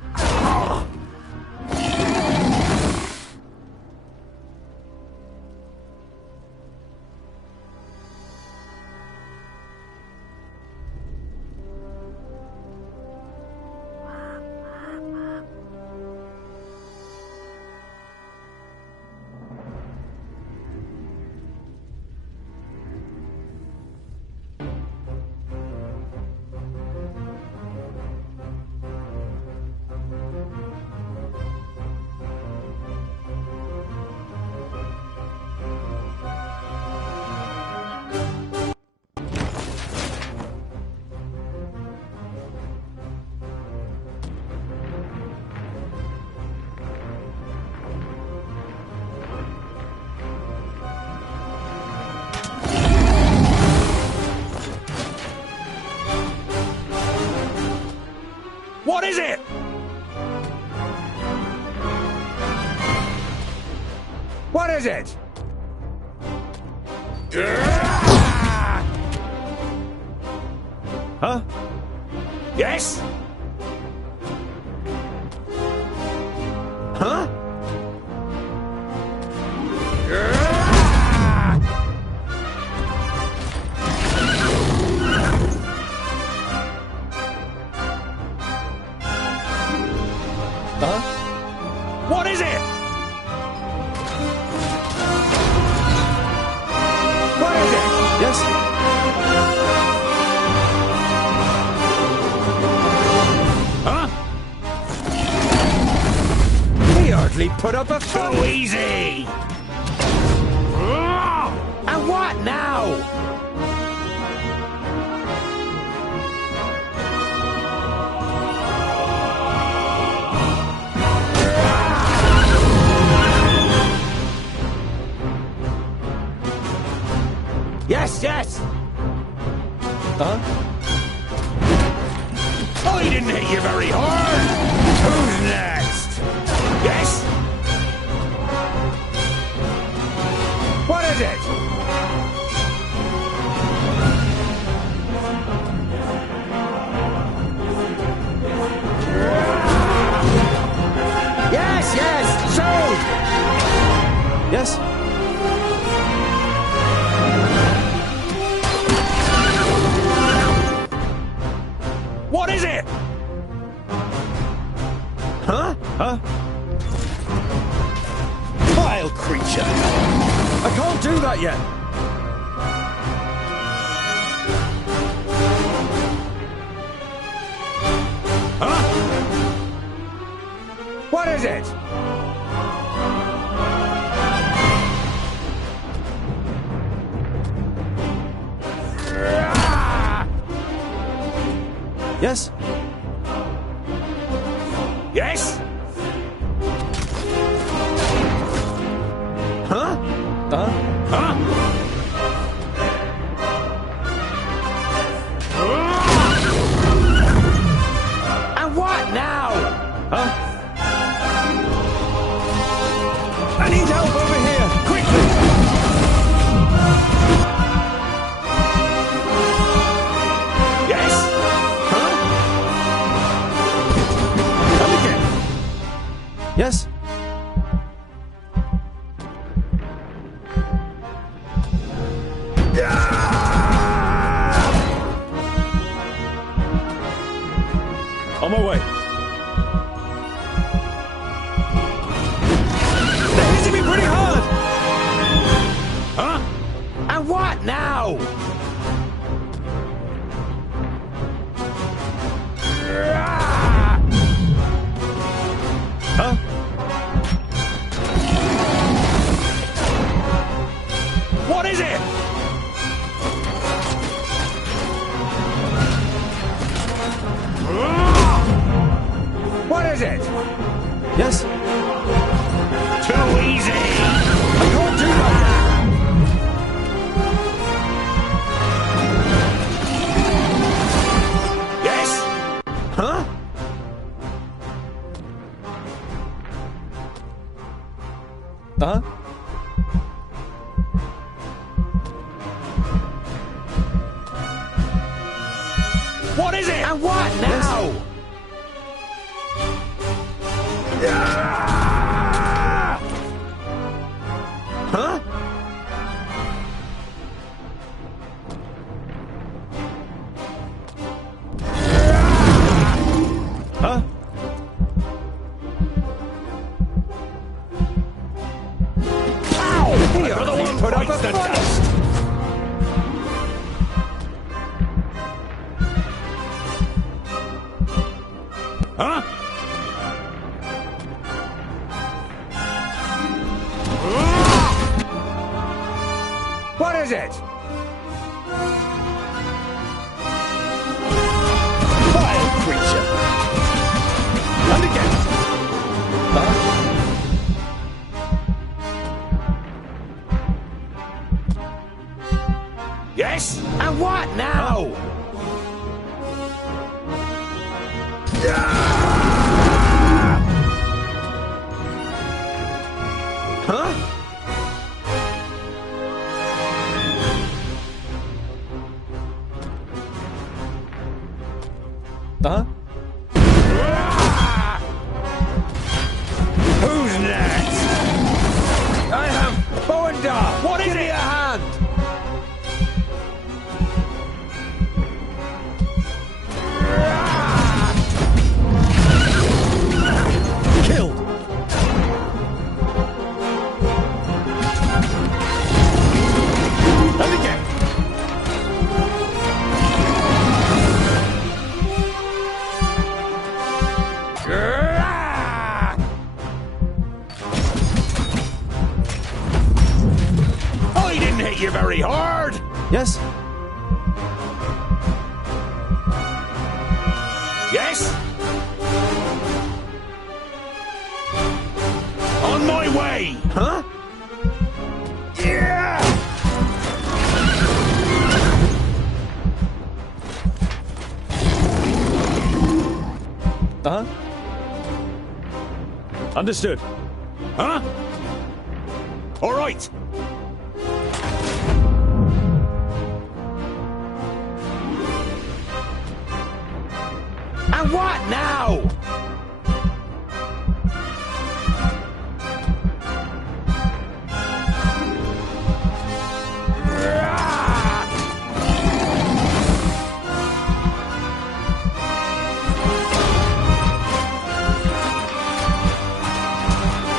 What is it? What is it? Huh? Yes? Huh? What is it? What is it? Yes? Huh? He hardly put up a fight. Too easy! And what now? Yes, yes! Huh? Oh, he didn't hit you very hard! Who's next? Yes? What is it? Yes, yes! Sold! Yes? What is it? Huh? Huh? Vile creature! I can't do that yet! Huh? What is it? Yes? Yes? Huh? Huh? And what now? Huh? I need help over here! Quickly! Yes? Huh? On my way. They're hitting me pretty hard! Huh? And what now? Huh? What is it? What is it? Yes? Too easy! I can't do that! Yes? Huh? Uh-huh. What is it? And what now? Ah! Huh? Huh? Pow! Another one put up the dust! Huh? What is it? Vile creature! And again! Yes? And what now? Huh? Uh-huh. Who's next? I am Boendar. What is it? Give me a hand. Killed. And again. I didn't hit you very hard. Yes? Yes? On my way. Huh? Yeah! Uh-huh. Understood. Huh? All right. And what now?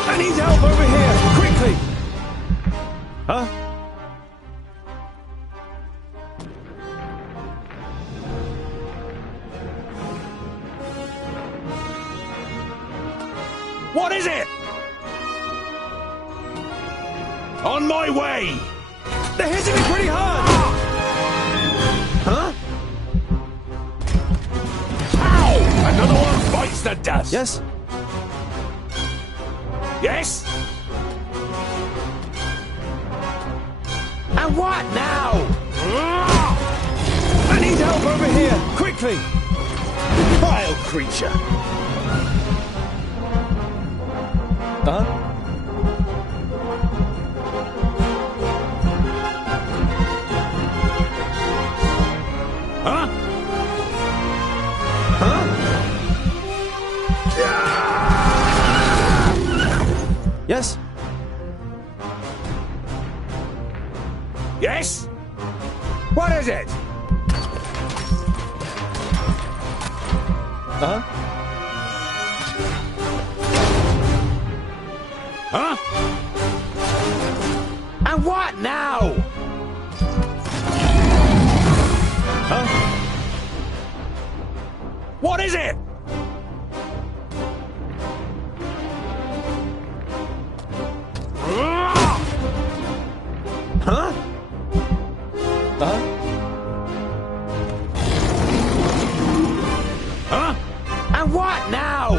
I need help over here! Quickly! Huh? What is it? On my way! They're hitting me pretty hard! Huh? Ow! Another one bites the dust! Yes? Yes? And what now? I need help over here! Quickly! Vile creature! Uh-huh. Huh? Huh? Yes? Yes? What is it? Huh? Huh? And what now? Huh? What is it? Huh? Huh? Huh? And what now?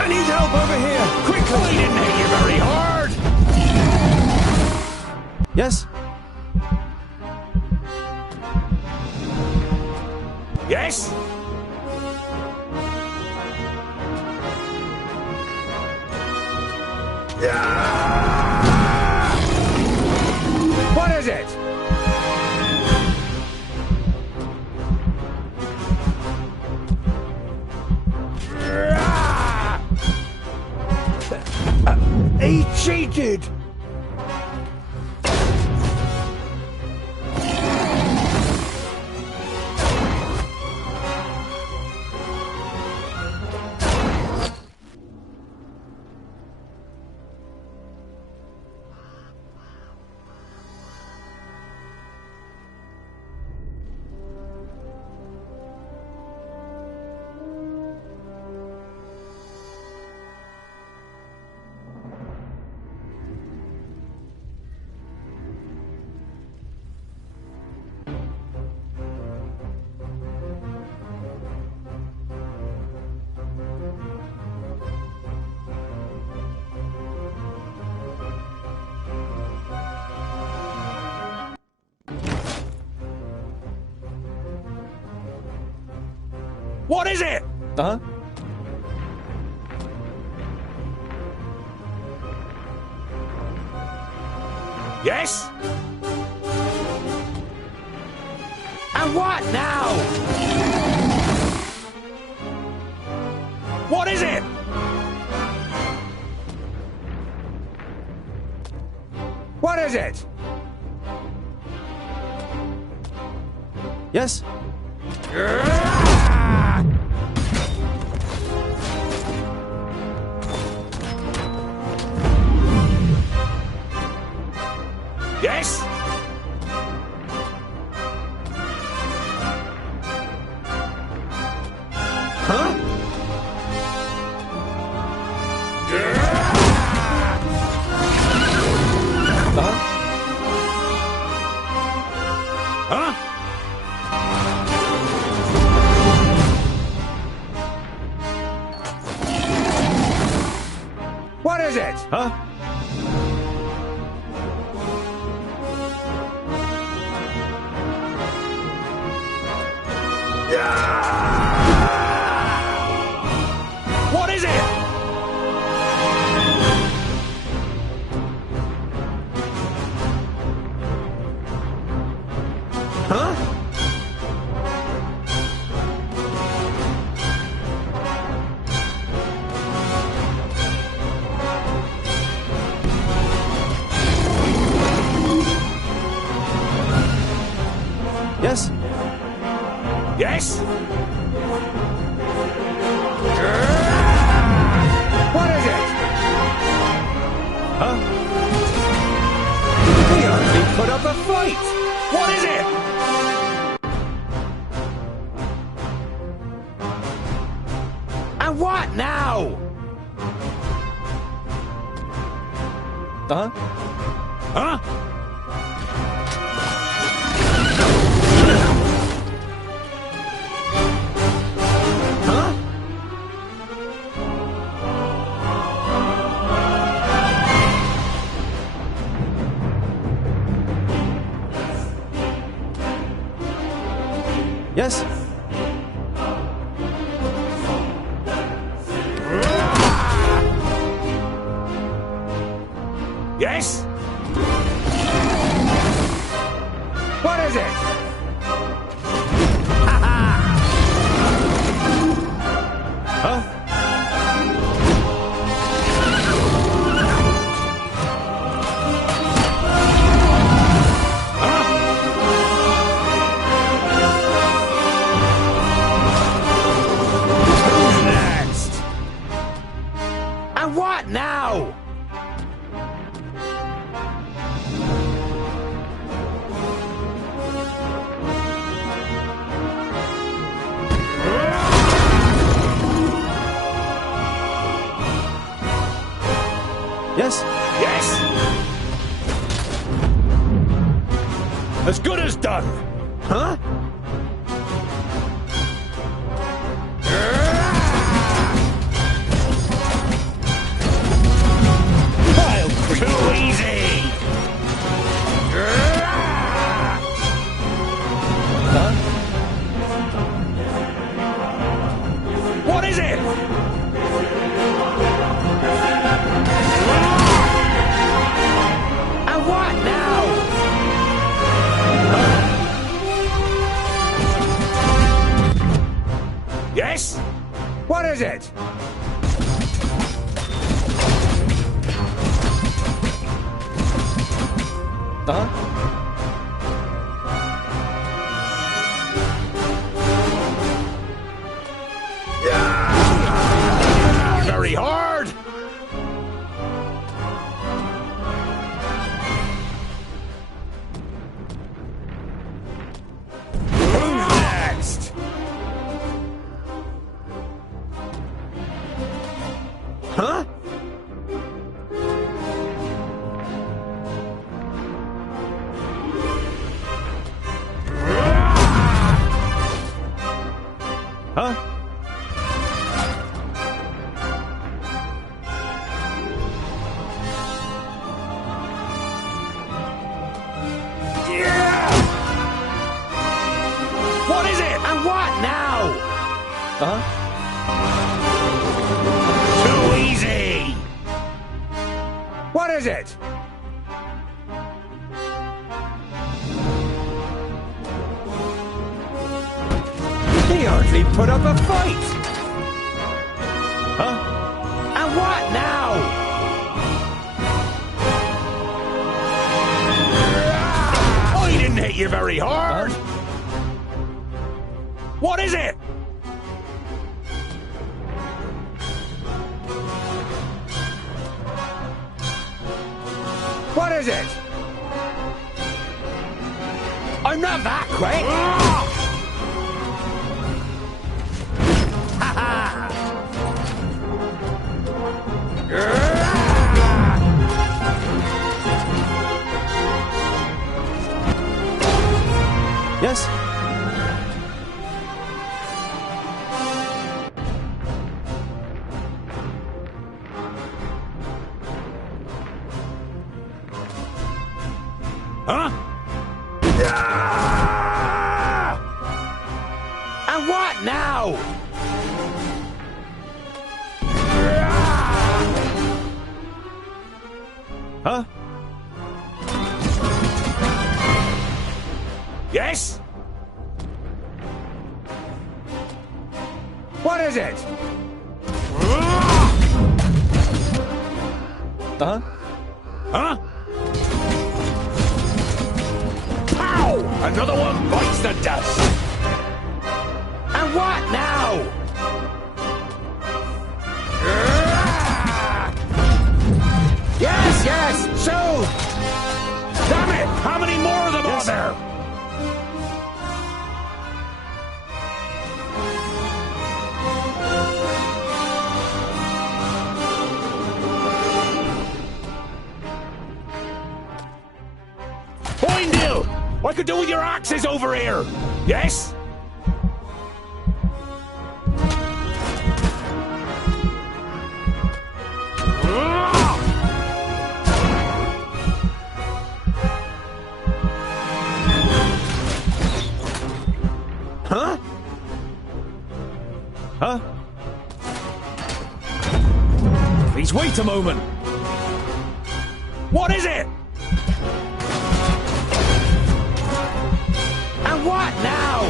I need help over here! Quickly! I didn't hit you very hard! Yes? Yes? What is it? He cheated! What is it? Huh? Yes? And what now? What is it? What is it? Yes? Yes? Huh? Huh? What is it? Huh? What is it? Huh? Yes? Yes? What is it? Huh? We only put up a fight! What is it? And what now? Huh? Huh? Huh? Yes? Yes? What is it? Ha Huh? What now? Yes? Yes! As good as done. Huh? Too easy! Huh? What is it? And what now? Yes? What is it? Very hard. Who's next? Huh? Huh? Yeah! What is it? And what now? Huh? Too easy! What is it? He hardly put up a fight! Huh? And what now? I didn't hit you very hard! What is it? What is it? I'm not that quick! Ha ha! Yes? Huh? And what now? Huh? Yes? What is it? Huh? Huh? Pow! Another one bites the dust. And what now? Yes, yes, so! Damn it! How many more of them are there? Boindale! What could do with your axes over here? Yes? Huh? Huh? Please wait a moment. What is it? And what now?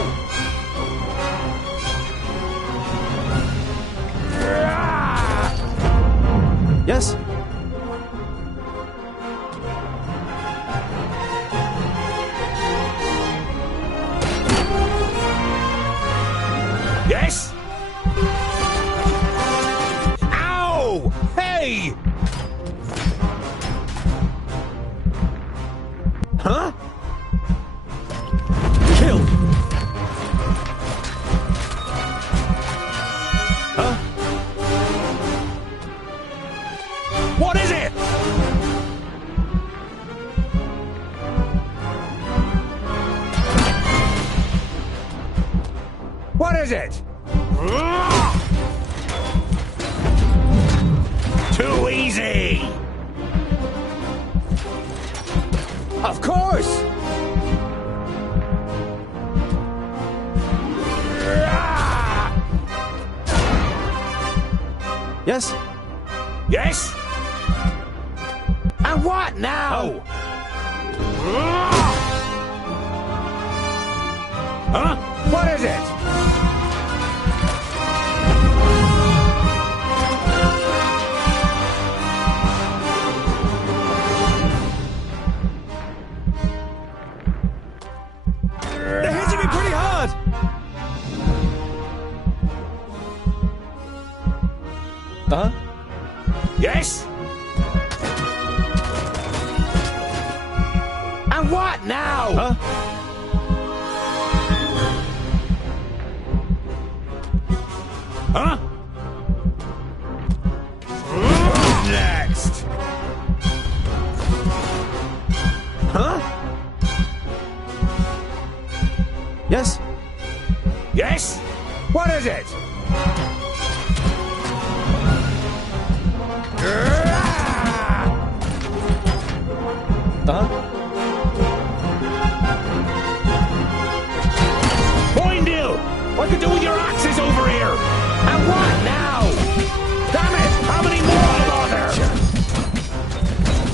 is it? Too easy! Of course! Yes? Yes? And what now? Huh? What is it? They're hitting me pretty hard! Huh? Yes? And what now? Huh? Huh? Next. Huh? Yes? Yes? What is it? Huh? Boindale! What could do with your axes over here? And what now? Damn it! How many more are there?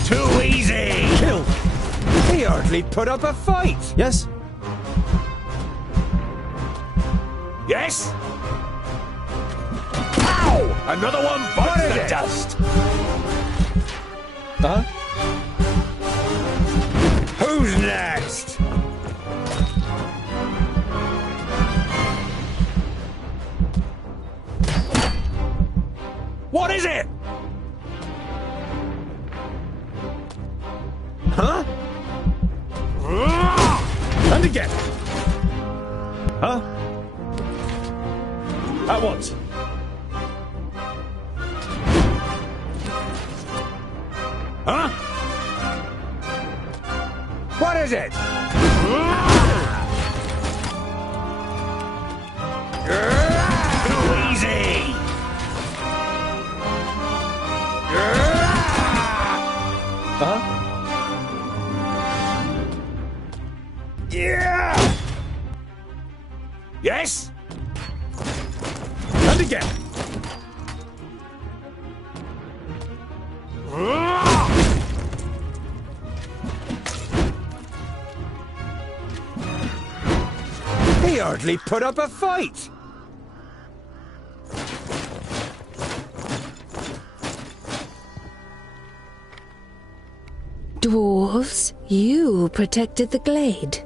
Too easy! Kill! He hardly put up a fight. Yes? Yes? Ow! Another one bites What is the it? dust! Huh? Who's next? What is it? Huh? And again. Huh? At once. Huh? What is it? Too easy! Huh? Yeah! Yes? And again. He hardly put up a fight. Dwarves, you protected the glade.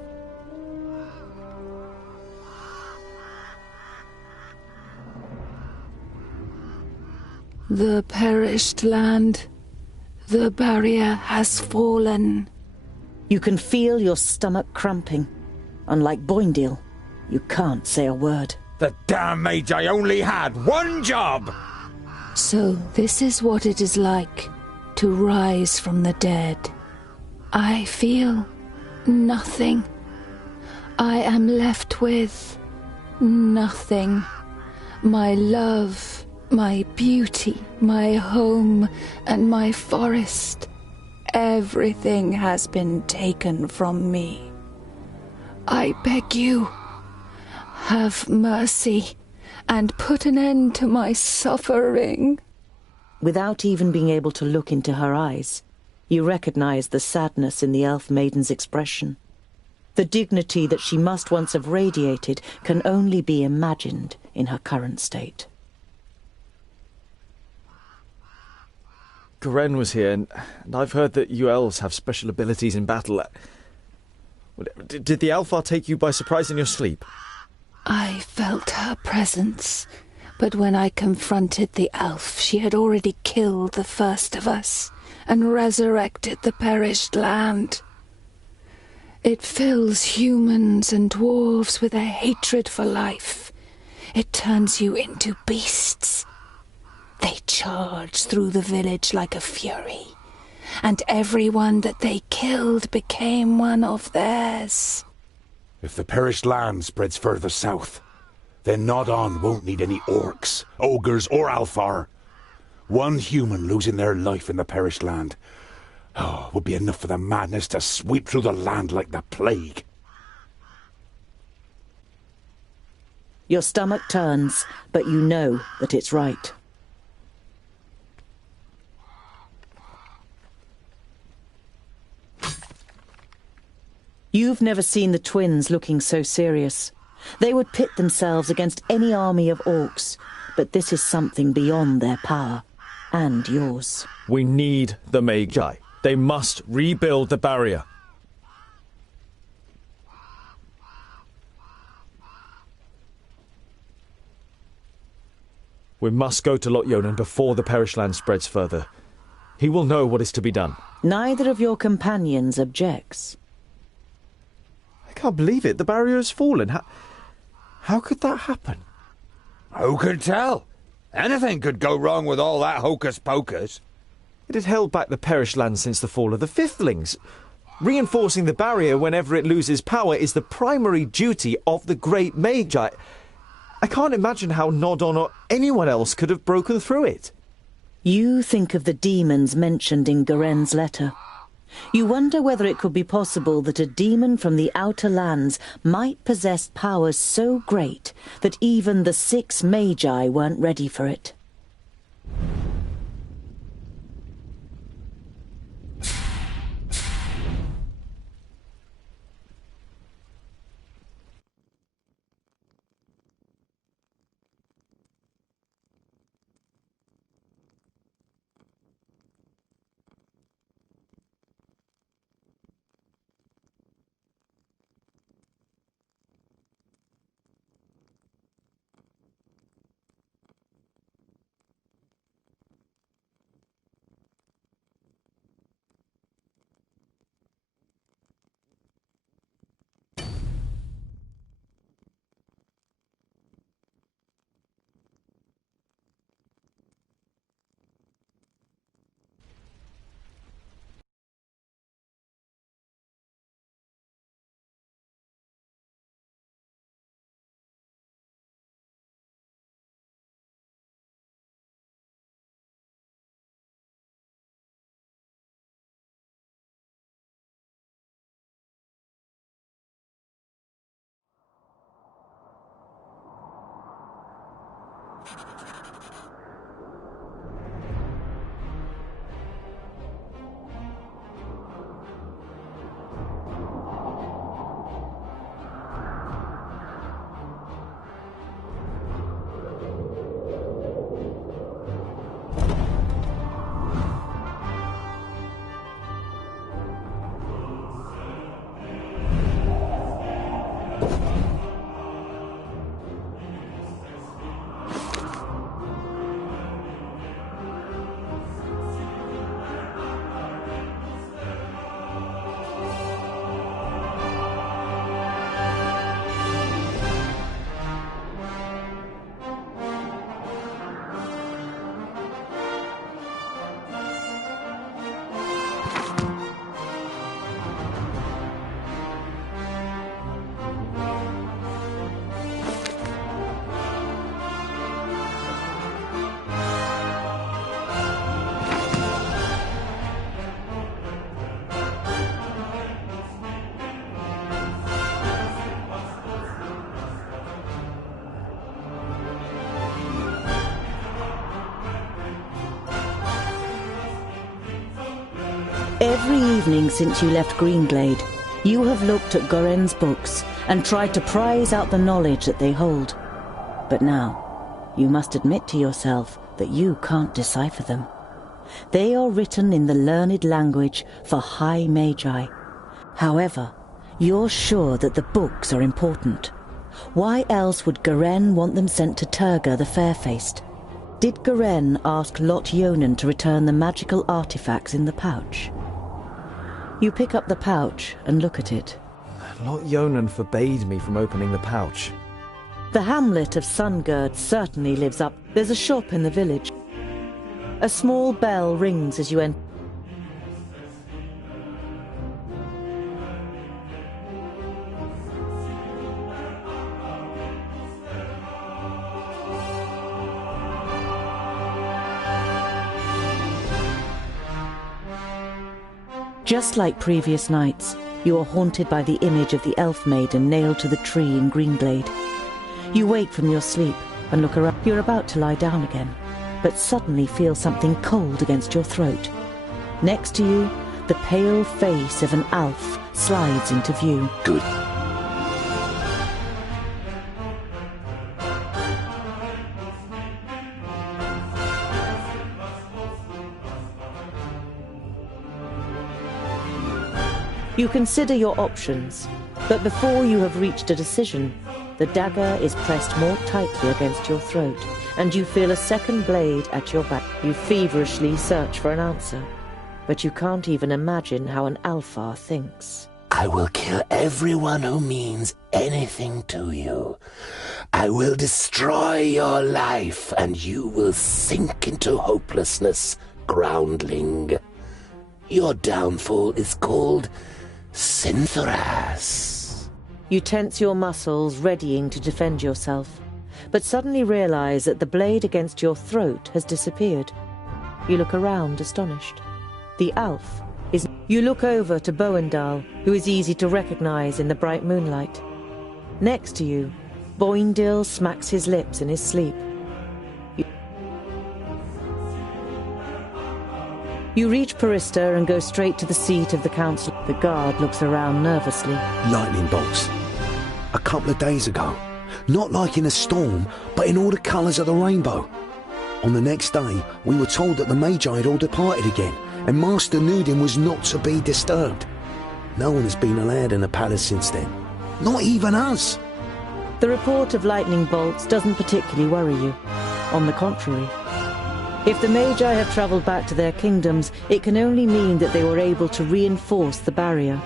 The perished land. The barrier has fallen. You can feel your stomach cramping. Unlike Boindale, you can't say a word. The damn Magi only had one job! So this is what it is like to rise from the dead. I feel nothing. I am left with nothing. My love, my beauty, my home, and my forest. Everything has been taken from me. I beg you, have mercy and put an end to my suffering. Without even being able to look into her eyes, you recognize the sadness in the elf maiden's expression. The dignity that she must once have radiated can only be imagined in her current state. Garen was here, and I've heard that you elves have special abilities in battle. Did the Alfar take you by surprise in your sleep? I felt her presence, but when I confronted the elf, she had already killed the first of us and resurrected the perished land. It fills humans and dwarves with a hatred for life. It turns you into beasts. They charged through the village like a fury, and everyone that they killed became one of theirs. If the perished land spreads further south, then Nodon won't need any orcs, ogres, or Alfar. One human losing their life in the perished land would be enough for the madness to sweep through the land like the plague. Your stomach turns, but you know that it's right. You've never seen the twins looking so serious. They would pit themselves against any army of orcs, but this is something beyond their power, and yours. We need the Magi. They must rebuild the barrier. We must go to Lot Yonan before the perished land spreads further. He will know what is to be done. Neither of your companions objects. I can't believe it. The barrier has fallen. How could that happen? Who could tell? Anything could go wrong with all that hocus-pocus. It had held back the perished land since the fall of the Fifthlings. Reinforcing the barrier whenever it loses power is the primary duty of the great Magi. I can't imagine how Nodon or anyone else could have broken through it. You think of the demons mentioned in Garen's letter. You wonder whether it could be possible that a demon from the outer lands might possess powers so great that even the 6 Magi weren't ready for it. Every evening since you left Greenglade, you have looked at Garen's books and tried to prize out the knowledge that they hold. But now, you must admit to yourself that you can't decipher them. They are written in the learned language for High Magi. However, you're sure that the books are important. Why else would Garen want them sent to Turga the Fair-Faced? Did Garen ask Lot Yonan to return the magical artifacts in the pouch? You pick up the pouch and look at it. Lot Yonan forbade me from opening the pouch. The hamlet of Sungird certainly lives up. There's a shop in the village. A small bell rings as you enter. Just like previous nights, you are haunted by the image of the elf maiden nailed to the tree in Greenglade. You wake from your sleep and look around. You're about to lie down again, but suddenly feel something cold against your throat. Next to you, the pale face of an elf slides into view. Good. You consider your options, but before you have reached a decision, the dagger is pressed more tightly against your throat, and you feel a second blade at your back. You feverishly search for an answer, but you can't even imagine how an Alfar thinks. I will kill everyone who means anything to you. I will destroy your life, and you will sink into hopelessness, groundling. Your downfall is called Synthras. You tense your muscles, readying to defend yourself, but suddenly realize that the blade against your throat has disappeared. You look around, astonished. The elf is... You look over to Boendal, who is easy to recognize in the bright moonlight. Next to you, Boindil smacks his lips in his sleep. You reach Parista and go straight to the seat of the council. The guard looks around nervously. Lightning bolts. A couple of days ago. Not like in a storm, but in all the colours of the rainbow. On the next day, we were told that the Magi had all departed again, and Master Nudin was not to be disturbed. No one has been allowed in the palace since then. Not even us. The report of lightning bolts doesn't particularly worry you. On the contrary. If the Magi have travelled back to their kingdoms, it can only mean that they were able to reinforce the barrier.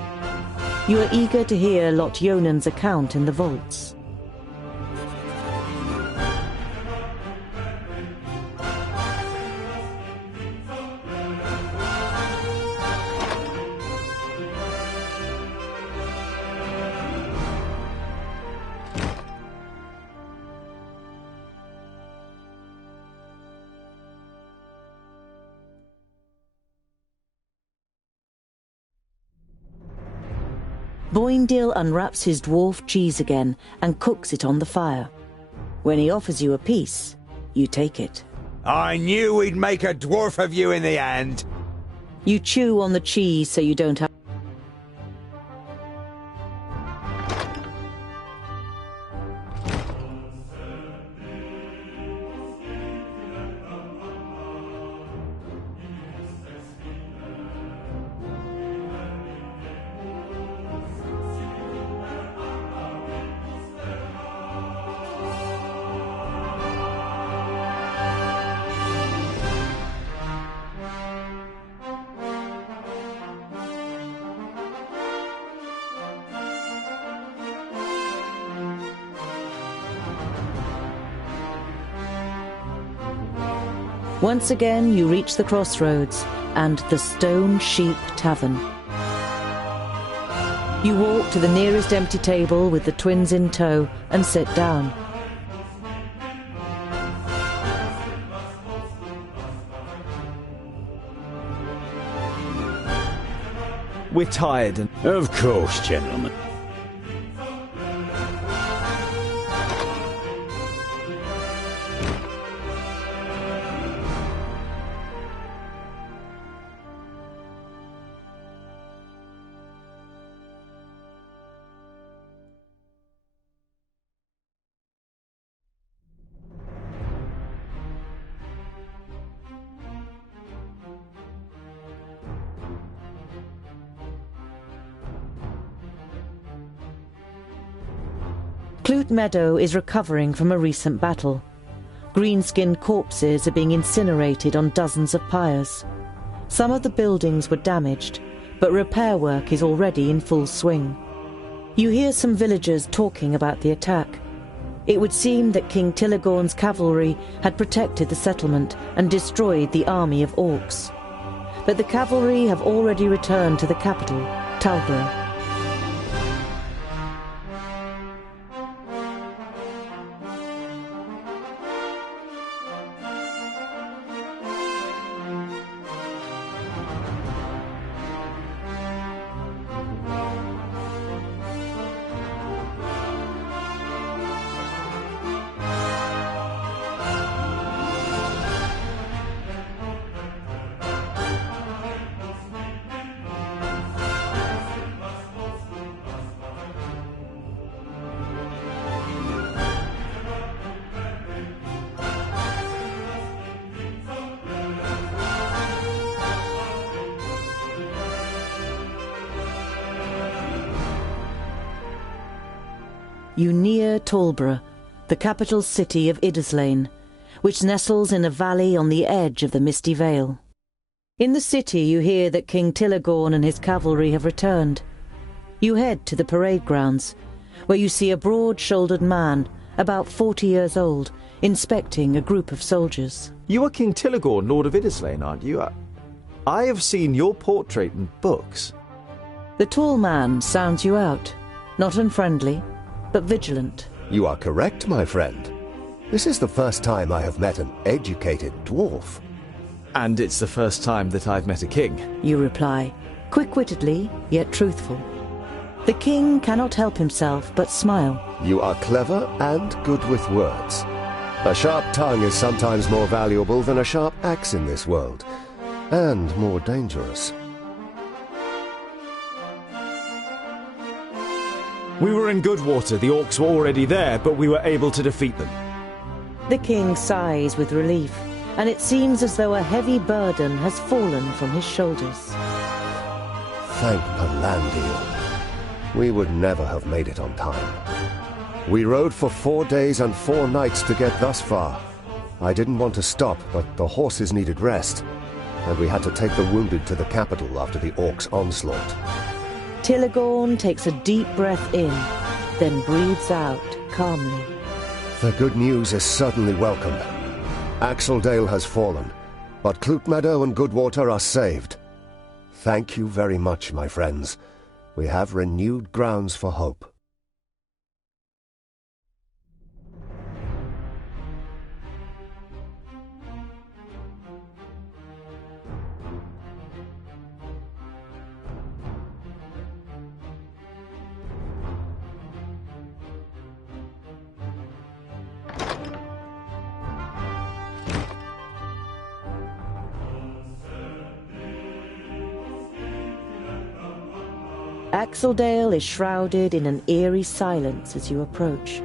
You are eager to hear Lot Yonan's account in the vaults. Boindil unwraps his dwarf cheese again and cooks it on the fire. When he offers you a piece, you take it. I knew we'd make a dwarf of you in the end. You chew on the cheese so you don't have... Once again, you reach the crossroads and the Stone Sheep Tavern. You walk to the nearest empty table with the twins in tow and sit down. We're tired and... Of course, gentlemen. Clute Meadow is recovering from a recent battle. Green-skinned corpses are being incinerated on dozens of pyres. Some of the buildings were damaged, but repair work is already in full swing. You hear some villagers talking about the attack. It would seem that King Tilligorn's cavalry had protected the settlement and destroyed the army of orcs. But the cavalry have already returned to the capital, Talborough. you near Talborough, the capital city of Iddesleigh, which nestles in a valley on the edge of the Misty Vale. In the city you hear that King Tilagorn and his cavalry have returned. You head to the parade grounds, where you see a broad-shouldered man, about 40 years old, inspecting a group of soldiers. You are King Tilagorn, Lord of Iddesleigh, aren't you? I have seen your portrait in books. The tall man sounds you out, not unfriendly, but vigilant. You are correct, my friend. This is the first time I have met an educated dwarf. And it's the first time that I've met a king. You reply, quick-wittedly, yet truthful. The king cannot help himself but smile. You are clever and good with words. A sharp tongue is sometimes more valuable than a sharp axe in this world, and more dangerous. We were in Goodwater. The orcs were already there, but we were able to defeat them. The king sighs with relief, and it seems as though a heavy burden has fallen from his shoulders. Thank Palandir. We would never have made it on time. We rode for 4 days and 4 nights to get thus far. I didn't want to stop, but the horses needed rest, and we had to take the wounded to the capital after the orcs' onslaught. Tilagorn takes a deep breath in, then breathes out calmly. The good news is certainly welcome. Axeldale has fallen, but Clutmeadow and Goodwater are saved. Thank you very much, my friends. We have renewed grounds for hope. Axeldale is shrouded in an eerie silence as you approach.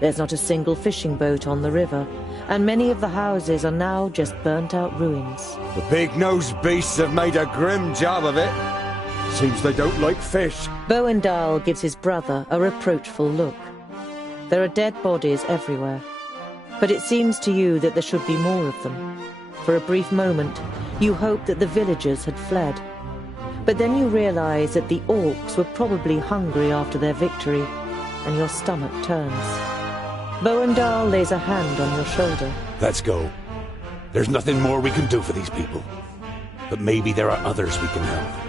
There's not a single fishing boat on the river, and many of the houses are now just burnt-out ruins. The big-nosed beasts have made a grim job of it. Seems they don't like fish. Boendal gives his brother a reproachful look. There are dead bodies everywhere, but it seems to you that there should be more of them. For a brief moment, you hope that the villagers had fled. But then you realize that the orcs were probably hungry after their victory, and your stomach turns. Boendal lays a hand on your shoulder. Let's go. There's nothing more we can do for these people. But maybe there are others we can help.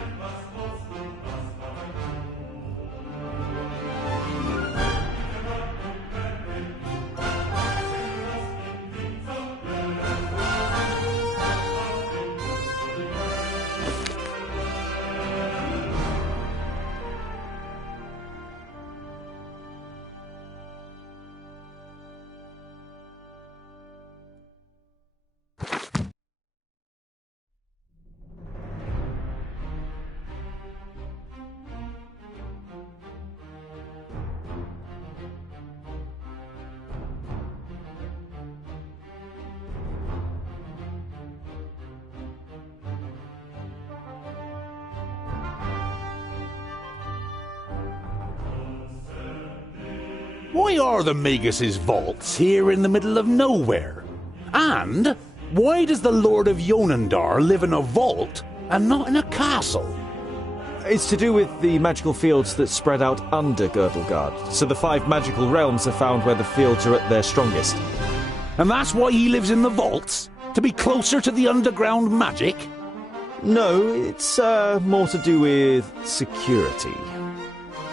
Why are the Magus' vaults here in the middle of nowhere? And why does the Lord of Yonendar live in a vault and not in a castle? It's to do with the magical fields that spread out under Girdlegard, so the 5 magical realms are found where the fields are at their strongest. And that's why he lives in the vaults? To be closer to the underground magic? No, it's more to do with security.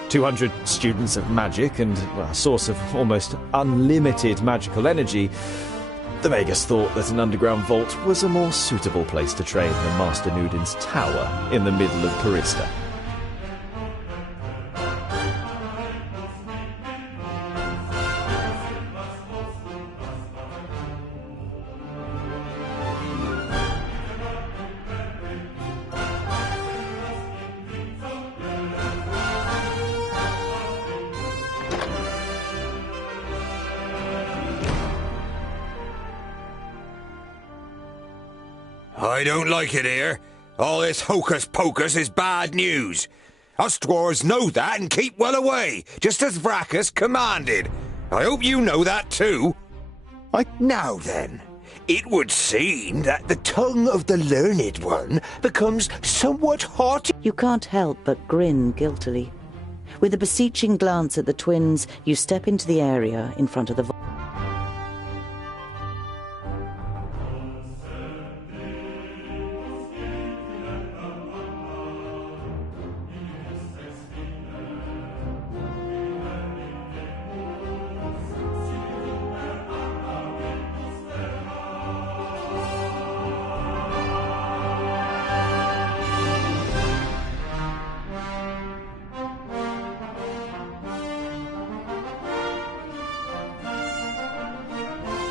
200 students of magic and a source of almost unlimited magical energy. The Magus thought that an underground vault was a more suitable place to train than Master Nudin's tower in the middle of Parista. I don't like it here. All this hocus-pocus is bad news. Us dwarves know that and keep well away, just as Vracus commanded. I hope you know that too. Now then, it would seem that the tongue of the learned one becomes somewhat haughty. You can't help but grin guiltily. With a beseeching glance at the twins, you step into the area in front of the vault.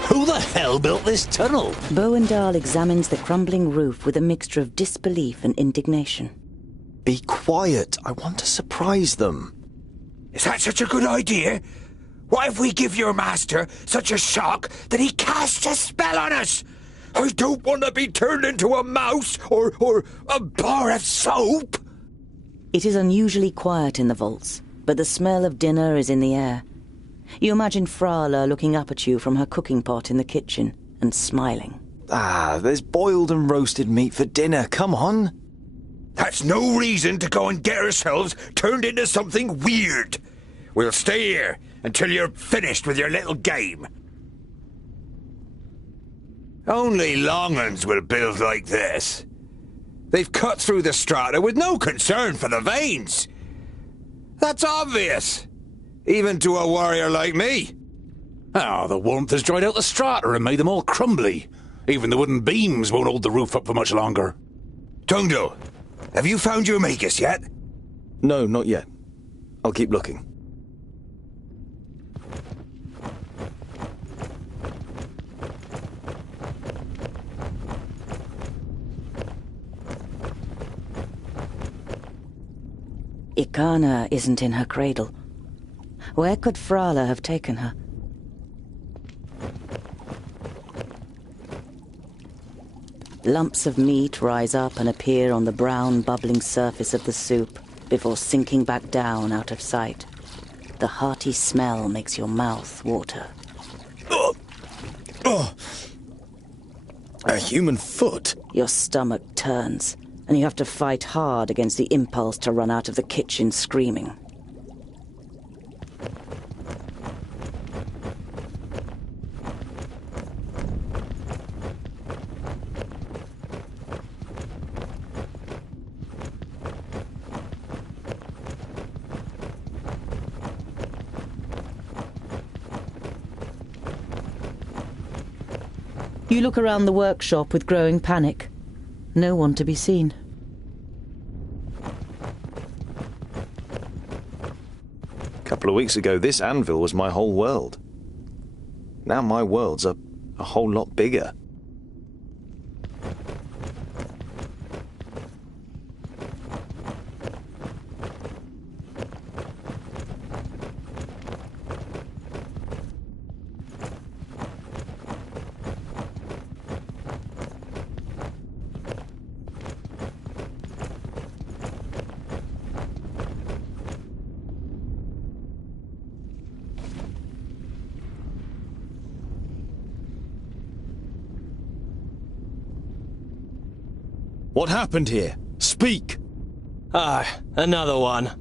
Who the hell built this tunnel? Bowendahl examines the crumbling roof with a mixture of disbelief and indignation. Be quiet. I want to surprise them. Is that such a good idea? What if we give your master such a shock that he casts a spell on us? I don't want to be turned into a mouse or a bar of soap. It is unusually quiet in the vaults, but the smell of dinner is in the air. You imagine Frala looking up at you from her cooking pot in the kitchen and smiling. There's boiled and roasted meat for dinner. Come on. That's no reason to go and get ourselves turned into something weird. We'll stay here until you're finished with your little game. Only Long'uns will build like this. They've cut through the strata with no concern for the veins. That's obvious, even to a warrior like me. Oh, the warmth has dried out the strata and made them all crumbly. Even the wooden beams won't hold the roof up for much longer. Tungdil, have you found your magus yet? No, not yet. I'll keep looking. Ikana isn't in her cradle. Where could Frala have taken her? Lumps of meat rise up and appear on the brown, bubbling surface of the soup before sinking back down out of sight. The hearty smell makes your mouth water. A human foot? Your stomach turns, and you have to fight hard against the impulse to run out of the kitchen screaming. You look around the workshop with growing panic. No one to be seen. A couple of weeks ago, this anvil was my whole world. Now my world's a whole lot bigger. What happened here? Speak! Another one.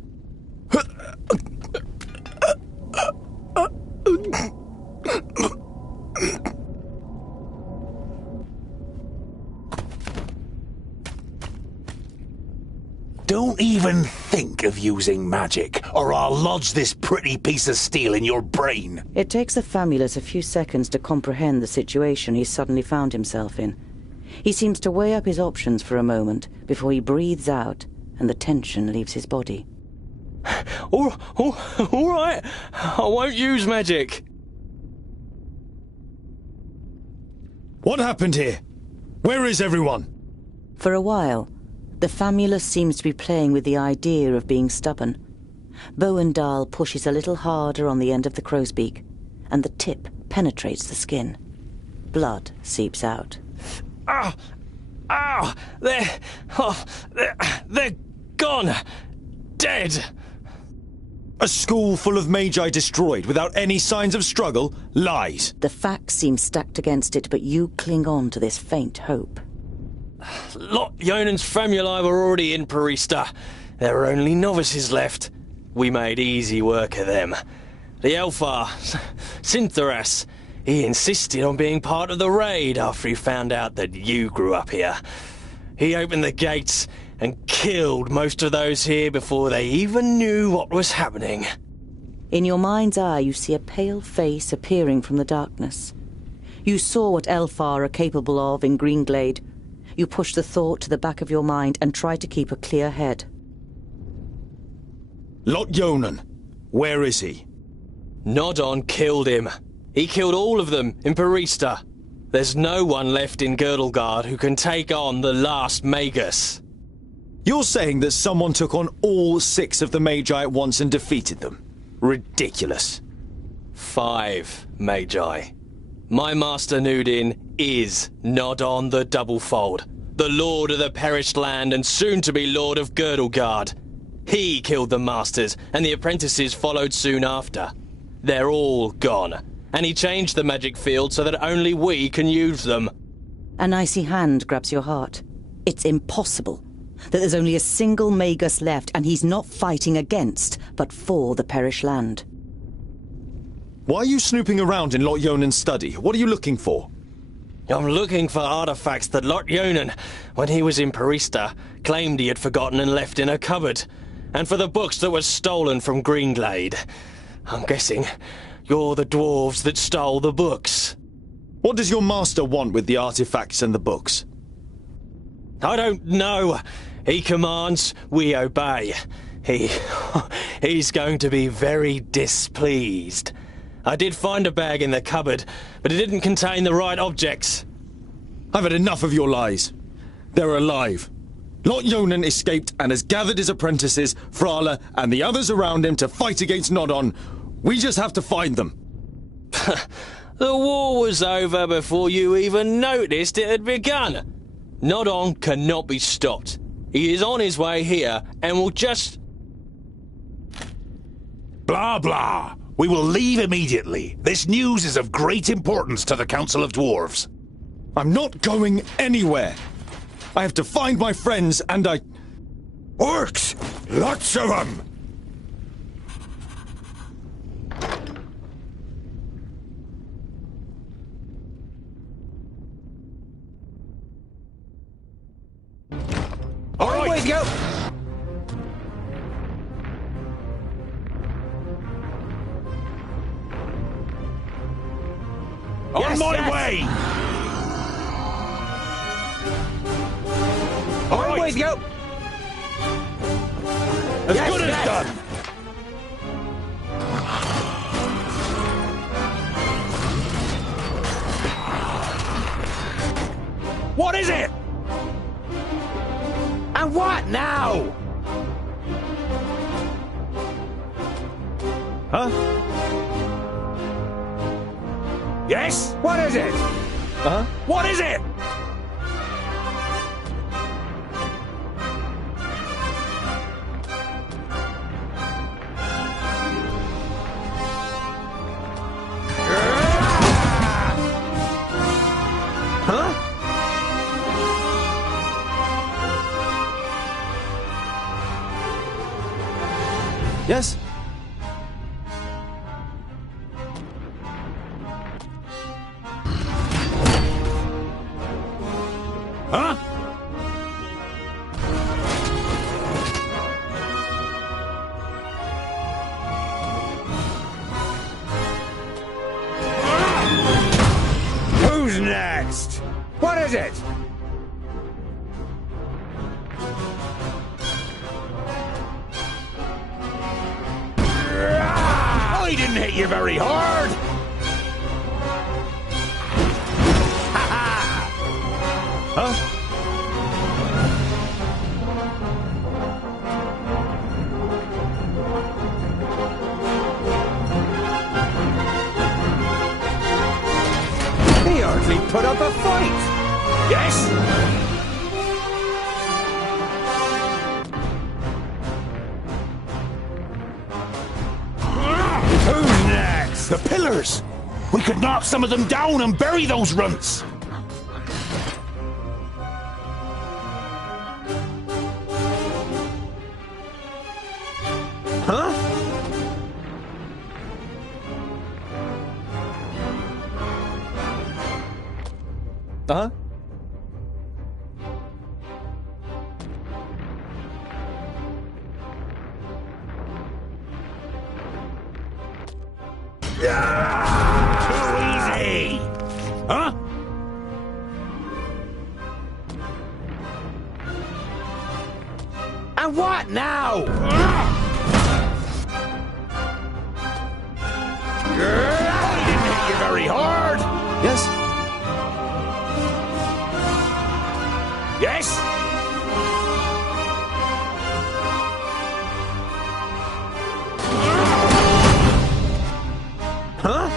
Don't even think of using magic, or I'll lodge this pretty piece of steel in your brain. It takes the Famulus a few seconds to comprehend the situation he suddenly found himself in. He seems to weigh up his options for a moment before he breathes out and the tension leaves his body. All right, I won't use magic. What happened here? Where is everyone? For a while, the Famulus seems to be playing with the idea of being stubborn. Bowendahl pushes a little harder on the end of the crow's beak, and the tip penetrates the skin. Blood seeps out. They're gone. dead. A school full of magi destroyed without any signs of struggle? Lies. The facts seem stacked against it, but you cling on to this faint hope. Lot Yonan's famuli were already in Parista. There were only novices left. We made easy work of them. The Elfar, Syntharas, he insisted on being part of the raid after he found out that you grew up here. He opened the gates and killed most of those here before they even knew what was happening. In your mind's eye, you see a pale face appearing from the darkness. You saw what Elfar are capable of in Greenglade. You push the thought to the back of your mind and try to keep a clear head. Lot Yonan, where is he? Nodon killed him. He killed all of them in Parista. There's no one left in Girdlegard who can take on the last Magus. You're saying that someone took on all 6 of the Magi at once and defeated them? Ridiculous. 5 Magi. My master Nudin is Nodon the Doublefold, the Lord of the Perished Land and soon-to-be Lord of Girdlegard. He killed the masters, and the apprentices followed soon after. They're all gone, and he changed the magic field so that only we can use them. An icy hand grabs your heart. It's impossible that there's only a single Magus left, and he's not fighting against, but for the Perished Land. Why are you snooping around in Lot Yonan's study? What are you looking for? I'm looking for artifacts that Lot Yonan, when he was in Parista, claimed he had forgotten and left in a cupboard. And for the books that were stolen from Greenglade. I'm guessing you're the dwarves that stole the books. What does your master want with the artifacts and the books? I don't know. He commands, we obey. He's going to be very displeased. I did find a bag in the cupboard, but it didn't contain the right objects. I've had enough of your lies. They're alive. Lot Yonan escaped and has gathered his apprentices, Frala, and the others around him to fight against Nodon. We just have to find them. The war was over before you even noticed it had begun. Nodon cannot be stopped. He is on his way here and will just... Blah, blah. We will leave immediately. This news is of great importance to the Council of Dwarves. I'm not going anywhere. I have to find my friends, and I... Orcs! Lots of them! All right, with you! On my way! All right. With you! As good as done! What is it? And what now? Huh? Yes? What is it? Huh? What is it? Huh? Yes? Huh? Who's next? What is it? I didn't hit you very hard! Huh? He hardly put up a fight! Yes? The pillars! We could knock some of them down and bury those runts! Huh? Uh-huh. Too easy! Huh? And what now? I didn't hit you very hard! Yes? Yes? Huh?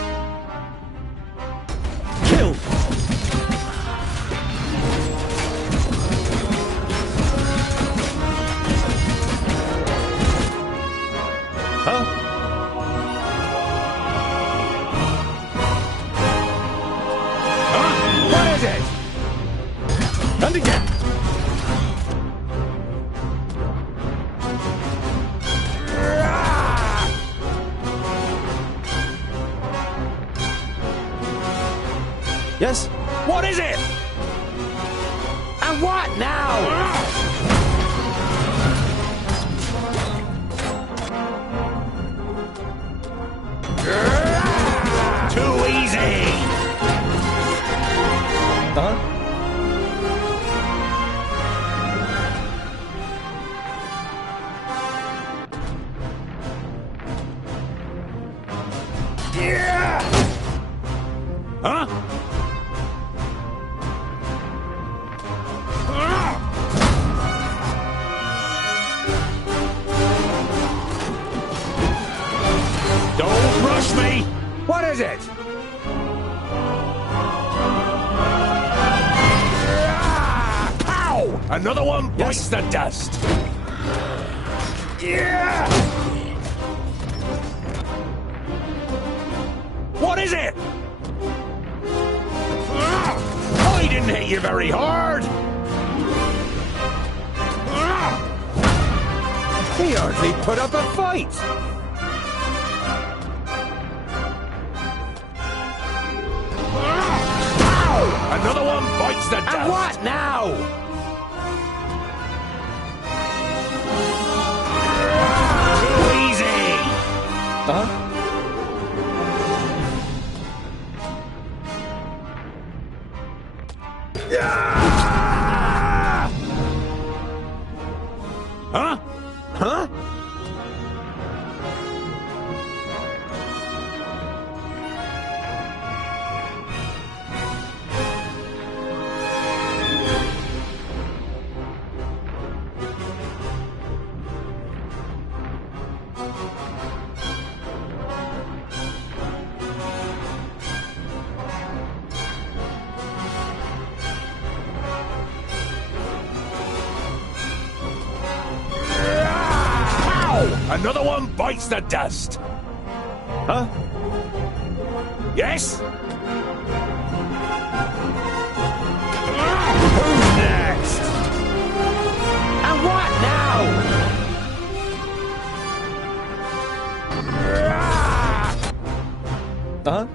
Kill! Huh? What is it? And again! Yes? What is it? And what now? Too easy! Uh-huh. Yeah! Huh? Don't rush me! What is it? Pow! Another one bites the dust. Yeah! What is it? I didn't hit you very hard. He hardly put up a fight. Ow! Another one bites the dust. And what now? Too easy. Uh-huh. Huh? Huh? Another one bites the dust. Huh? Yes? Who's next? And what now? Uh-huh.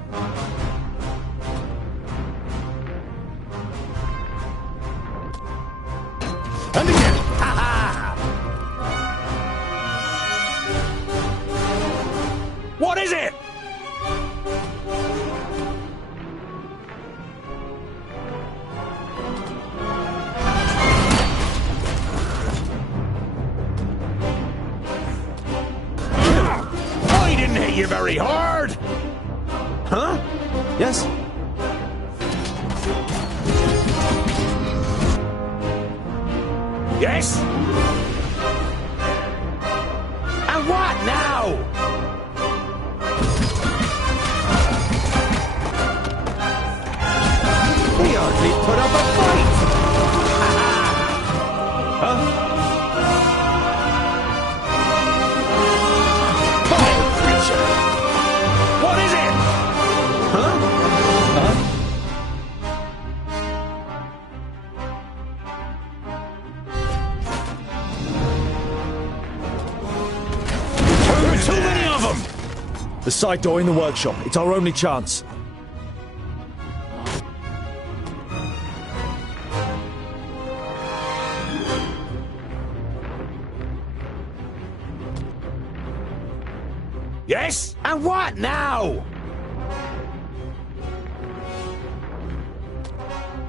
And again. Ha-ha! What is it? I didn't hit you very hard. Huh? Yes? Yes? And what now? He hardly put up a fight. Huh? Vile creature! What is it? side door in the workshop. It's our only chance. Yes? And what now?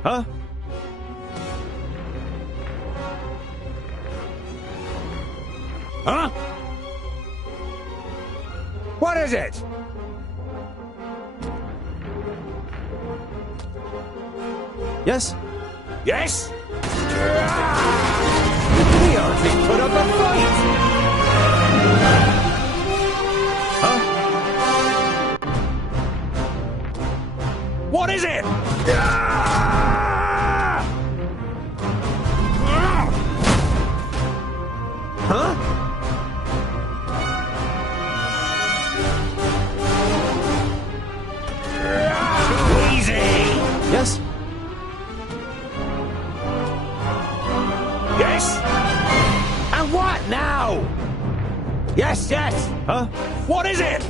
Huh? Huh? What is it? Yes? Yes? He hardly put up a fight! Huh? What is it? Huh? Too easy! Yes? Yes? And what now? Yes, yes! Huh? What is it?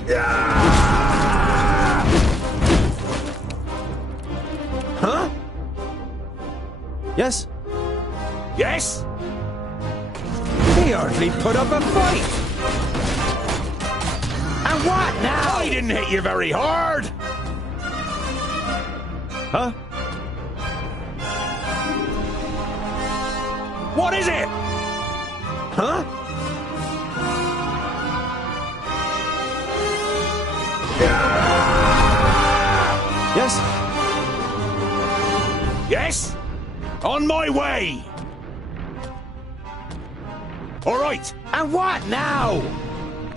Huh? Yes? Yes? He hardly put up a fight! And what now? I didn't hit you very hard! Huh? What is it? Huh? Yes? Yes? On my way! All right, and what now?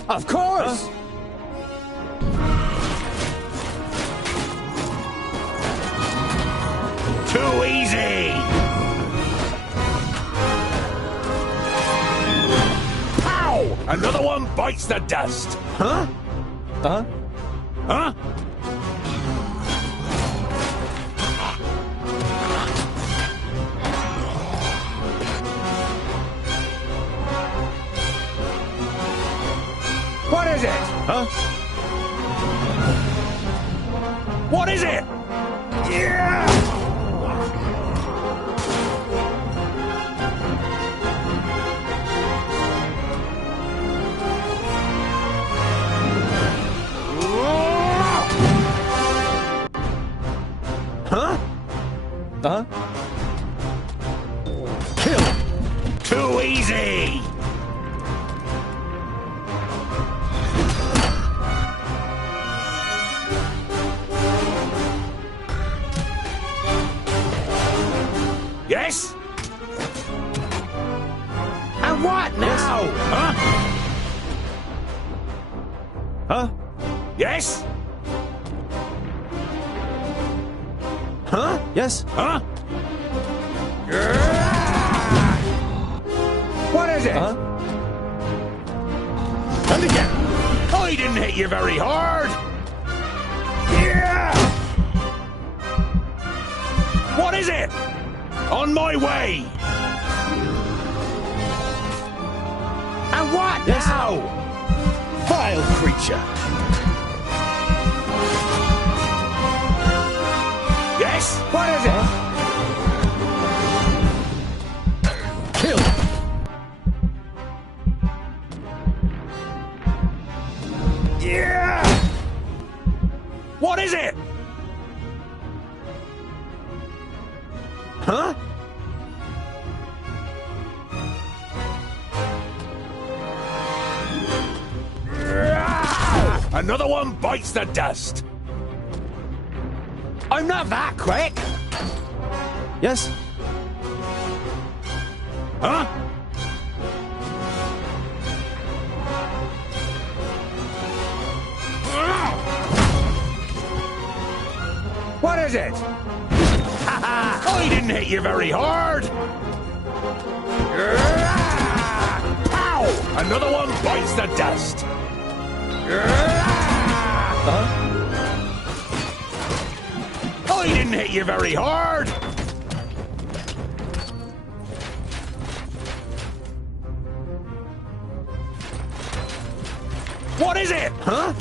Of course! Too easy! Pow! Another one bites the dust! Huh? Huh? Huh? What is it? Huh? What is it? Yeah! Huh? Huh? Kill! Too easy! Yes? And what now? Huh? Huh? Yes? Huh? Yes? Huh? What is it? Huh? And again. I didn't hit you very hard. Yeah! What is it? On my way. And what Yes? now? Vile creature! Yes? What is it? Kill! Yeah! What is it? Huh? Another one bites the dust. I'm not that quick. Yes? Huh? What is it? I didn't hit you very hard. Pow! Another one bites the dust. Huh? I didn't hit you very hard. What is it? Huh?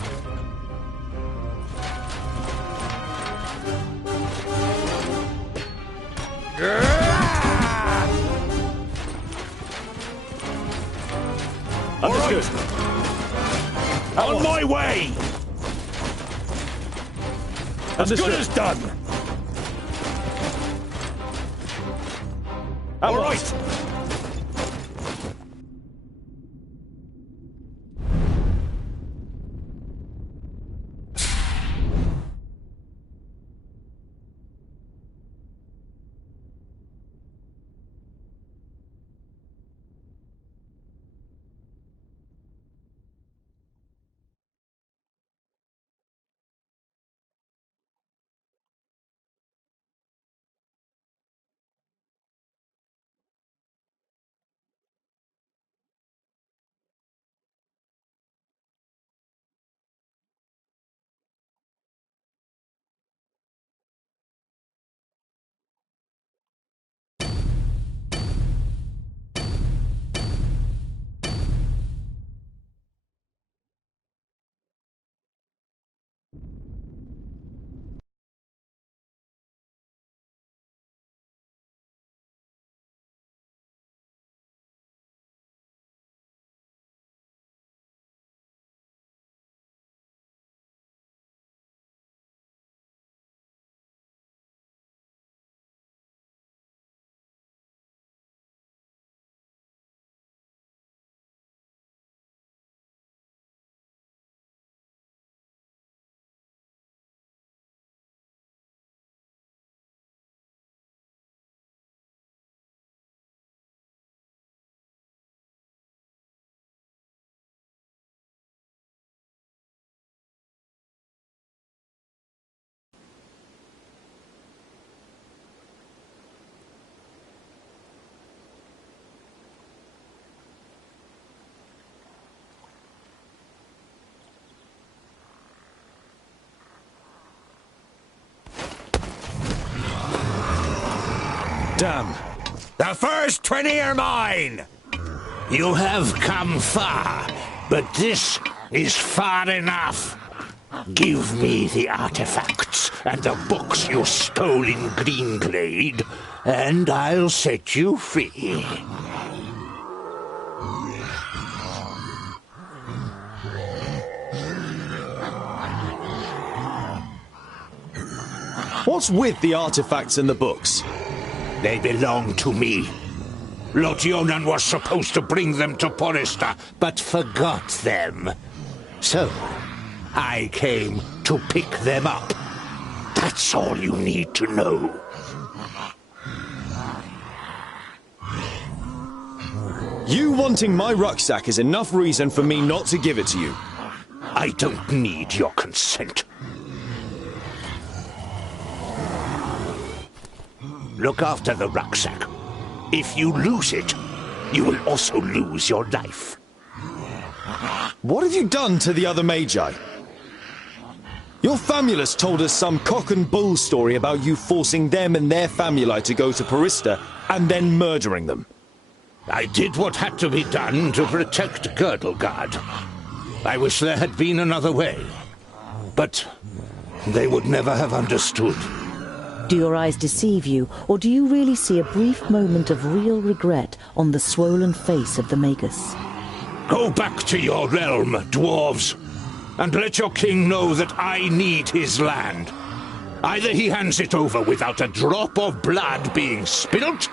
On my way! As good as done! All right! Damn. The first 20 are mine! You have come far, but this is far enough. Give me the artifacts and the books you stole in Greenglade, and I'll set you free. What's with the artifacts and the books? They belong to me. Lord Yonan was supposed to bring them to Porista, but forgot them. So, I came to pick them up. That's all you need to know. You wanting my rucksack is enough reason for me not to give it to you. I don't need your consent. Look after the rucksack. If you lose it, you will also lose your life. What have you done to the other Magi? Your famulus told us some cock and bull story about you forcing them and their famuli to go to Porista and then murdering them. I did what had to be done to protect Girdlegard. I wish there had been another way. But they would never have understood. Do your eyes deceive you, or do you really see a brief moment of real regret on the swollen face of the Magus? Go back to your realm, dwarves, and let your king know that I need his land. Either he hands it over without a drop of blood being spilt,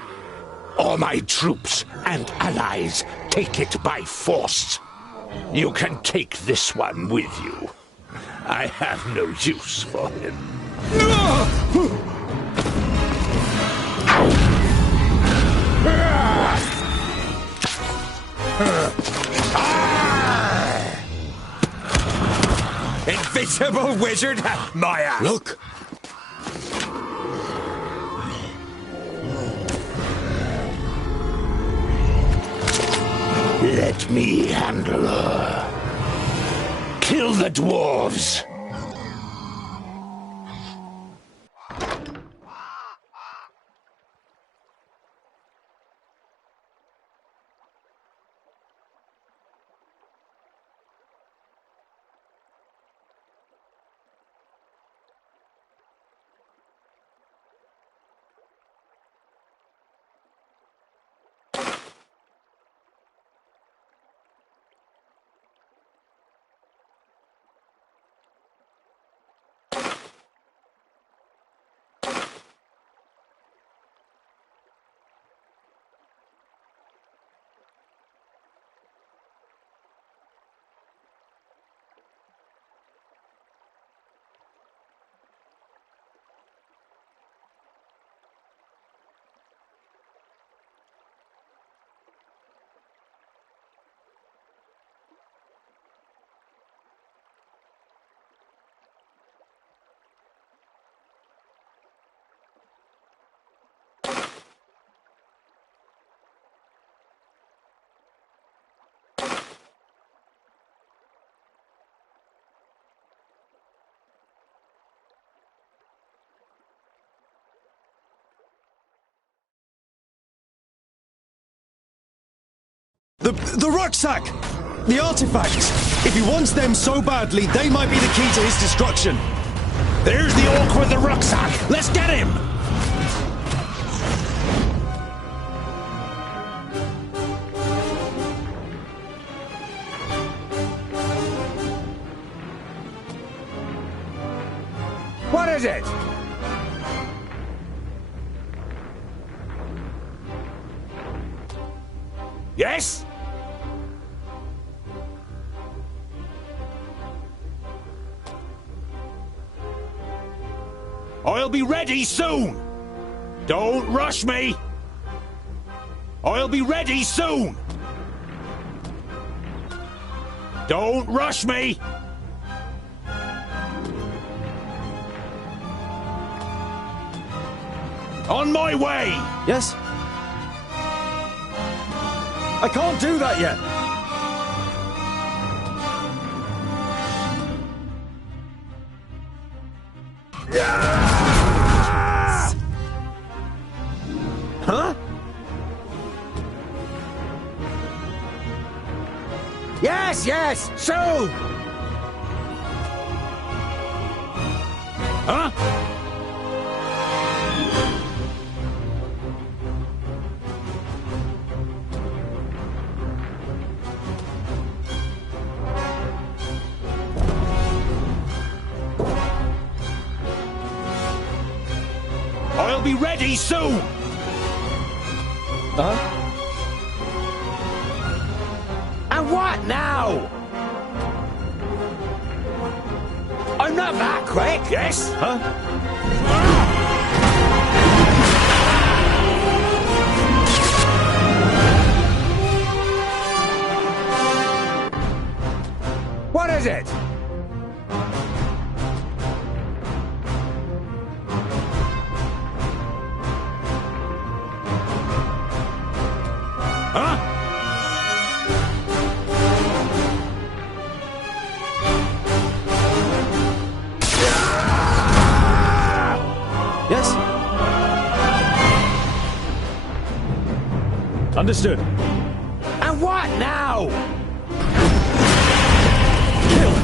or my troops and allies take it by force. You can take this one with you. I have no use for him. Invisible wizard, my ass! Look! Let me handle her. Kill the dwarves! The rucksack! The artifacts! If he wants them so badly, they might be the key to his destruction. There's the orc with the rucksack! Let's get him! What is it? Yes? I'll be ready soon! Don't rush me! I'll be ready soon! Don't rush me! On my way! Yes? I can't do that yet! Huh? Yes, yes, soon! Huh? I'll be ready soon! And what now? I'm not that quick. Yes? Huh? What is it? Huh? Yes? Understood. And what now? Kill!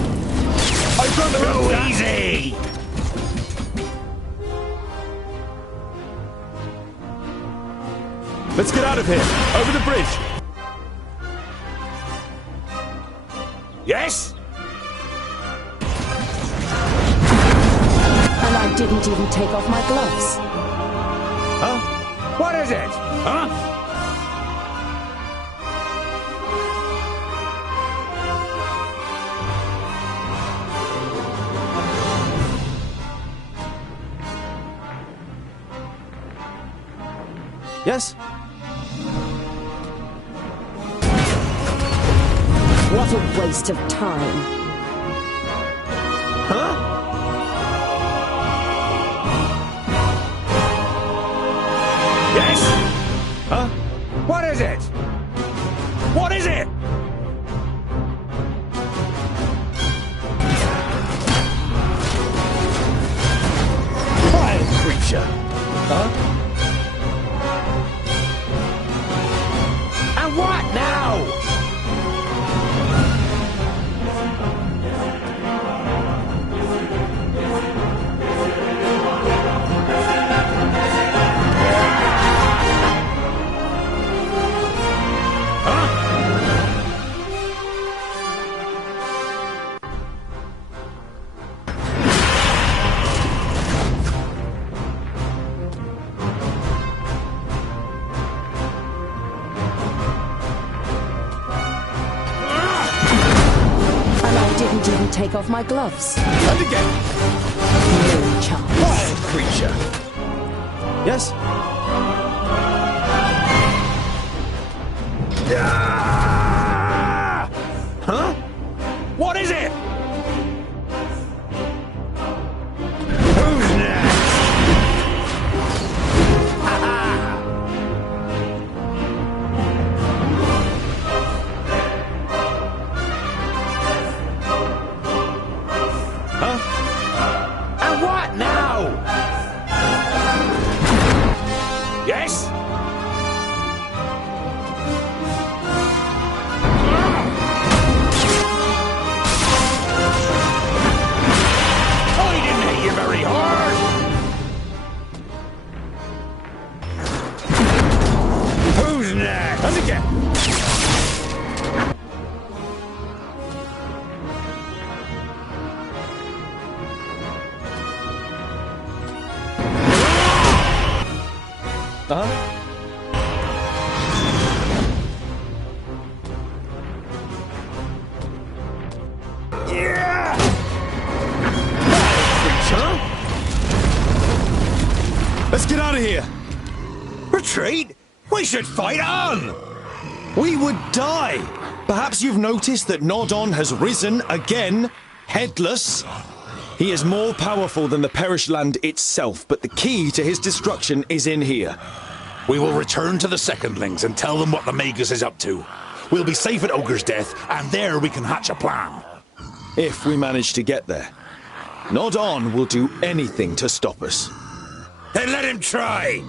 I've got the Go rucksack. easy! Let's get out of here. Over the bridge. Yes? And I didn't even take off my gloves. Huh? What is it? Huh? Yes? What a waste of time. Huh? Yes? Huh? What is it? What is it? Wild creature. Huh? And what now? Didn't even take off my gloves. And again. No chance. Wild creature. Yes? Huh? What is it? Who's next? And what now? Let's get out of here! Retreat? We should fight on! We would die! Perhaps you've noticed that Nodon has risen again, headless. He is more powerful than the Perished Land itself, but the key to his destruction is in here. We will return to the Secondlings and tell them what the Magus is up to. We'll be safe at Ogre's death, and there we can hatch a plan. If we manage to get there. Nodon will do anything to stop us. Then let him try!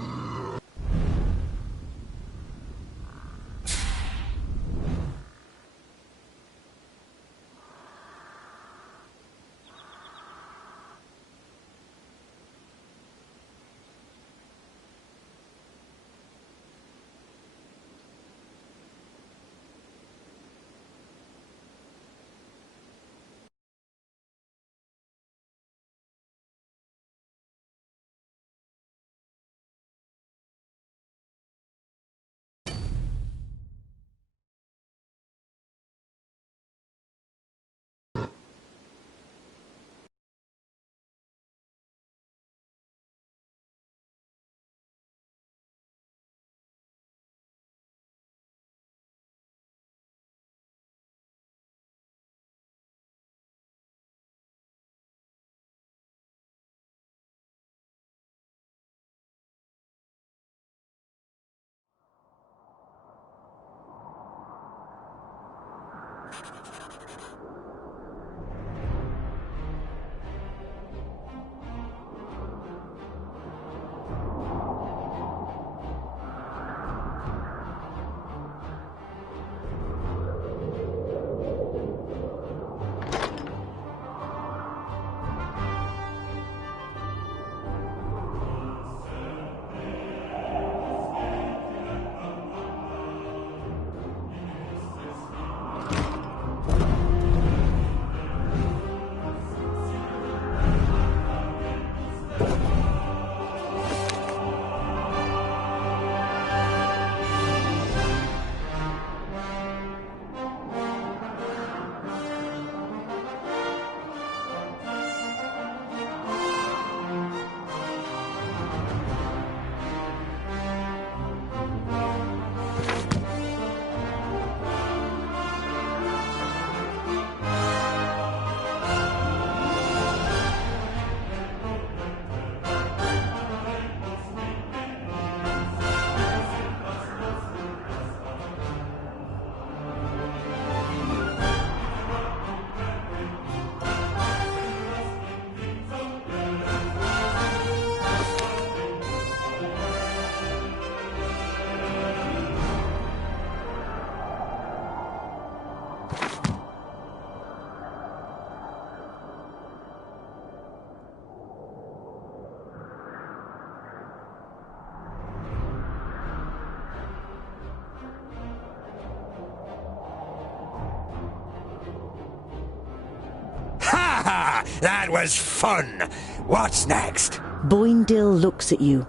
That was fun! What's next? Boindil looks at you,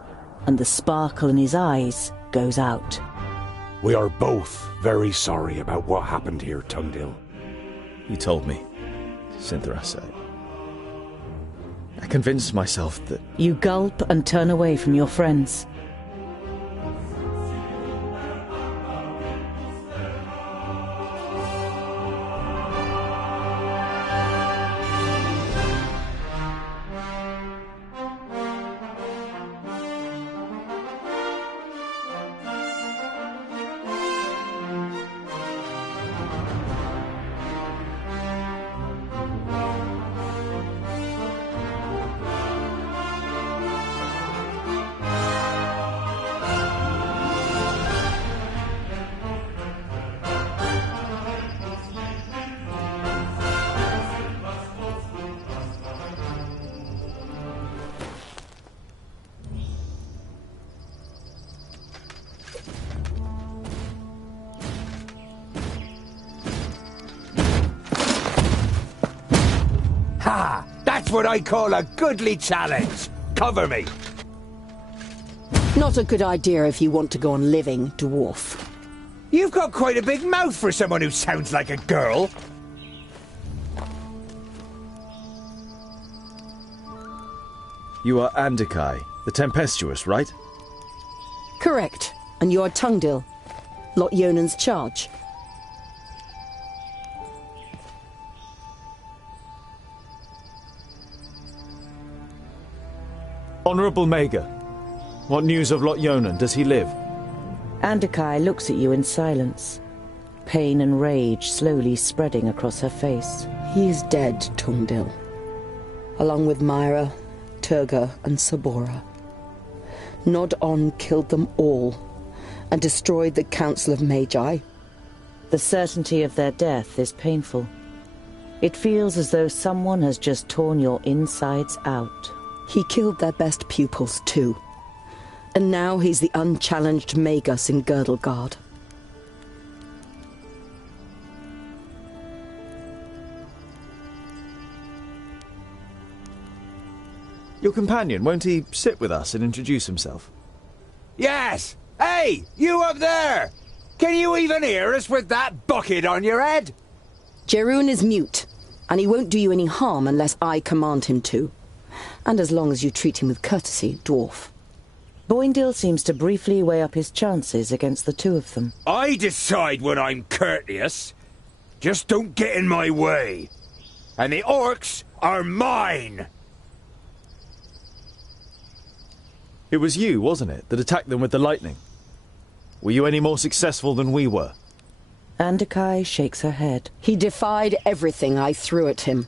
and the sparkle in his eyes goes out. We are both very sorry about what happened here, Tungdil. You told me, Cynthia said. I convinced myself that... You gulp and turn away from your friends. That's what I call a goodly challenge. Cover me. Not a good idea if you want to go on living, dwarf. You've got quite a big mouth for someone who sounds like a girl. You are Andakai, the Tempestuous, right? Correct. And you are Tungdil, Lot Yonan's charge. Honourable Mager, what news of Lot Yonan? Does he live? Andakai looks at you in silence, pain and rage slowly spreading across her face. He is dead, Tungdil, along with Myra, Turga, and Sabora. Nod-On killed them all and destroyed the Council of Magi. The certainty of their death is painful. It feels as though someone has just torn your insides out. He killed their best pupils, too. And now he's the unchallenged Magus in Girdlegard. Your companion, won't he sit with us and introduce himself? Yes! Hey, you up there! Can you even hear us with that bucket on your head? Jeroen is mute, and he won't do you any harm unless I command him to. And as long as you treat him with courtesy, dwarf. Boindil seems to briefly weigh up his chances against the two of them. I decide when I'm courteous. Just don't get in my way. And the orcs are mine! It was you, wasn't it, that attacked them with the lightning? Were you any more successful than we were? Andakai shakes her head. He defied everything I threw at him.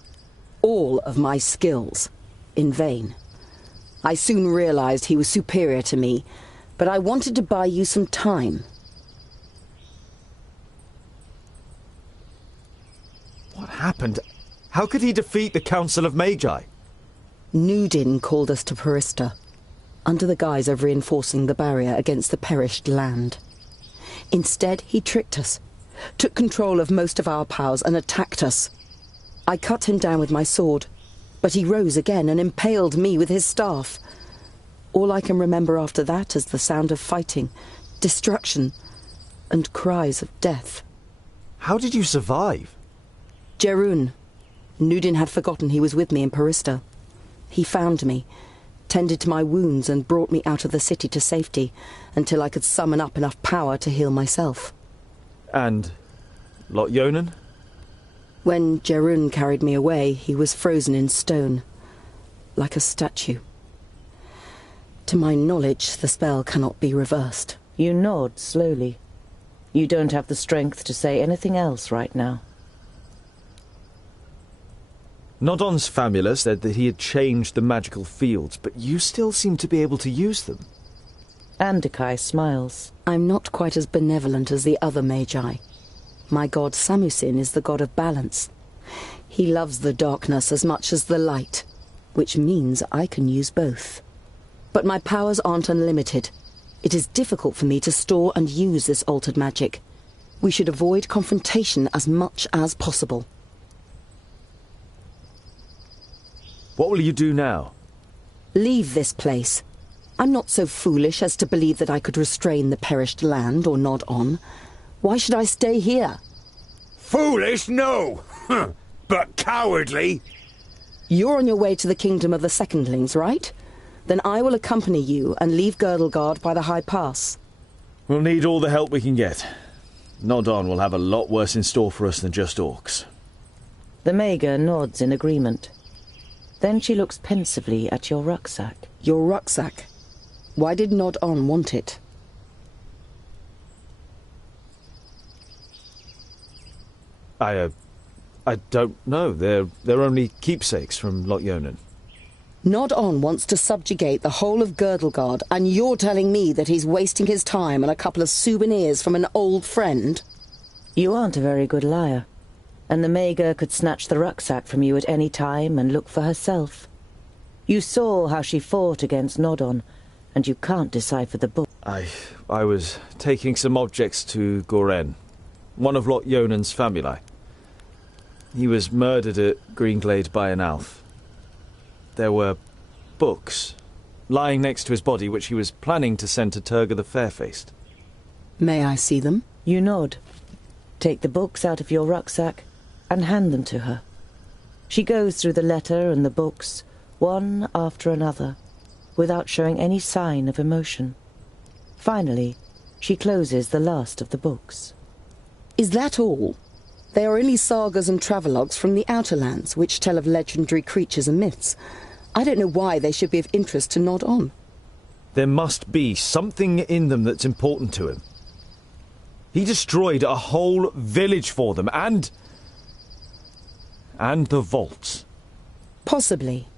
All of my skills. In vain. I soon realized he was superior to me, but I wanted to buy you some time. What happened? How could he defeat the Council of Magi? Nudin called us to Perista, under the guise of reinforcing the barrier against the perished land. Instead, he tricked us, took control of most of our powers and attacked us. I cut him down with my sword, but he rose again and impaled me with his staff. All I can remember after that is the sound of fighting, destruction, and cries of death. How did you survive? Jeroen. Nudin had forgotten he was with me in Perista. He found me, tended to my wounds and brought me out of the city to safety until I could summon up enough power to heal myself. And Lot Yonan? When Jeroen carried me away, he was frozen in stone, like a statue. To my knowledge, the spell cannot be reversed. You nod slowly. You don't have the strength to say anything else right now. Nodon's famula said that he had changed the magical fields, but you still seem to be able to use them. Andakai smiles. I'm not quite as benevolent as the other Magi. My god Samusin is the god of balance. He loves the darkness as much as the light, which means I can use both. But my powers aren't unlimited. It is difficult for me to store and use this altered magic. We should avoid confrontation as much as possible. What will you do now? Leave this place. I'm not so foolish as to believe that I could restrain the perished land or nod on. Why should I stay here? Foolish, no! But cowardly! You're on your way to the kingdom of the Secondlings, right? Then I will accompany you and leave Girdlegard by the High Pass. We'll need all the help we can get. Nodon will have a lot worse in store for us than just orcs. The Mager nods in agreement. Then she looks pensively at your rucksack. Your rucksack? Why did Nod-On want it? I don't know. They're only keepsakes from Lot Yonan. Nod-On wants to subjugate the whole of Girdlegard, and you're telling me that he's wasting his time on a couple of souvenirs from an old friend? You aren't a very good liar, and the Mager could snatch the rucksack from you at any time and look for herself. You saw how she fought against Nod-On, and you can't decipher the book. I was taking some objects to Goren, one of Lot Yonan's famuli. He was murdered at Greenglade by an elf. there were books lying next to his body, which he was planning to send to Turga the Fair-Faced. May I see them? You nod, take the books out of your rucksack, and hand them to her. She goes through the letter and the books, one after another, without showing any sign of emotion. Finally, she closes the last of the books. Is that all? They are only sagas and travelogues from the Outer Lands, which tell of legendary creatures and myths. I don't know why they should be of interest to Nod On. There must be something in them that's important to him. He destroyed a whole village for them, and the vaults. Possibly.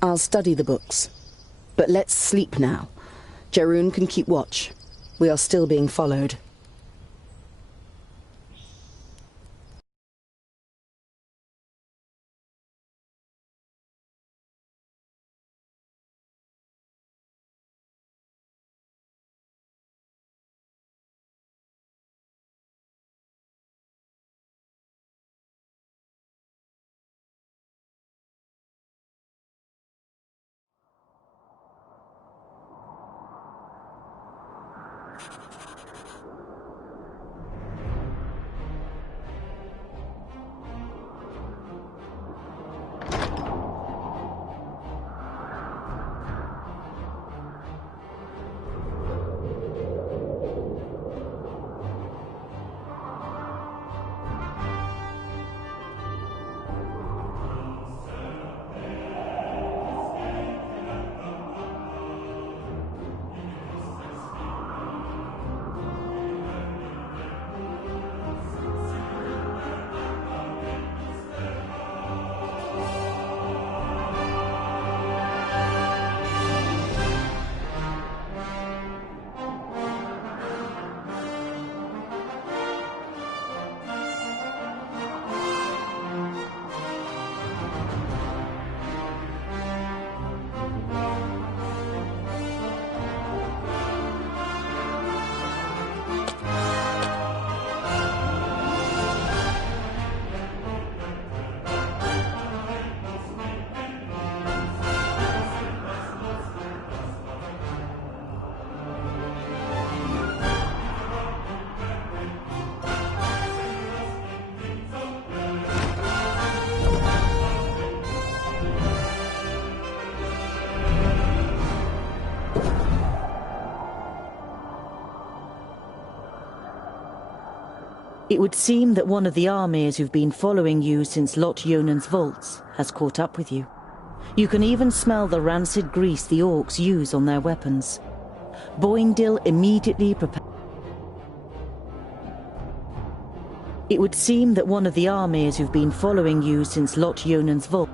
I'll study the books. But let's sleep now. Jeroen can keep watch. We are still being followed. It would seem that one of the armies who've been following you since Lot Yonan's vaults has caught up with you. You can even smell the rancid grease the orcs use on their weapons. Boindil immediately prepared. It would seem that one of the armies who've been following you since Lot Yonan's vault.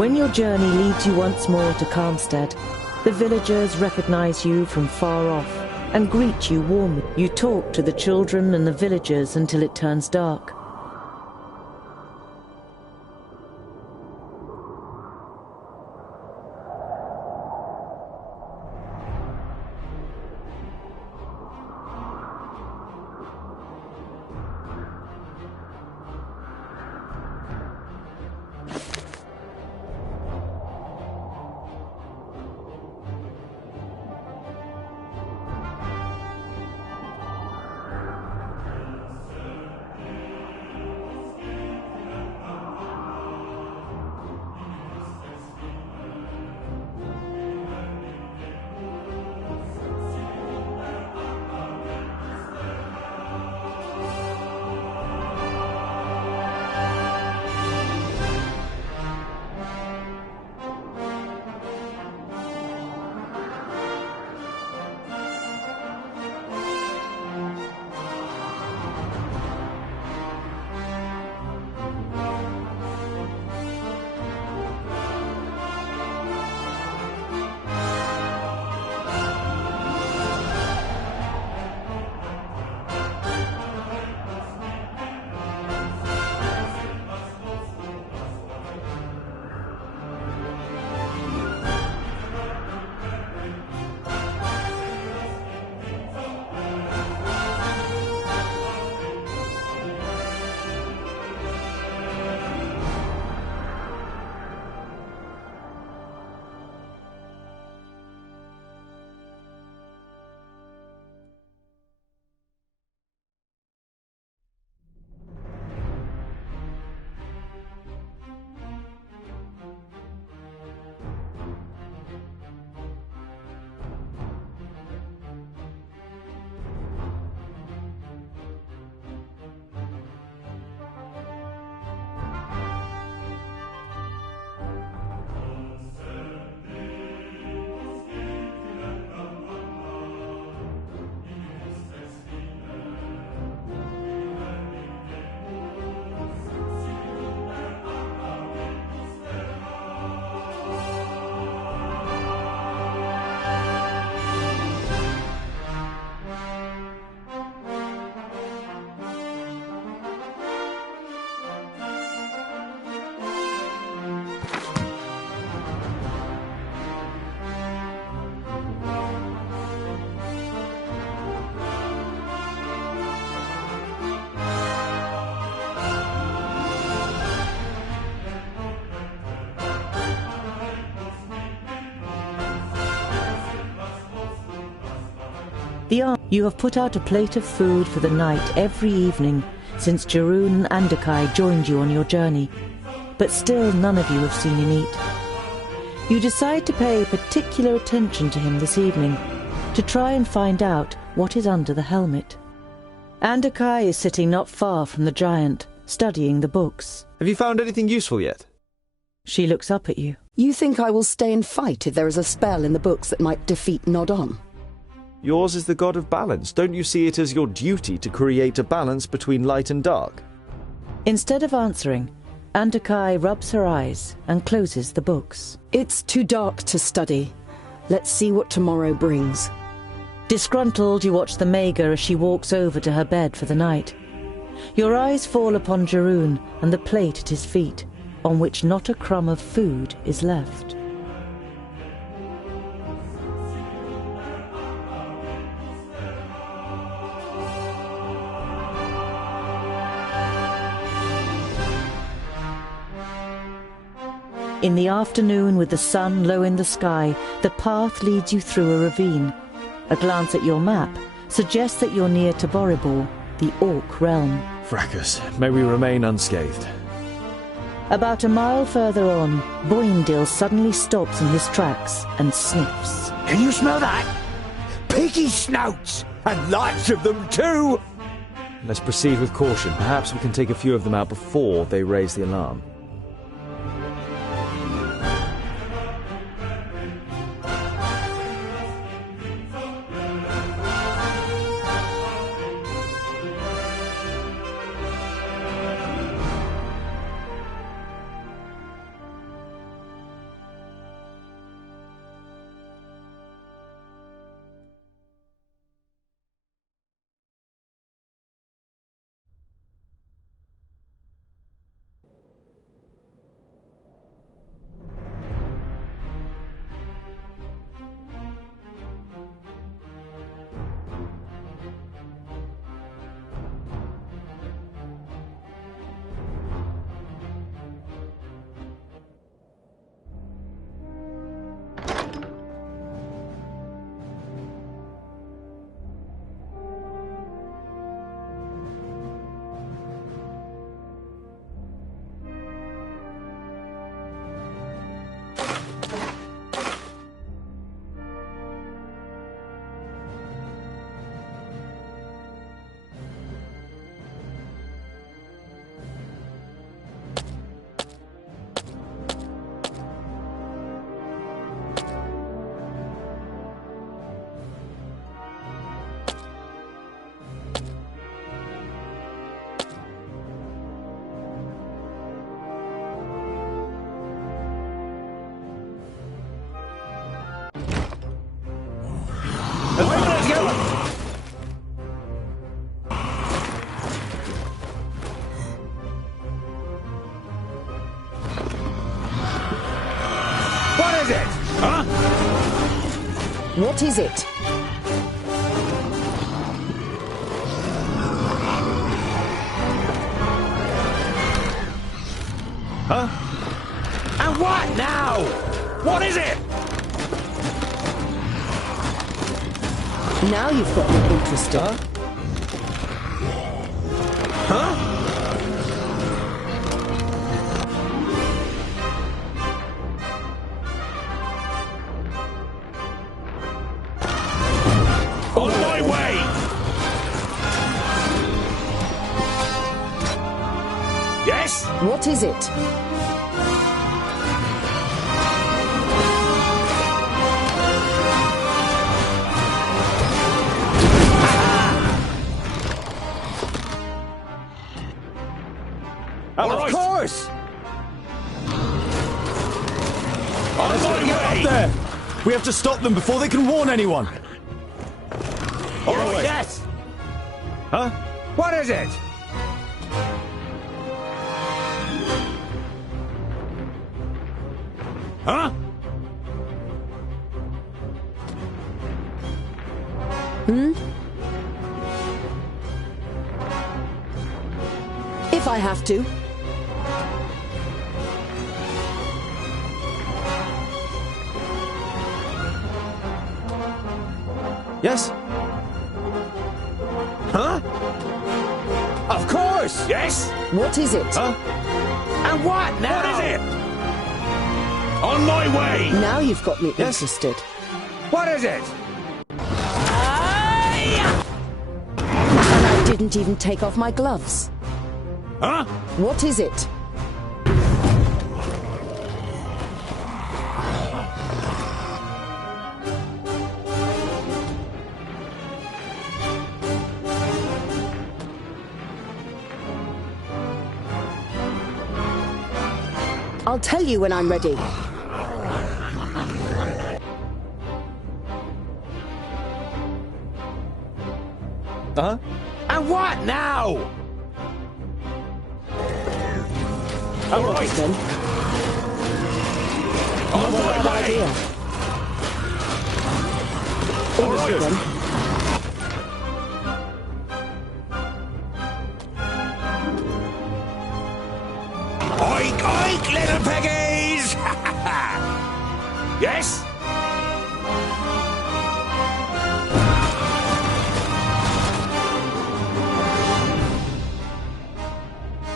When your journey leads you once more to Calmstead, the villagers recognize you from far off and greet you warmly. You talk to the children and the villagers until it turns dark. You have put out a plate of food for the night every evening since Jeroen and Andakai joined you on your journey, but still none of you have seen him eat. You decide to pay particular attention to him this evening, to try and find out what is under the helmet. Andakai is sitting not far from the giant, studying the books. Have you found anything useful yet? She looks up at you. You think I will stay and fight if there is a spell in the books that might defeat Nodon? Yours is the god of balance. Don't you see it as your duty to create a balance between light and dark? Instead of answering, Andakai rubs her eyes and closes the books. It's too dark to study. Let's see what tomorrow brings. Disgruntled, you watch the Mager as she walks over to her bed for the night. Your eyes fall upon Jeroen and the plate at his feet, on which not a crumb of food is left. In the afternoon, with the sun low in the sky, the path leads you through a ravine. A glance at your map suggests that you're near to Boribor, the Orc realm. Fracas, may we remain unscathed. About a mile further on, Boindil suddenly stops in his tracks and sniffs. Can you smell that? Piggy snouts! And lots of them too! Let's proceed with caution. Perhaps we can take a few of them out before they raise the alarm. What is it? Huh? What is it? Huh? And what now? What is it? Now you've got me interested. Huh? On my way! Yes? What is it? Of course! Let's get up there! We have to stop them before they can warn anyone! Oh, yes! Huh? What is it? Huh? If I have to. Yes? Huh? Of course! Yes? What is it? Huh? And what now? What is it? On my way! Now you've got me interested. What is it? And I didn't even take off my gloves. Huh? What is it? I'll tell you when I'm ready. Huh? And what now? All right then. On my way! Idea. All right then. Oink, oink, little piggies! Yes?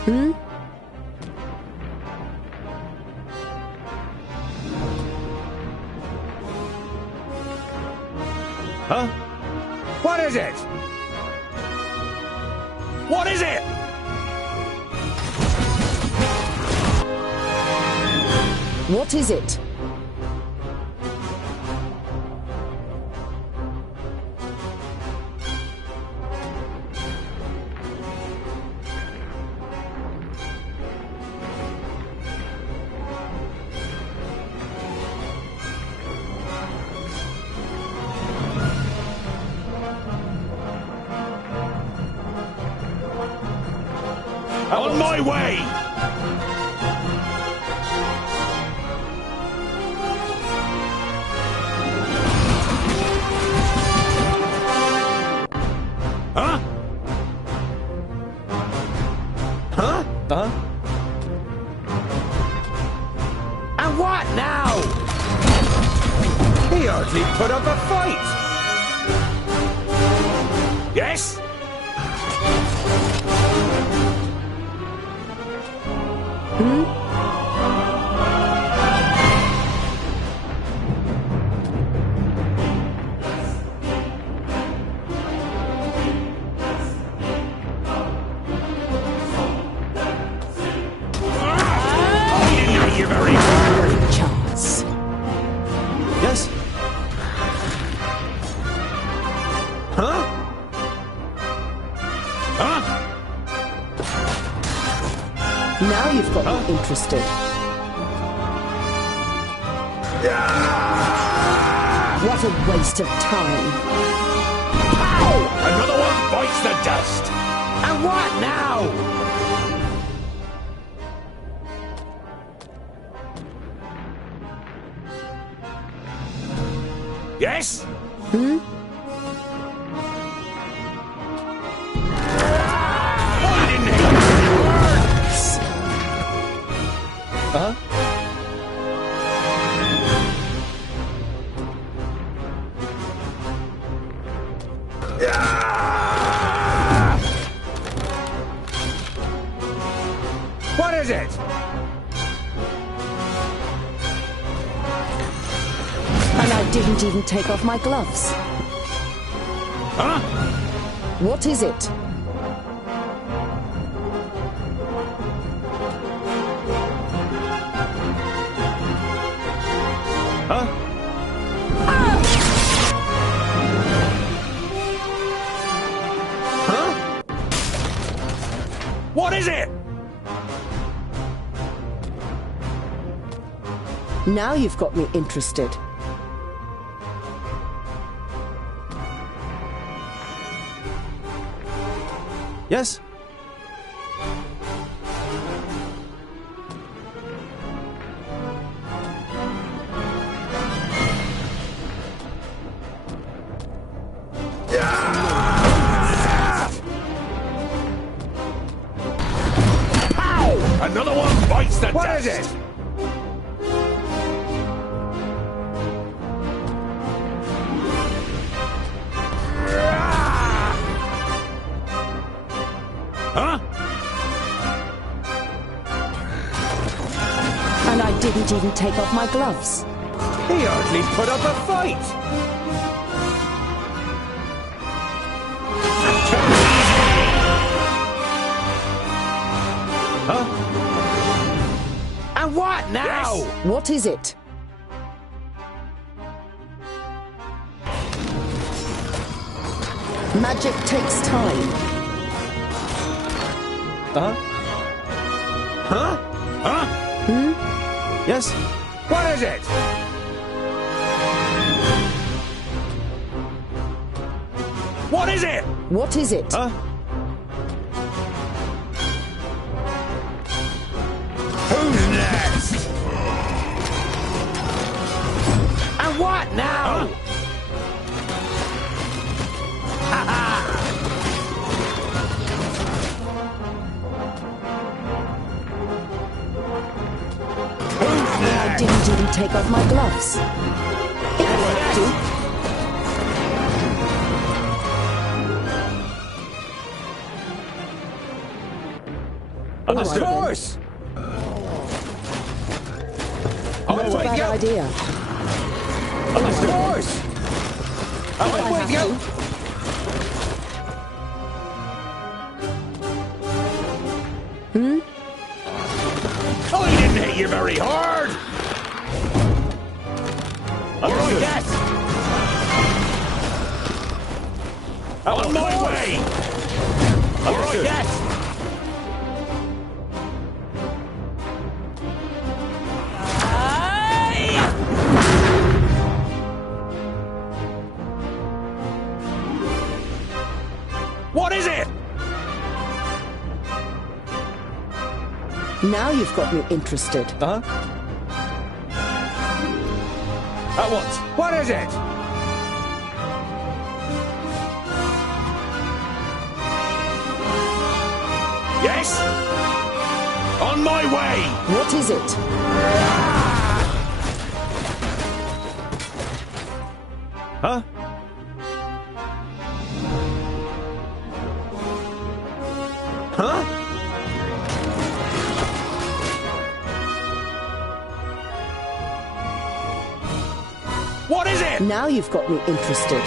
Hmm? Huh? What is it? What is it? What is it? On my way! Huh? Huh? Huh? And what now? He hardly put up a fight. Yes? You very chance. Yes? Huh? Huh? Now you've got me interested. What a waste of time. Pow! Another one bites the dust. And what now? Yes? Hmm? I didn't hate words! Huh? What is it? And I didn't even take off my gloves. Huh? What is it? Huh? Huh? What is it? Now you've got me interested. Yes? Pow! Another one bites the What dust. is it? I didn't even take off my gloves. He hardly put up a fight. Huh? And what now? Yes. What is it? Magic takes time. Huh? Huh? Yes? What is it? What is it? What is it? Who's next? And what now? I didn't even take off my gloves. It won't do. Of course! Not a bad idea. Of course! I'm with you! Oh, he didn't hit you very hard! Oh, yes! On my way! Oh, yes! What is it? Now you've got me interested. At once. What is it? Yes? On my way! What is it? Huh? Huh? What is it? Now you've got me interested.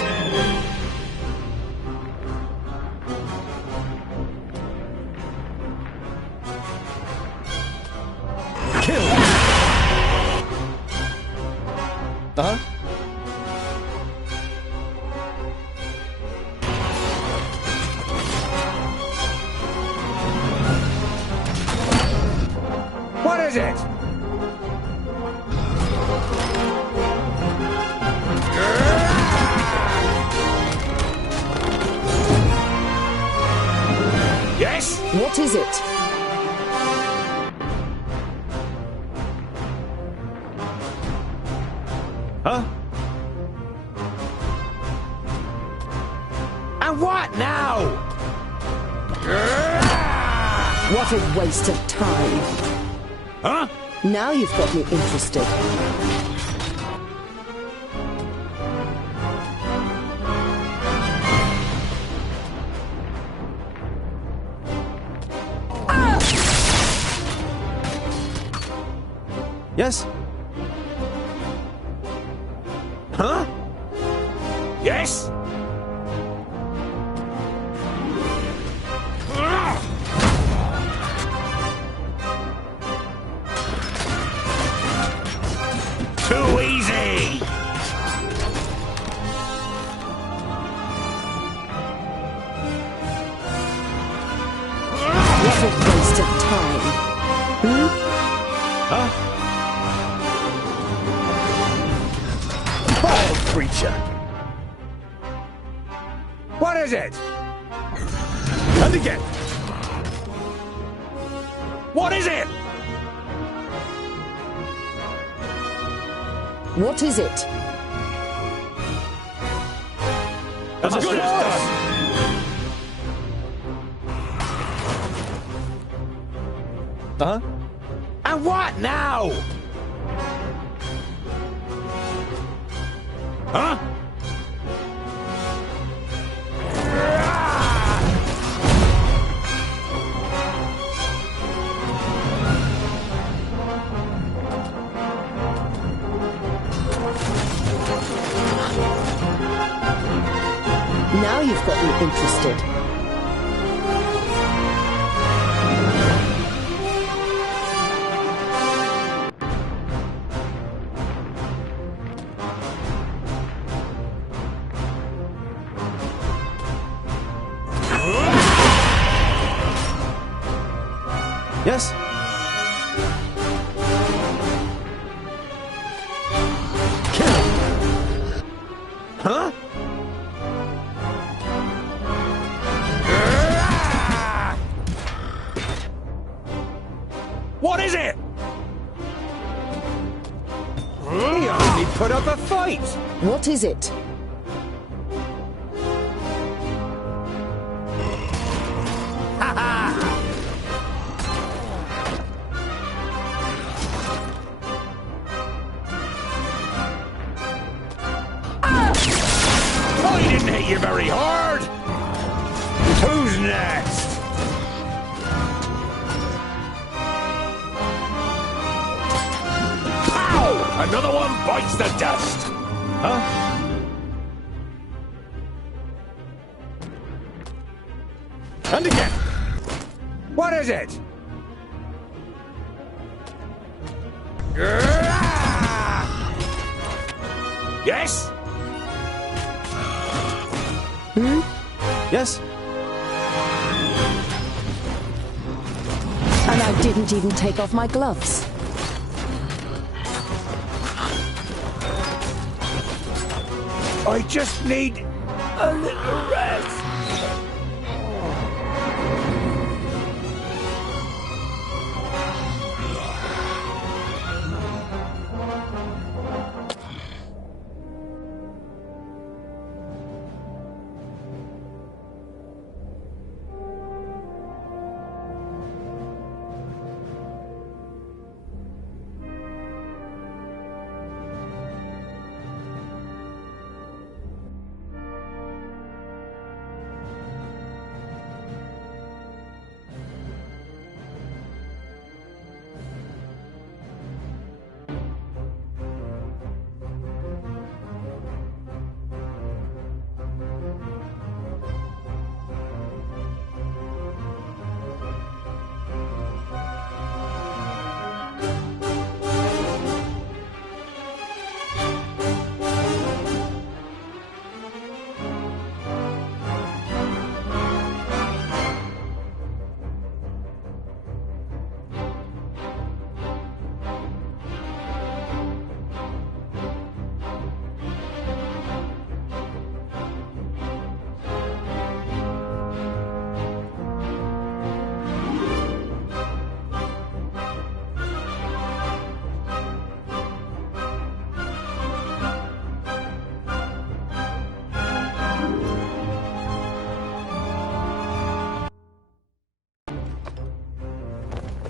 Kill! What is it? Yes? What is it? Huh? And what now? What a waste of time. Huh? Now you've got me interested. Yes? Huh? Yes? Too easy! What a waste of time. Huh? Vile creature! What is it? And again! What is it? What is it? As good as done! And what now? Huh? got me interested. Yes? Huh? What is it? He only put up a fight. What is it? I didn't hit you very hard. Who's next? Pow! Another one bites the dust. Huh? And again. What is it? Yes? Yes? And I didn't even take off my gloves. I just need a little rest.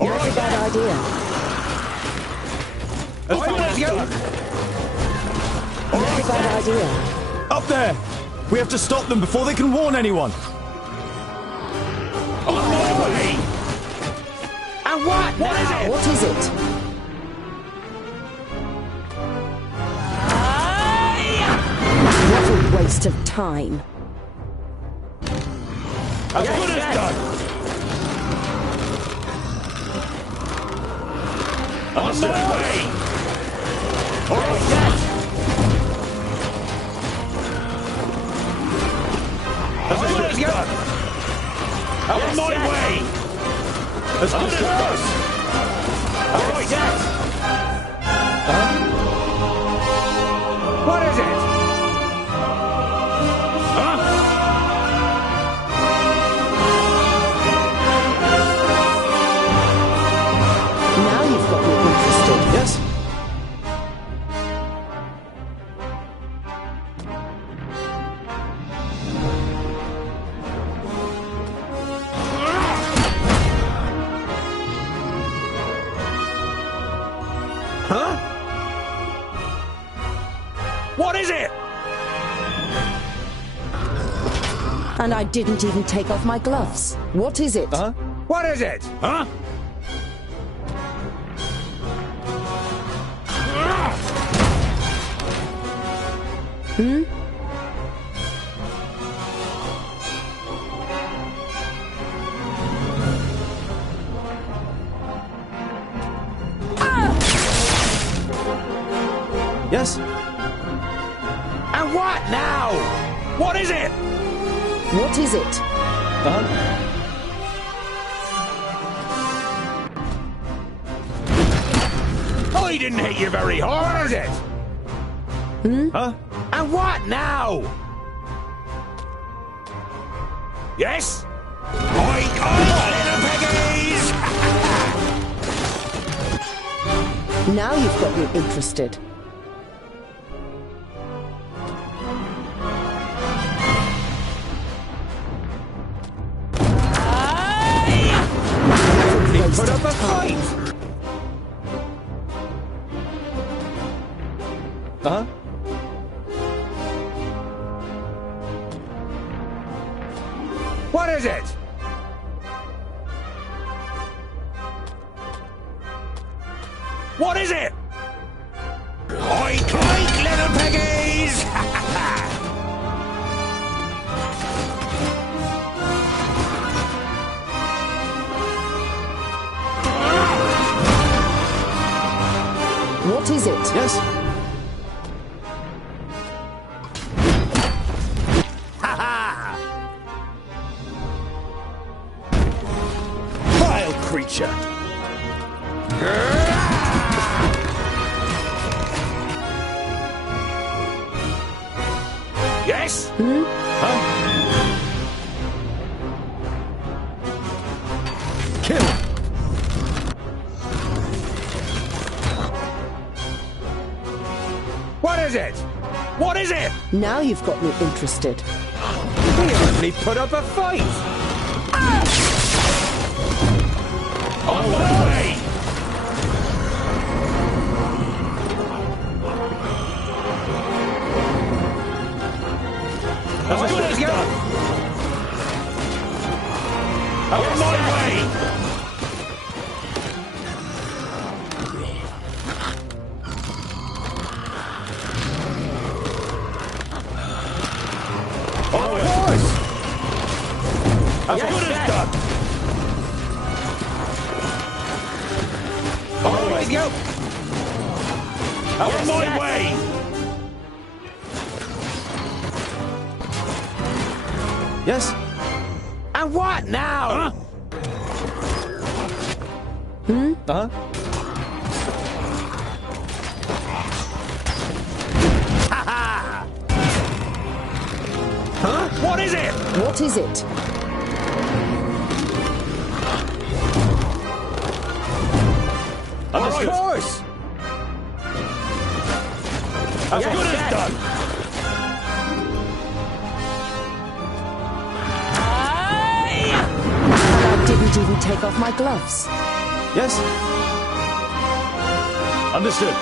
Not a bad idea. I'm with you. Not a bad idea. Up there! We have to stop them before they can warn anyone. On my way. And what? What is it? What is it? What a waste of time. As good as done. On my way. All right, yes. As good as done. On my way. As good as done. All right, yes. What is it? Now you've got me interested. Yes? Huh? What is it? And I didn't even take off my gloves. What is it? What is it? Huh? Yes? And what now? What is it? What is it? I didn't hit you very hard, is it? Huh? And what now? Yes? Oink, oink, little piggies! Now you've got me interested. Put up a fight! What is it? What is it? Oink, oink, little piggies! What is it? Yes? Vile creature! Yes? Kill! What is it? What is it? Now you've got me interested. We only put up a fight! On the way! As good as done! On my way! Of course! As good as done! Always go! On my way! Yes? And what now? Huh? What is it? What is it? Of course! As good as done! And I didn't even take off my gloves. Yes? Understood.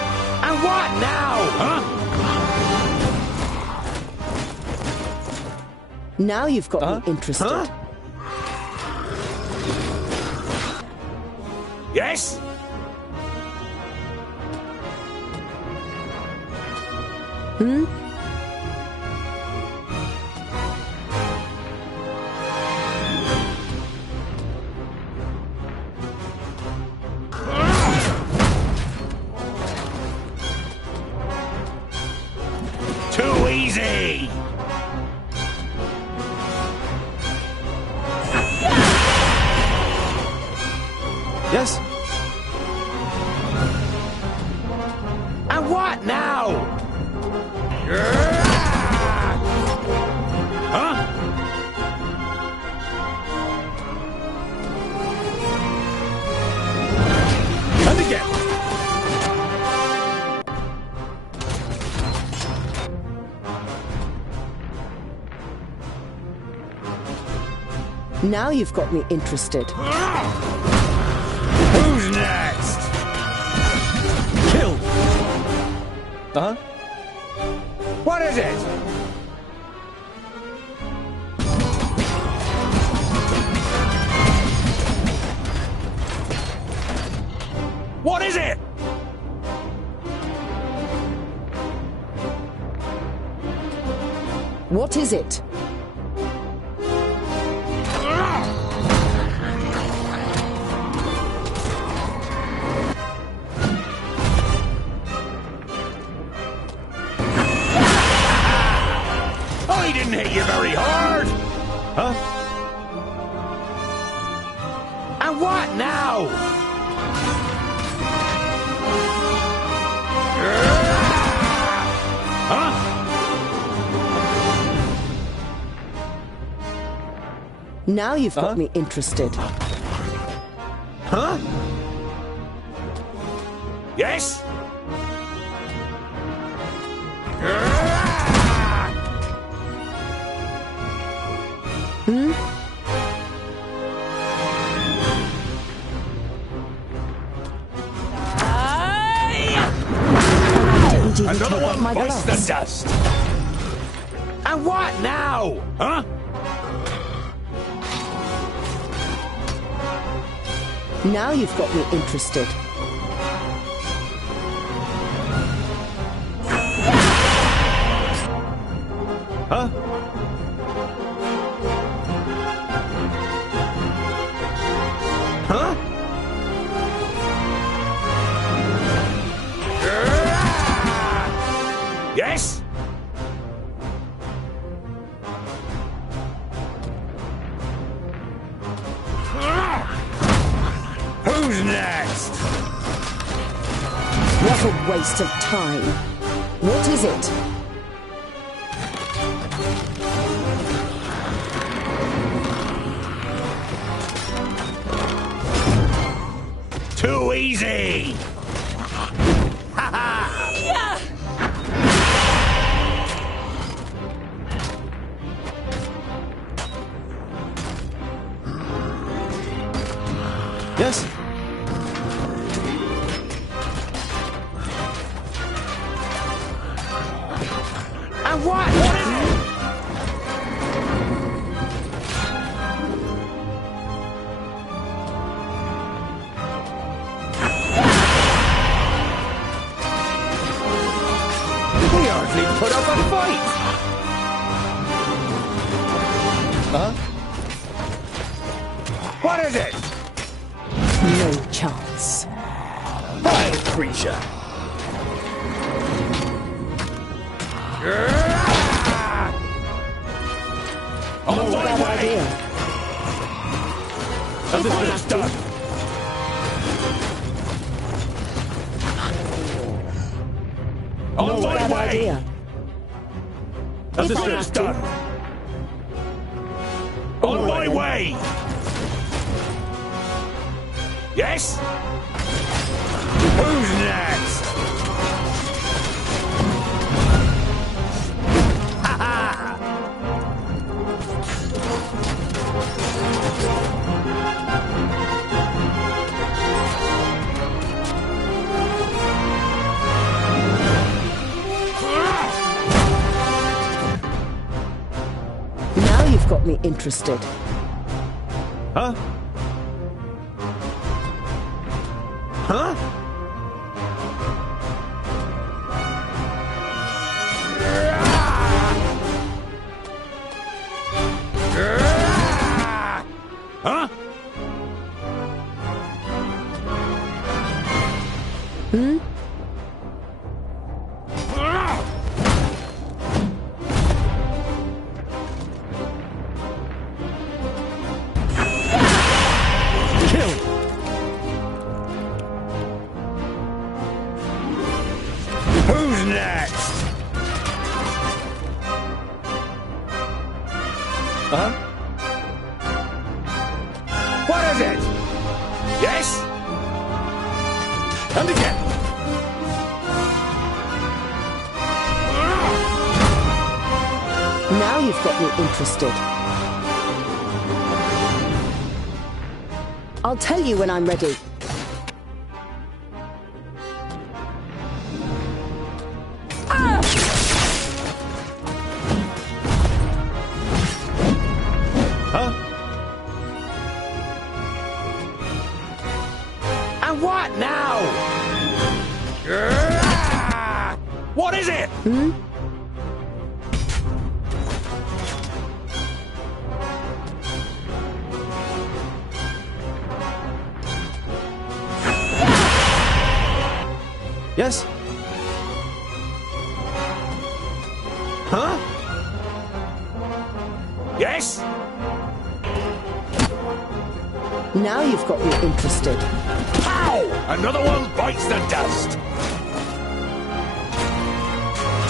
And what now? Huh? Now you've got me interested. Yes? Too easy! Yes? And what now? Huh? And again. Now you've got me interested. Who's next? Kill! What is it? What is it? What is it? didn't hit you very hard. Huh? And what now? Huh? Now you've got me interested. Huh? Yes? Hmm? Another one bites the dust. And what now? Huh? Now you've got me interested. Huh? Huh? Yes? Who's next? What a waste of time. What is it? Too easy! Ha ha! Yes? And what? What is it? We hardly put up a fight! Huh? What is it? No chance. Vile creature! On Not a my bad way! idea. And this is done! On Not a my bad way! idea. And If this I is have to. done! On my way! Yes? Who's next? Ha ha! Now you've got me interested. Huh? Huh? Huh? Hmm? Kill! Who's next? Huh? What is it? Yes? And again. Now you've got me interested. I'll tell you when I'm ready. Huh? And what now? What is it? Hmm? Yes? Huh? Yes? Now you've got me interested. Pow! Another one bites the dust.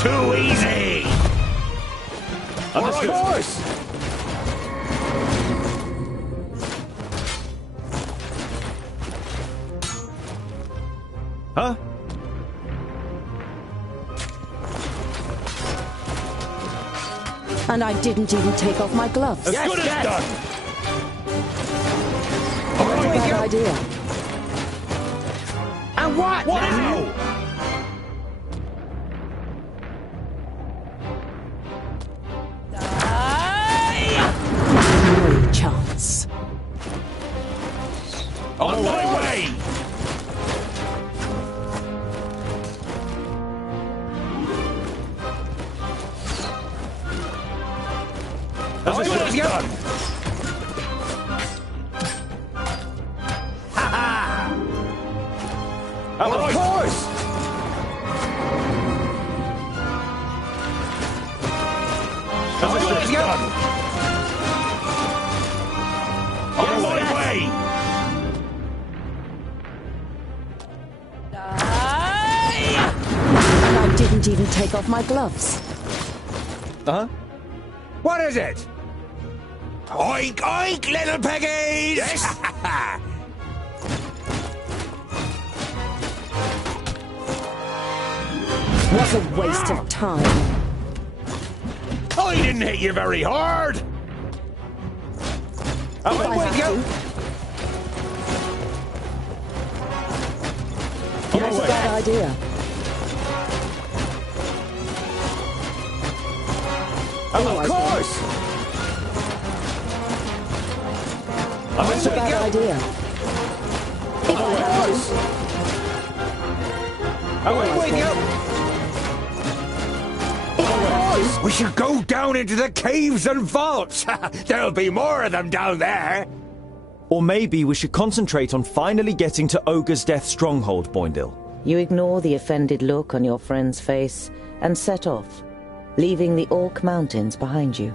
Too easy! Of course! Huh? And I didn't even take off my gloves. As good as done! That's a bad idea. And what now? No chance. On my way! As good as done! Ha-ha! Of course! As good as done! On my way! And I didn't even take off my gloves. Uh-huh. What is it? Oink, oink, little piggies! Yes? What a waste of time. I didn't hit you very hard! If I have to. That's a bad idea. Of course! That's a bad idea. If I have to. I'm with you. We should go down into the caves and vaults. There'll be more of them down there. Or maybe we should concentrate on finally getting to Ogre's Death stronghold, Boindil. You ignore the offended look on your friend's face and set off, leaving the Orc Mountains behind you.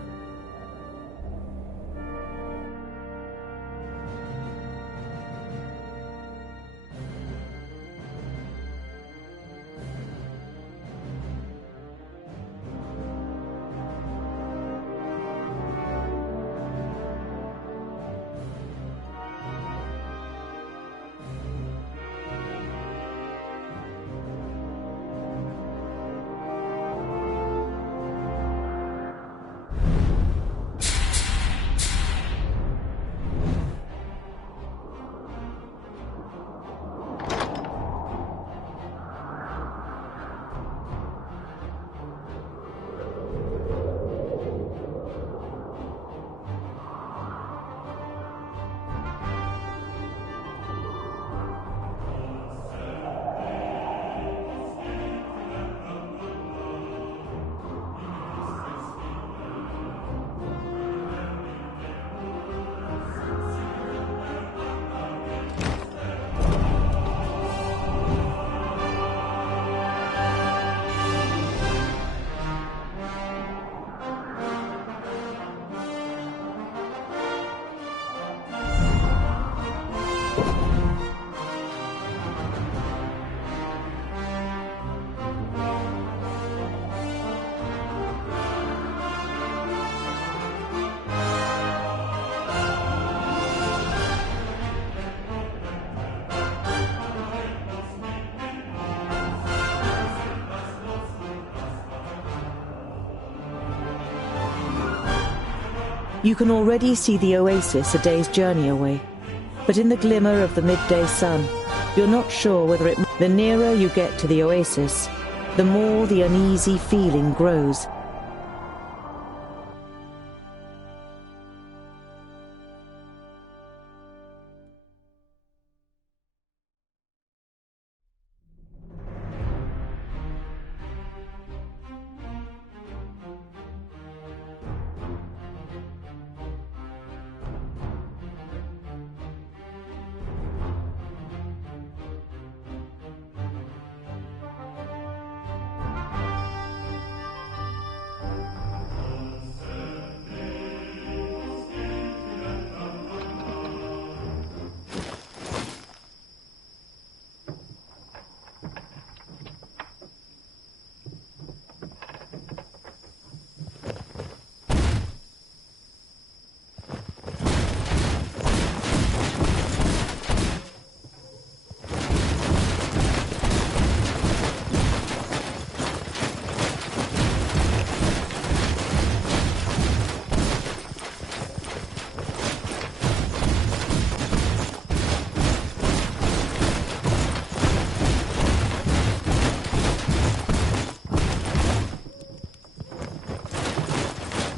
You can already see the oasis a day's journey away, but in the glimmer of the midday sun, you're not sure whether it... The nearer you get to the oasis, the more the uneasy feeling grows.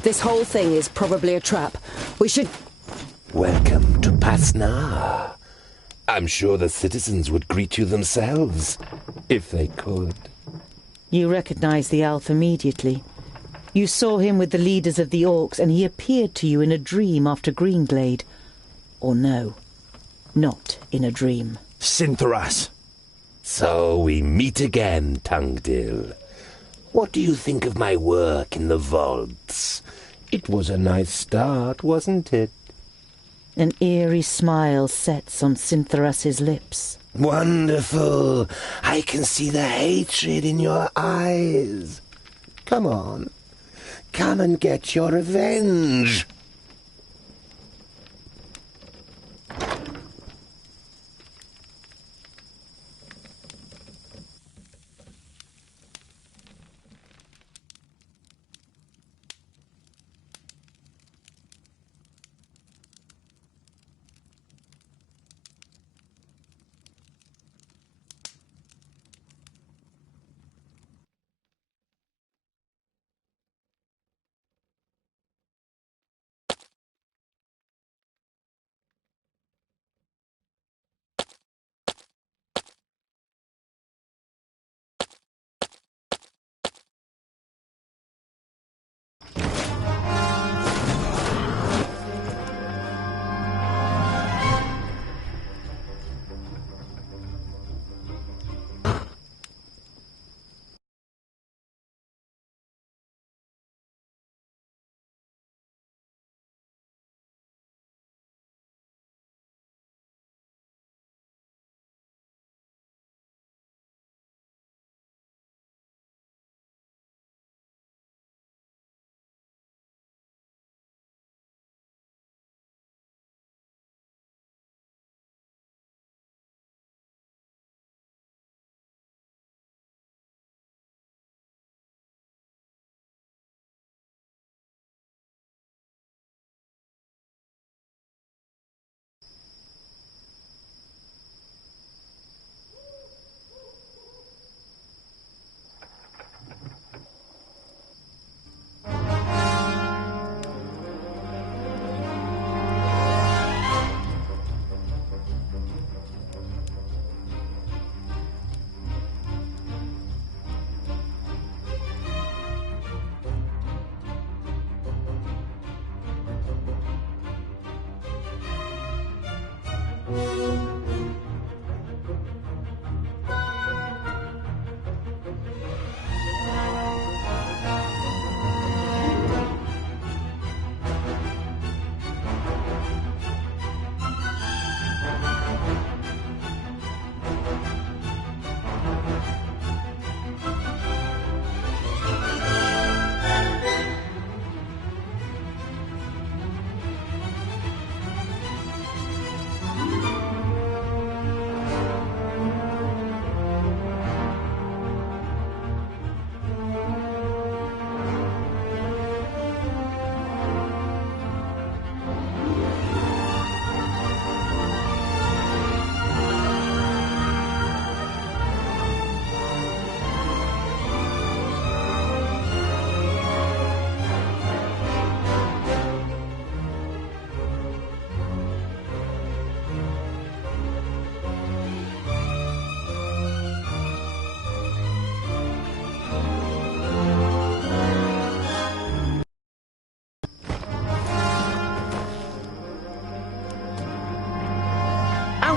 This whole thing is probably a trap. We should... Welcome to Pasnar. I'm sure the citizens would greet you themselves, if they could. You recognize the elf immediately. You saw him with the leaders of the orcs, and he appeared to you in a dream after Greenglade. Or no, not in a dream. Sintharas. So we meet again, Tungdil. What do you think of my work in the vaults? It was a nice start, wasn't it? An eerie smile sets on Sintharas's lips. Wonderful. I can see the hatred in your eyes. Come on. Come and get your revenge.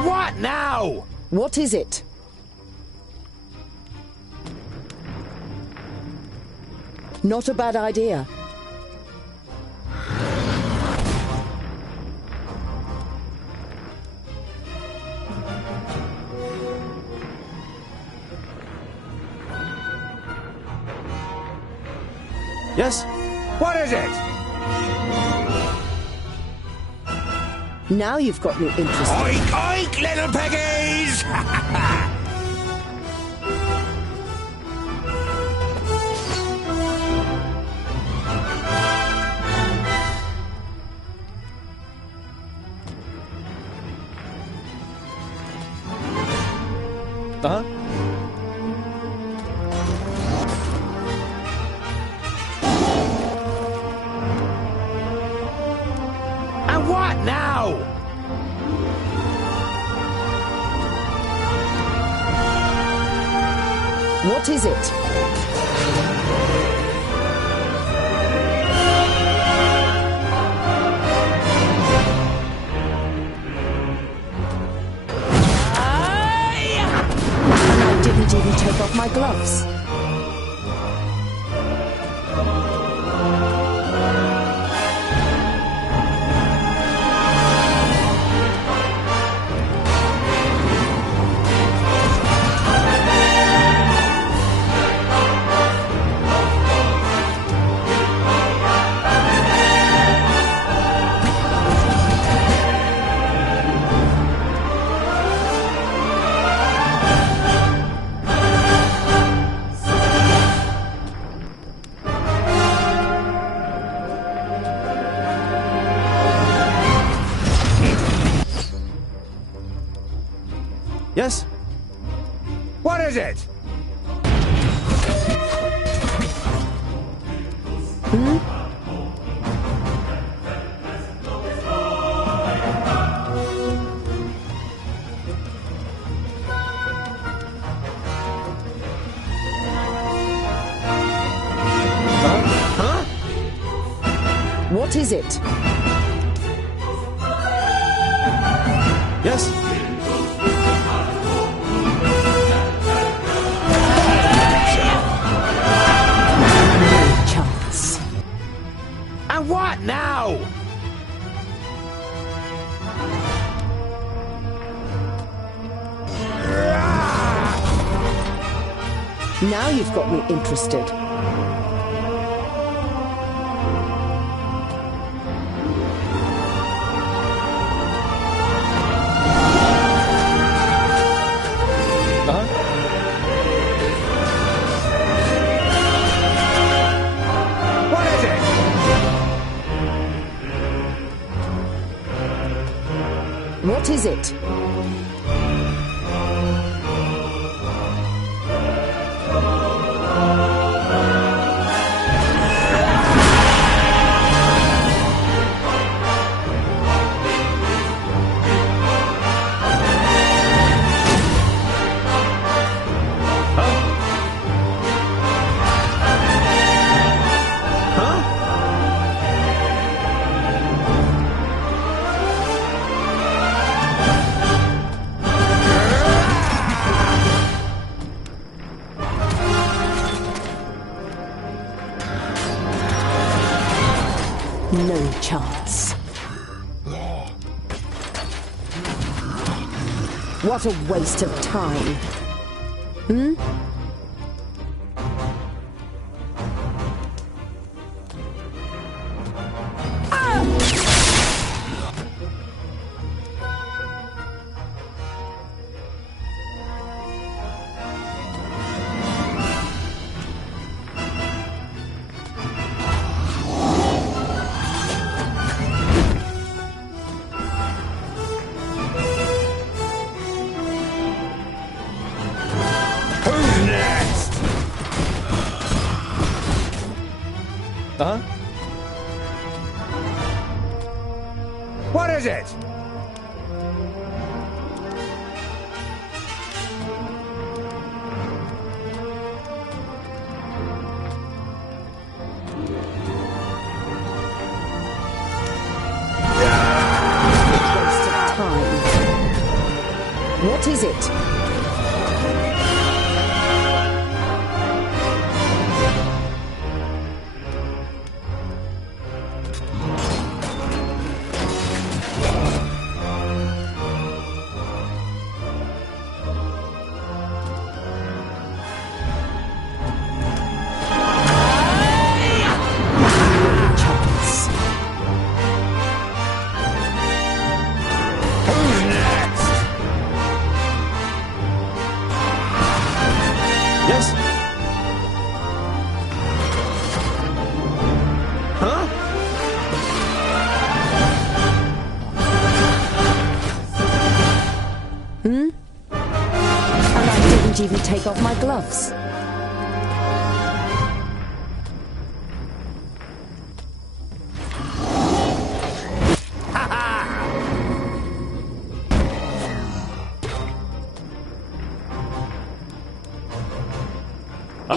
What now? What is it? Not a bad idea. Yes? What is it? Now you've got me interested. Oink, oink, little piggies! Uh-huh. What is it? And I didn't even take off my gloves. Yes? What is it? What is it? Yes? No chance. And what now? Now you've got me interested. What is it? What is it? No chance. What a waste of time. Hmm? Who's next? Uh-huh. What is it? Waste of time. What is it? Chance. Who's next? Yes? Huh? Hmm? And I didn't even take off my gloves.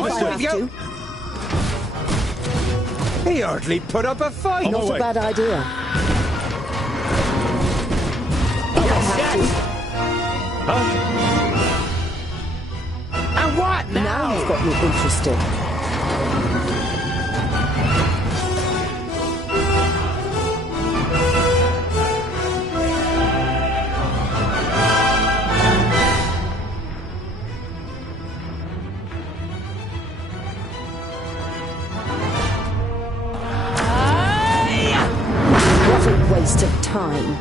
Understood. have to. He hardly put up a fight. Not a bad idea. And what now? Now you've got me interested. What a waste of time.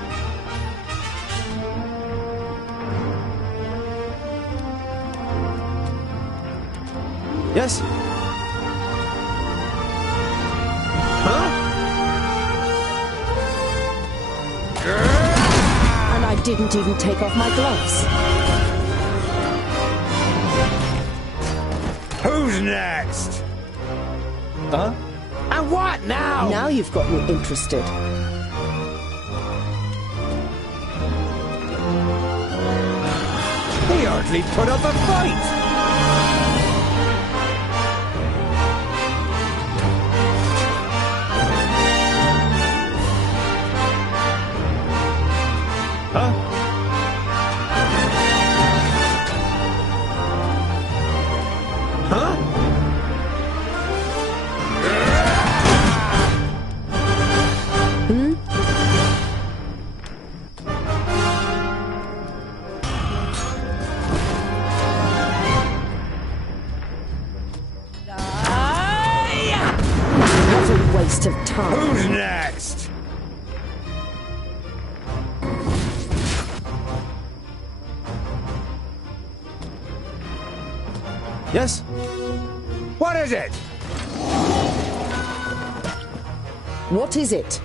Yes? And I didn't even take off my gloves. Who's next? Huh? And what now? Now you've got me interested. He hardly put up a fight. Waste of time. Who's next? Yes? What is it? What is it?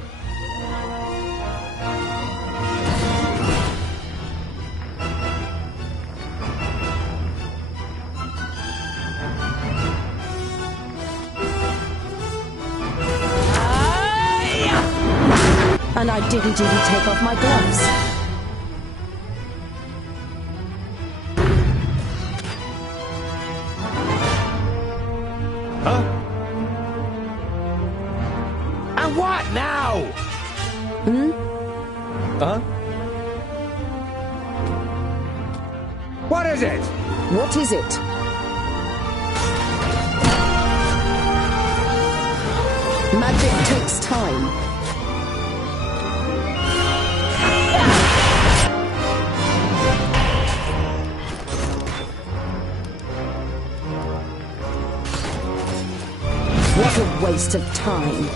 And I didn't even take off my gloves. And what now? What is it? What is it? Magic takes time. What a waste of time.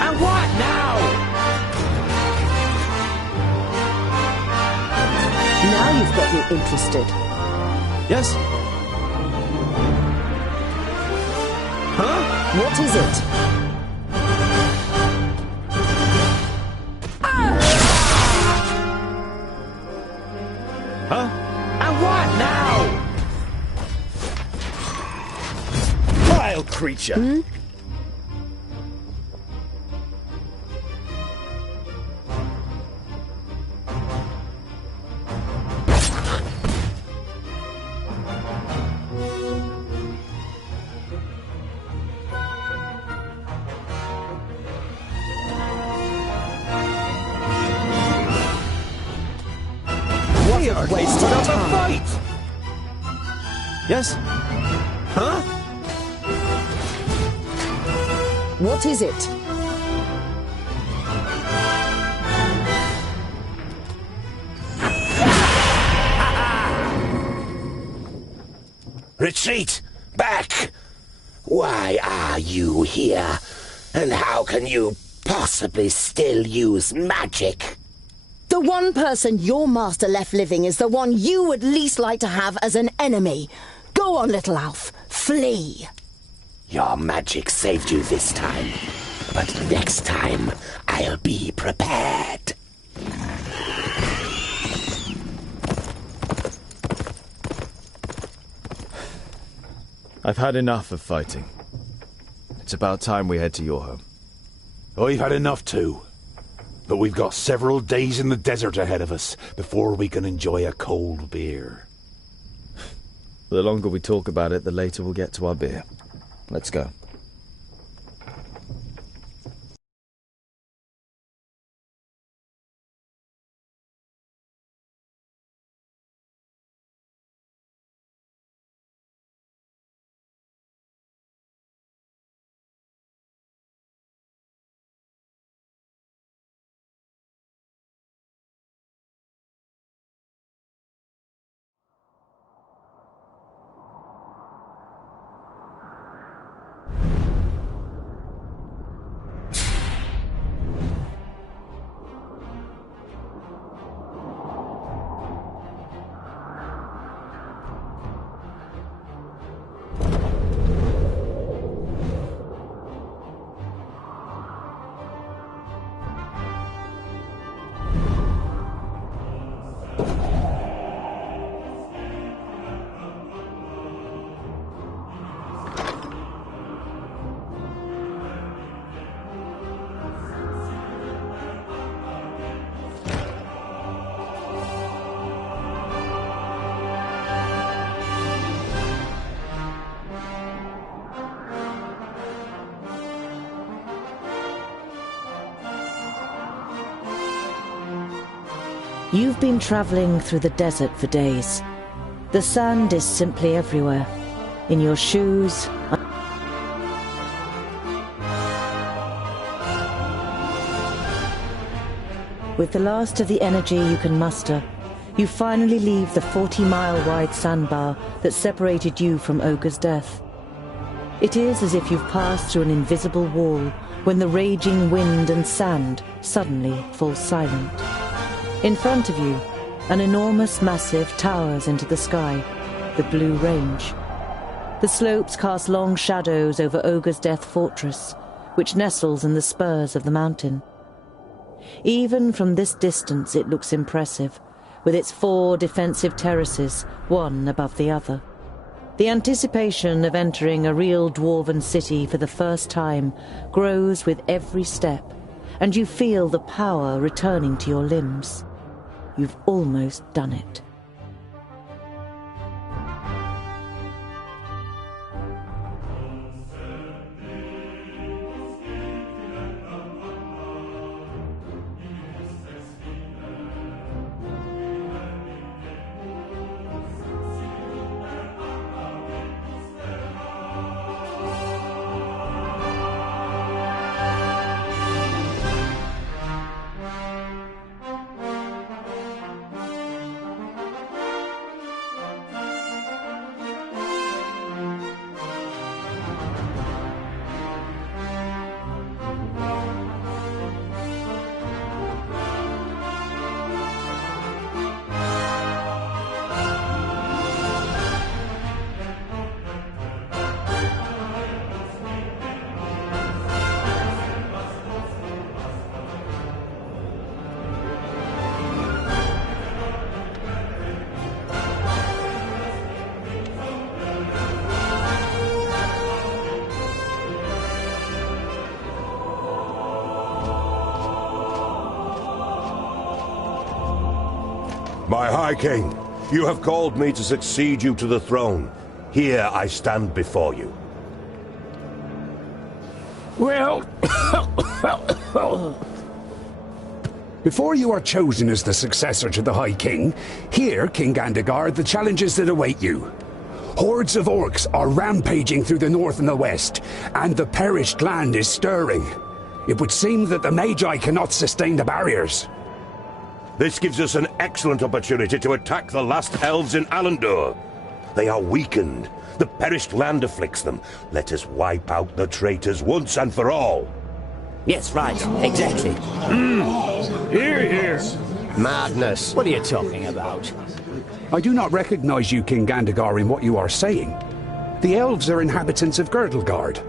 And what now? Now you've got me interested. Yes? What is it? And what now? Vile creature! He hardly put up a fight. Yes? What is it? Retreat! Back! Why are you here? And how can you possibly still use magic? The one person your master left living is the one you would least like to have as an enemy. Go on, little Alf. Flee. Your magic saved you this time. But next time, I'll be prepared. I've had enough of fighting. It's about time we head to your home. I've had enough too. But we've got several days in the desert ahead of us before we can enjoy a cold beer. The longer we talk about it, the later we'll get to our beer. Let's go. You've been travelling through the desert for days. The sand is simply everywhere. In your shoes. With the last of the energy you can muster, you finally leave the 40-mile-wide sandbar that separated you from Ogre's Death. It is as if you've passed through an invisible wall when the raging wind and sand suddenly fall silent. In front of you, an enormous massive towers into the sky, the Blue Range. The slopes cast long shadows over Ogre's Death Fortress, which nestles in the spurs of the mountain. Even from this distance it looks impressive, with its 4 defensive terraces, one above the other. The anticipation of entering a real dwarven city for the first time grows with every step, and you feel the power returning to your limbs. You've almost done it. My High King, you have called me to succeed you to the throne. Here I stand before you. Well, before you are chosen as the successor to the High King, hear, King Gandagard, the challenges that await you. Hordes of orcs are rampaging through the north and the west, and the perished land is stirring. It would seem that the Magi cannot sustain the barriers. This gives us an excellent opportunity to attack the last elves in Alandor. They are weakened. The perished land afflicts them. Let us wipe out the traitors once and for all. Yes, right. Exactly. Hear, hear. Madness. What are you talking about? I do not recognize you, King Gandagar, in what you are saying. The elves are inhabitants of Girdlegard.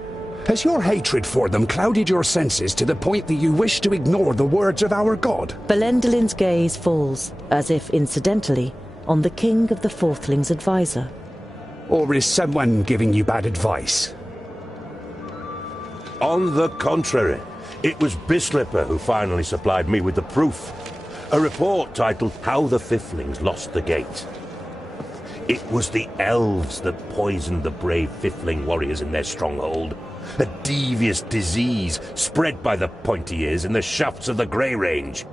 Has your hatred for them clouded your senses to the point that you wish to ignore the words of our god? Belendelin's gaze falls, as if incidentally, on the King of the Fourthlings' advisor. Or is someone giving you bad advice? On the contrary, it was Bislipper who finally supplied me with the proof. A report titled How the Fiflings Lost the Gate. It was the elves that poisoned the brave Fifling warriors in their stronghold. A devious disease spread by the pointy ears in the shafts of the Grey Range.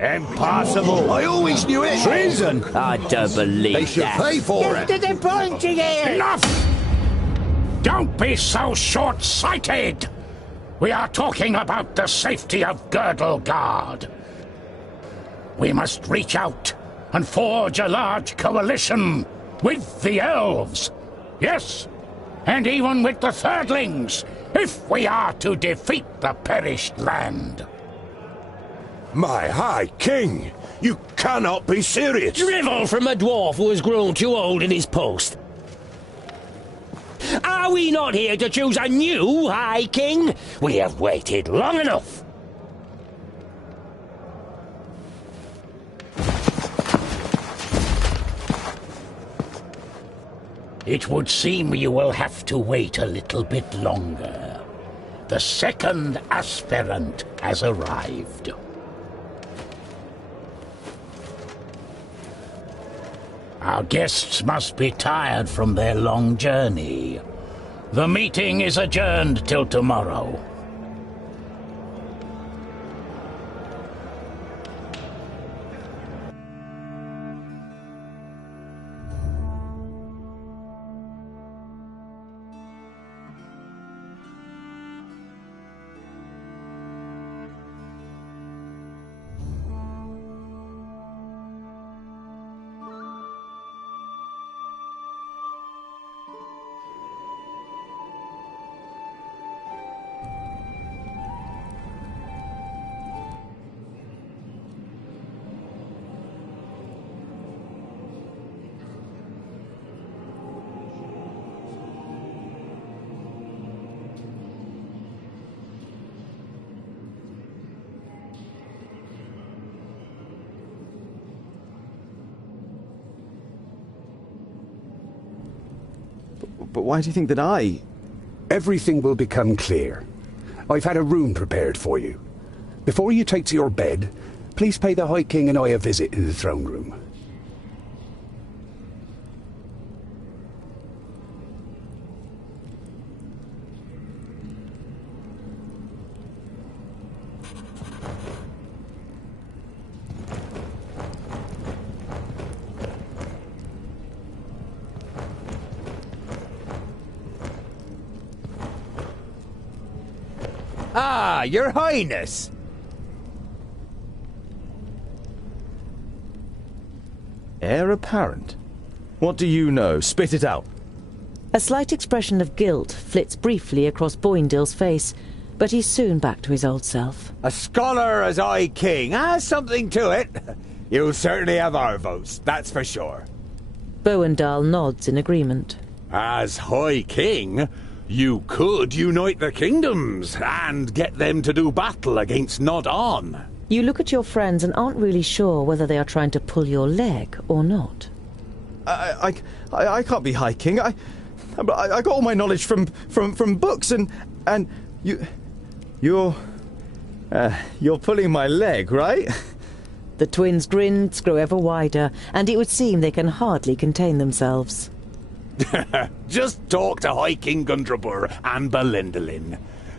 Impossible! I always knew it! Treason! I don't believe They should pay for it! To the pointy ears! Enough! Don't be so short-sighted! We are talking about the safety of Girdlegard. We must reach out and forge a large coalition with the elves. Yes, and even with the Thirdlings, if we are to defeat the perished land. My High King! You cannot be serious! Drivel from a dwarf who has grown too old in his post. Are we not here to choose a new High King? We have waited long enough. It would seem you will have to wait a little bit longer. The second aspirant has arrived. Our guests must be tired from their long journey. The meeting is adjourned till tomorrow. But why do you think that I... Everything will become clear. I've had a room prepared for you. Before you take to your bed, please pay the High King and I a visit in the throne room. Ah, Your Highness! Heir apparent? What do you know? Spit it out. A slight expression of guilt flits briefly across Boindill's face, but he's soon back to his old self. A scholar as High King has something to it. You'll certainly have our votes, that's for sure. Boindall nods in agreement. As High King, you could unite the kingdoms and get them to do battle against Nod-On. You look at your friends and aren't really sure whether they are trying to pull your leg or not. I can't be High King. I got all my knowledge from books, and you're pulling my leg, right? The twins' grins grow ever wider, and it would seem they can hardly contain themselves. Just talk to High King Gundrabur and Belendalin.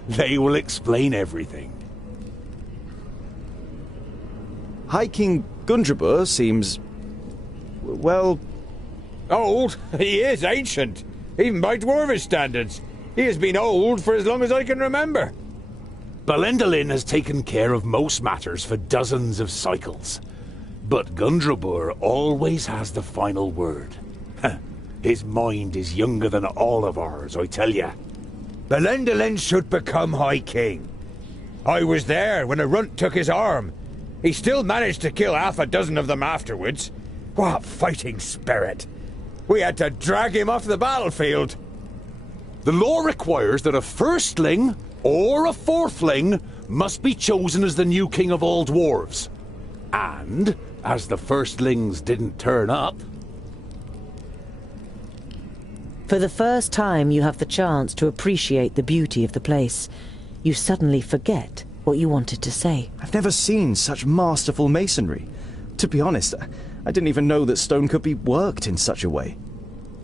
They will explain everything. High King Gundrabur seems... well... Old? He is ancient. Even by Dwarvish standards. He has been old for as long as I can remember. Belendalin has taken care of most matters for dozens of cycles. But Gundrabur always has the final word. His mind is younger than all of ours, I tell ya. Belendalin should become High King. I was there when a runt took his arm. He still managed to kill half a dozen of them afterwards. What fighting spirit! We had to drag him off the battlefield. The law requires that a firstling or a fourthling must be chosen as the new king of all dwarves. And, as the firstlings didn't turn up... For the first time, you have the chance to appreciate the beauty of the place. You suddenly forget what you wanted to say. I've never seen such masterful masonry. To be honest, I didn't even know that stone could be worked in such a way.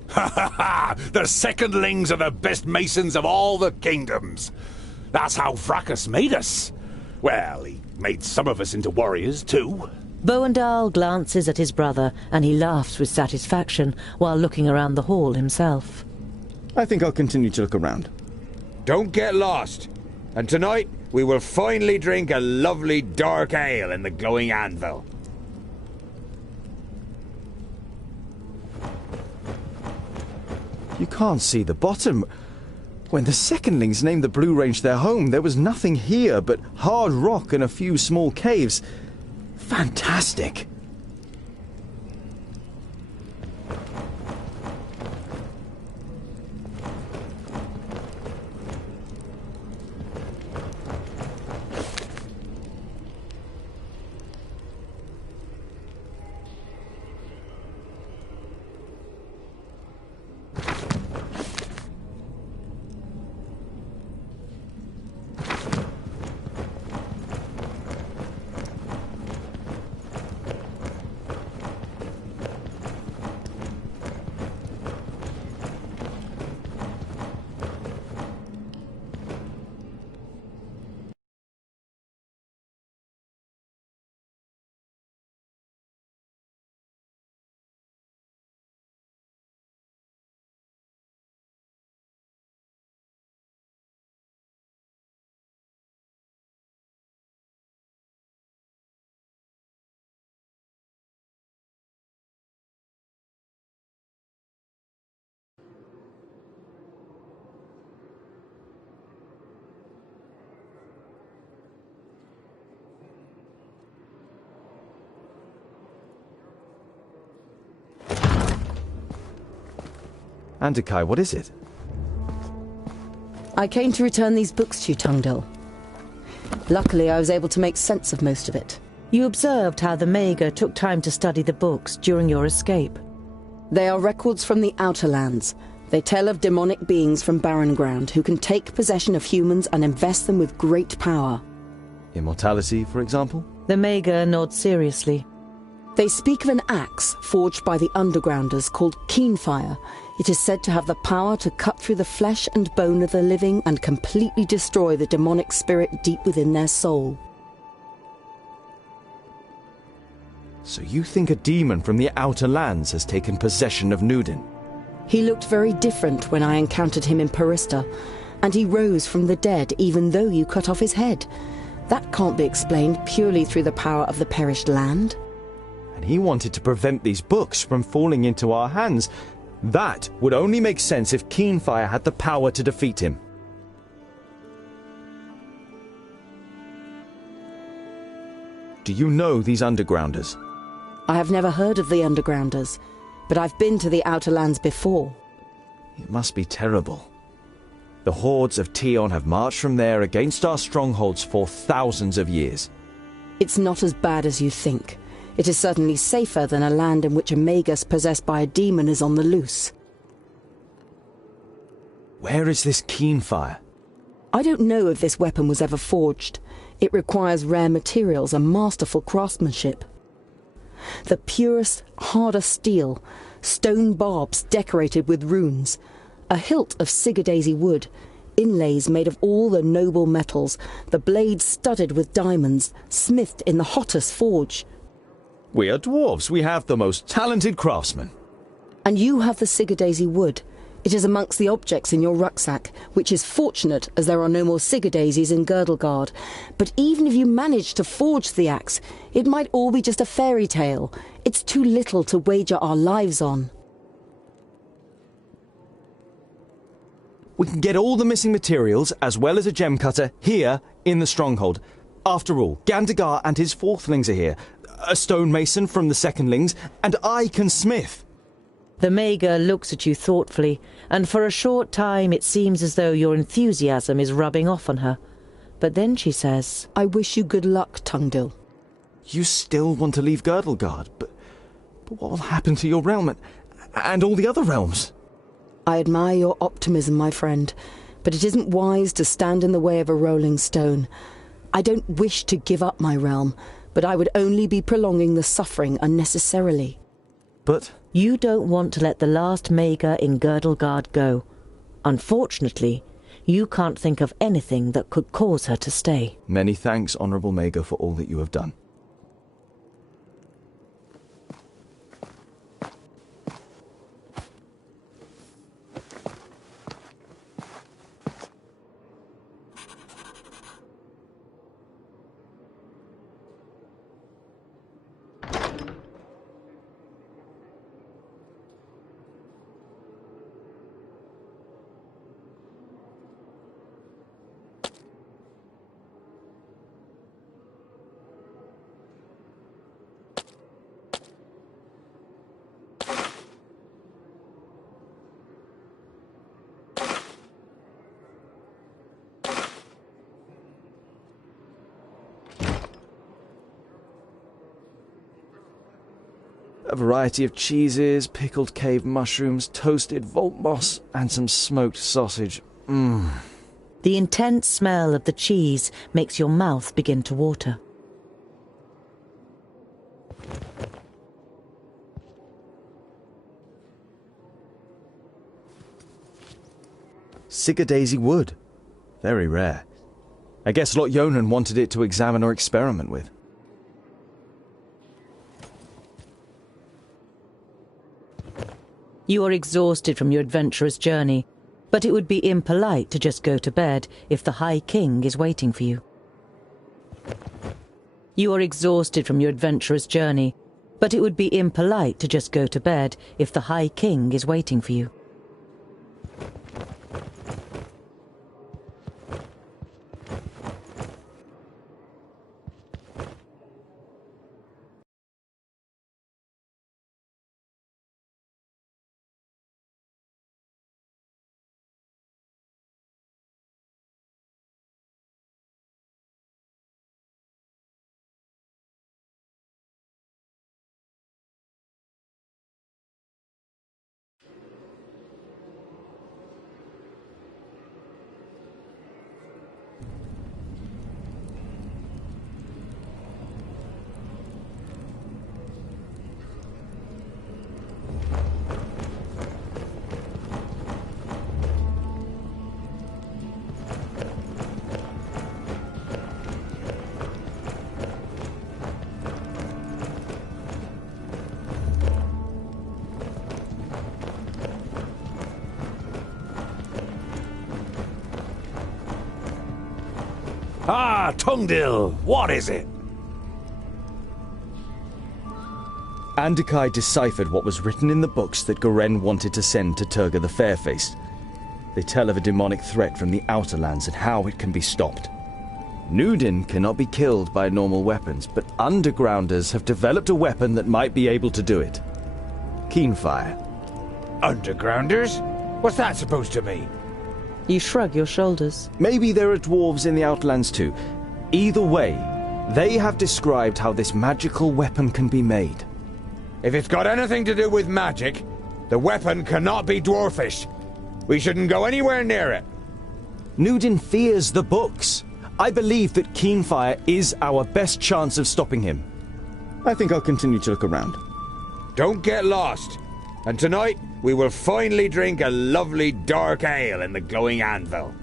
Ha ha ha! The secondlings are the best masons of all the kingdoms. That's how Fracas made us. Well, he made some of us into warriors, too. Boandal glances at his brother, and he laughs with satisfaction while looking around the hall himself. I think I'll continue to look around. Don't get lost. And tonight, we will finally drink a lovely dark ale in the glowing anvil. You can't see the bottom. When the secondlings named the Blue Range their home, there was nothing here but hard rock and a few small caves. Fantastic! Andakai, what is it? I came to return these books to you, Tungdil. Luckily, I was able to make sense of most of it. You observed how the Mager took time to study the books during your escape. They are records from the Outer Lands. They tell of demonic beings from Barren Ground who can take possession of humans and invest them with great power. Immortality, for example? The Mager nods seriously. They speak of an axe forged by the Undergrounders called Keenfire. It is said to have the power to cut through the flesh and bone of the living and completely destroy the demonic spirit deep within their soul. So you think a demon from the Outer Lands has taken possession of Nudin? He looked very different when I encountered him in Parista, and he rose from the dead even though you cut off his head. That can't be explained purely through the power of the perished land. And he wanted to prevent these books from falling into our hands. That would only make sense if Keenfire had the power to defeat him. Do you know these Undergrounders? I have never heard of the Undergrounders, but I've been to the Outer Lands before. It must be terrible. The hordes of Tion have marched from there against our strongholds for thousands of years. It's not as bad as you think. It is certainly safer than a land in which a magus possessed by a demon is on the loose. Where is this Keenfire? I don't know if this weapon was ever forged. It requires rare materials and masterful craftsmanship. The purest, hardest steel, stone barbs decorated with runes, a hilt of Sigurdaisy wood, inlays made of all the noble metals, the blades studded with diamonds, smithed in the hottest forge. We are dwarves. We have the most talented craftsmen. And you have the Sigurdaisy wood. It is amongst the objects in your rucksack, which is fortunate as there are no more Sigurdaisies in Girdlegard. But even if you managed to forge the axe, it might all be just a fairy tale. It's too little to wager our lives on. We can get all the missing materials, as well as a gem cutter, here in the stronghold. After all, Gandagar and his fourthlings are here. A stonemason from the secondlings, and I can smith. The Mager looks at you thoughtfully, and for a short time it seems as though your enthusiasm is rubbing off on her. But then she says, I wish you good luck, Tungdil. You still want to leave Girdlegard, but what will happen to your realm and all the other realms? I admire your optimism, my friend, but it isn't wise to stand in the way of a rolling stone. I don't wish to give up my realm, but I would only be prolonging the suffering unnecessarily. But you don't want to let the last Mager in Girdlegard go. Unfortunately, you can't think of anything that could cause her to stay. Many thanks, Honourable Mager, for all that you have done. A variety of cheeses, pickled cave mushrooms, toasted vault moss, and some smoked sausage. The intense smell of the cheese makes your mouth begin to water. Sigurdaisy wood. Very rare. I guess Lot Yonan wanted it to examine or experiment with. You are exhausted from your adventurous journey, but it would be impolite to just go to bed if the High King is waiting for you. You are exhausted from your adventurous journey, but it would be impolite to just go to bed if the High King is waiting for you. Ah, Tungdil, what is it? Andikai deciphered what was written in the books that Goren wanted to send to Turga the Fairfaced. They tell of a demonic threat from the Outer Lands and how it can be stopped. Nudin cannot be killed by normal weapons, but Undergrounders have developed a weapon that might be able to do it. Keenfire. Undergrounders? What's that supposed to mean? You shrug your shoulders. Maybe there are dwarves in the Outlands too. Either way, they have described how this magical weapon can be made. If it's got anything to do with magic, the weapon cannot be dwarfish. We shouldn't go anywhere near it. Nudin fears the books. I believe that Keenfire is our best chance of stopping him. I think I'll continue to look around. Don't get lost. And tonight, we will finally drink a lovely dark ale in the glowing anvil.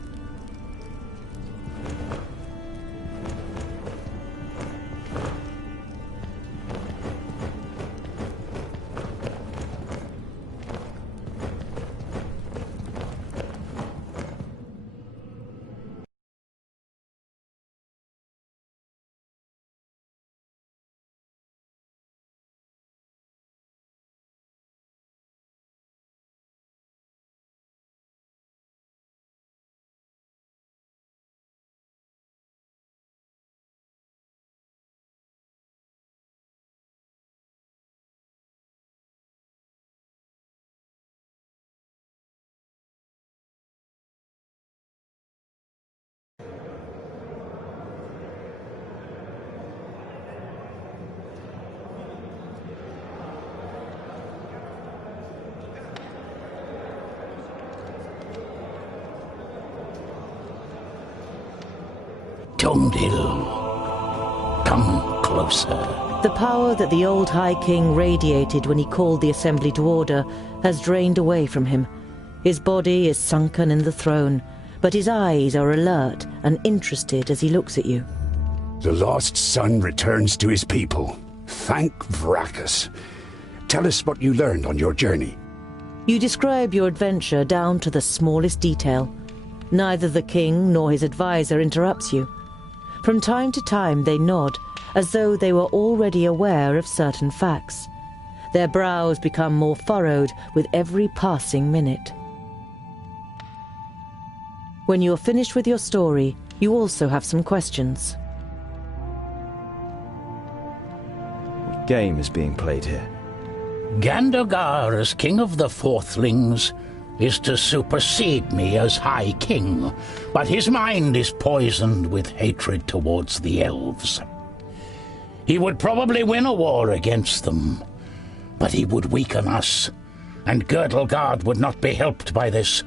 Tungdil, come closer. The power that the old High King radiated when he called the assembly to order has drained away from him. His body is sunken in the throne, but his eyes are alert and interested as he looks at you. The lost son returns to his people. Thank Vrachus. Tell us what you learned on your journey. You describe your adventure down to the smallest detail. Neither the king nor his advisor interrupts you. From time to time they nod, as though they were already aware of certain facts. Their brows become more furrowed with every passing minute. When you are finished with your story, you also have some questions. What game is being played here? Gandagar, as king of the Fourthlings, is to supersede me as High King, but his mind is poisoned with hatred towards the elves. He would probably win a war against them, but he would weaken us, and Girdlegard would not be helped by this.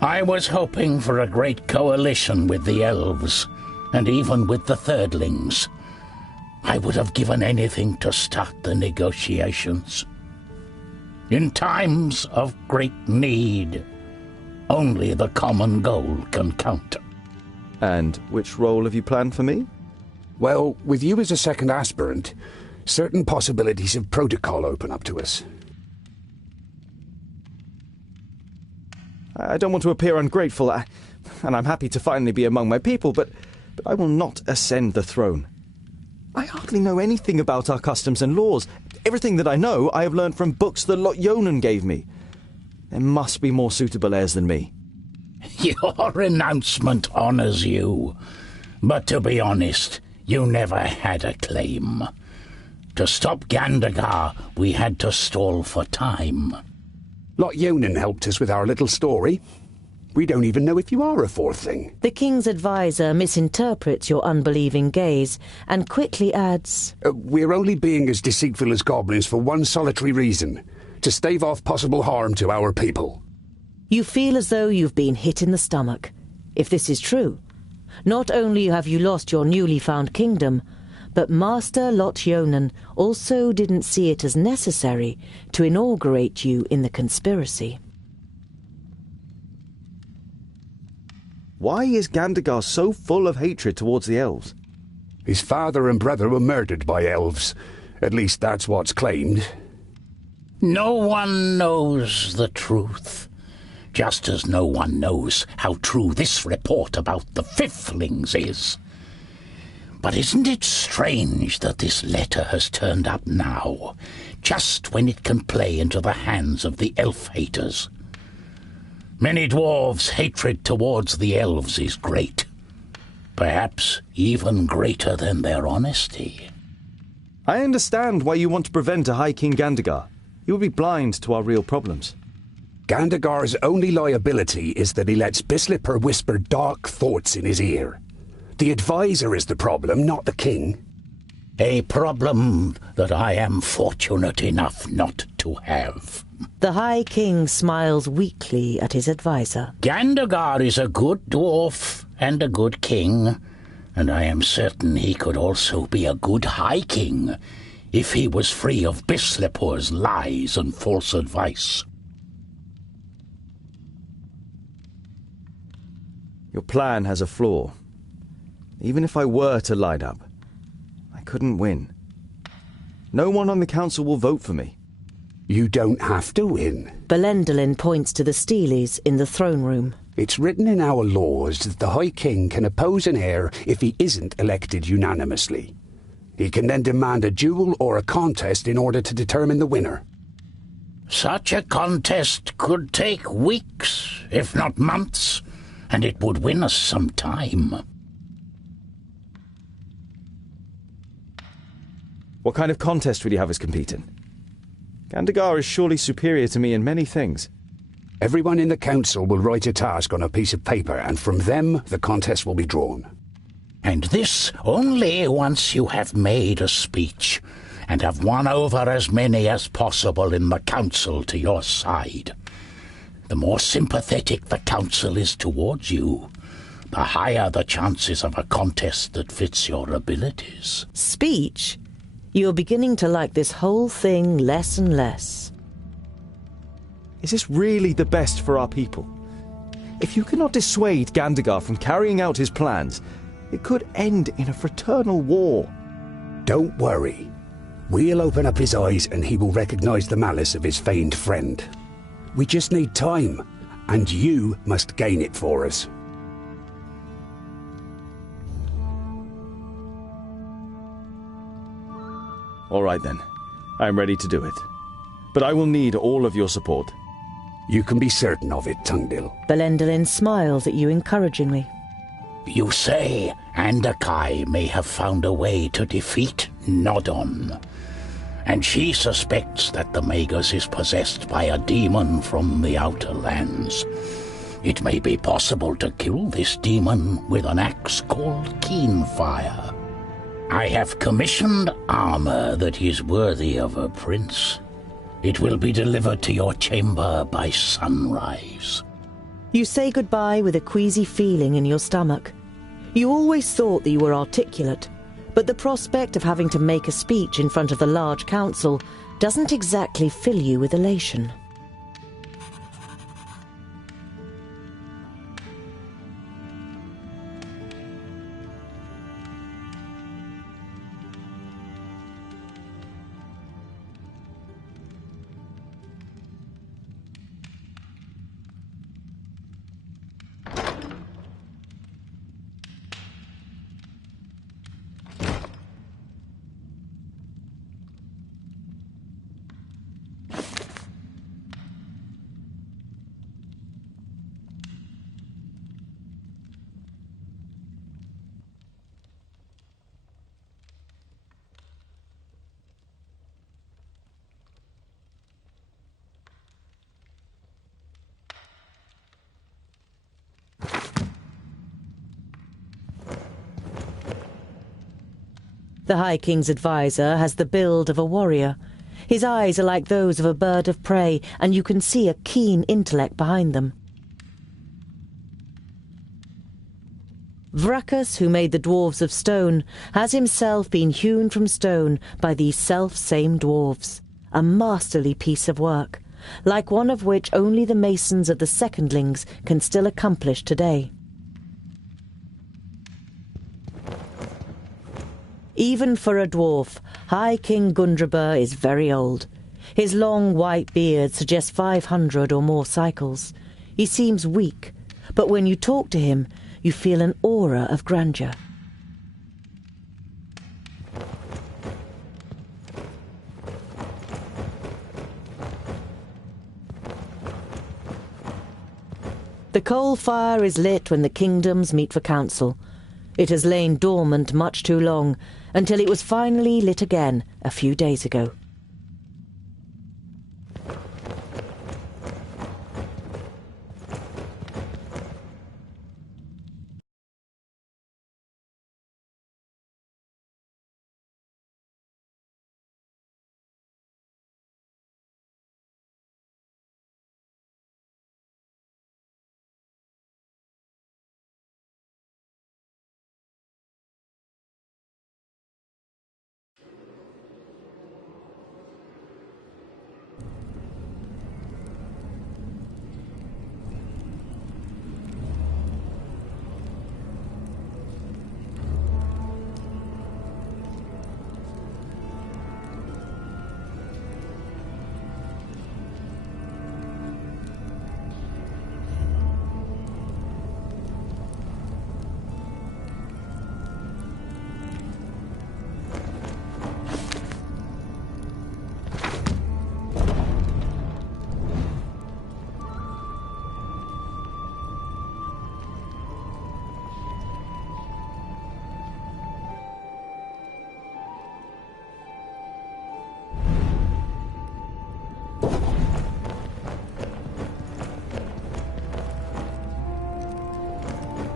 I was hoping for a great coalition with the elves, and even with the Thirdlings. I would have given anything to start the negotiations. In times of great need, only the common goal can count. And which role have you planned for me? Well, with you as a second aspirant, certain possibilities of protocol open up to us. I don't want to appear ungrateful, and I'm happy to finally be among my people, but I will not ascend the throne. I hardly know anything about our customs and laws. Everything that I know, I have learned from books that Lot-Yonan gave me. There must be more suitable heirs than me. Your renouncement honours you, but to be honest, you never had a claim. To stop Gandagar, we had to stall for time. Lot-Yonan helped us with our little story. We don't even know if you are a Fourthling. The king's advisor misinterprets your unbelieving gaze and quickly adds, We're only being as deceitful as goblins for one solitary reason, to stave off possible harm to our people. You feel as though you've been hit in the stomach. If this is true, not only have you lost your newly found kingdom, but Master Lot-Yonan also didn't see it as necessary to inaugurate you in the conspiracy. Why is Gandagar so full of hatred towards the elves? His father and brother were murdered by elves. At least that's what's claimed. No one knows the truth, just as no one knows how true this report about the Fifthlings is. But isn't it strange that this letter has turned up now, just when it can play into the hands of the elf-haters? Many dwarves' hatred towards the elves is great, perhaps even greater than their honesty. I understand why you want to prevent a High King Gandagar. He would be blind to our real problems. Gandagar's only liability is that he lets Bislipper whisper dark thoughts in his ear. The advisor is the problem, not the king. A problem that I am fortunate enough not to have. The High King smiles weakly at his advisor. Gandagar is a good dwarf and a good king, and I am certain he could also be a good High King if he was free of Bislipper's lies and false advice. Your plan has a flaw. Even if I were to line up, I couldn't win. No one on the council will vote for me. You don't have to win. Belendolin points to the Steelies in the throne room. It's written in our laws that the High King can oppose an heir if he isn't elected unanimously. He can then demand a duel or a contest in order to determine the winner. Such a contest could take weeks, if not months, and it would win us some time. What kind of contest would you have us compete in? Gandagar is surely superior to me in many things. Everyone in the council will write a task on a piece of paper, and from them the contest will be drawn. And this only once you have made a speech, and have won over as many as possible in the council to your side. The more sympathetic the council is towards you, the higher the chances of a contest that fits your abilities. Speech? You're beginning to like this whole thing less and less. Is this really the best for our people? If you cannot dissuade Gandagar from carrying out his plans, it could end in a fraternal war. Don't worry. We'll open up his eyes and he will recognize the malice of his feigned friend. We just need time, and you must gain it for us. All right then. I am ready to do it. But I will need all of your support. You can be certain of it, Tungdil. Belendalin smiles at you encouragingly. You say Andakai may have found a way to defeat Nodon, and she suspects that the Magus is possessed by a demon from the Outer Lands. It may be possible to kill this demon with an axe called Keenfire. I have commissioned armor that is worthy of a prince. It will be delivered to your chamber by sunrise. You say goodbye with a queasy feeling in your stomach. You always thought that you were articulate, but the prospect of having to make a speech in front of the large council doesn't exactly fill you with elation. The High King's advisor has the build of a warrior. His eyes are like those of a bird of prey, and you can see a keen intellect behind them. Vracus, who made the dwarves of stone, has himself been hewn from stone by these self-same dwarves. A masterly piece of work, like one of which only the masons of the Secondlings can still accomplish today. Even for a dwarf, High King Gundraber is very old. His long white beard suggests 500 or more cycles. He seems weak, but when you talk to him, you feel an aura of grandeur. The coal fire is lit when the kingdoms meet for council. It has lain dormant much too long, until it was finally lit again a few days ago.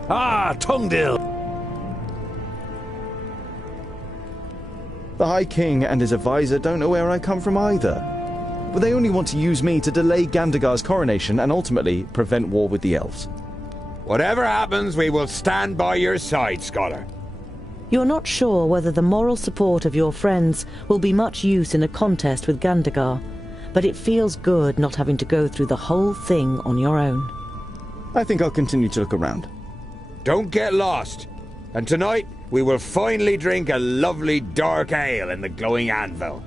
Ah, Tungdil! The High King and his advisor don't know where I come from either. But they only want to use me to delay Gandagar's coronation and ultimately prevent war with the elves. Whatever happens, we will stand by your side, Scholar. You're not sure whether the moral support of your friends will be much use in a contest with Gandagar, but it feels good not having to go through the whole thing on your own. I think I'll continue to look around. Don't get lost. And tonight, we will finally drink a lovely dark ale in the glowing anvil.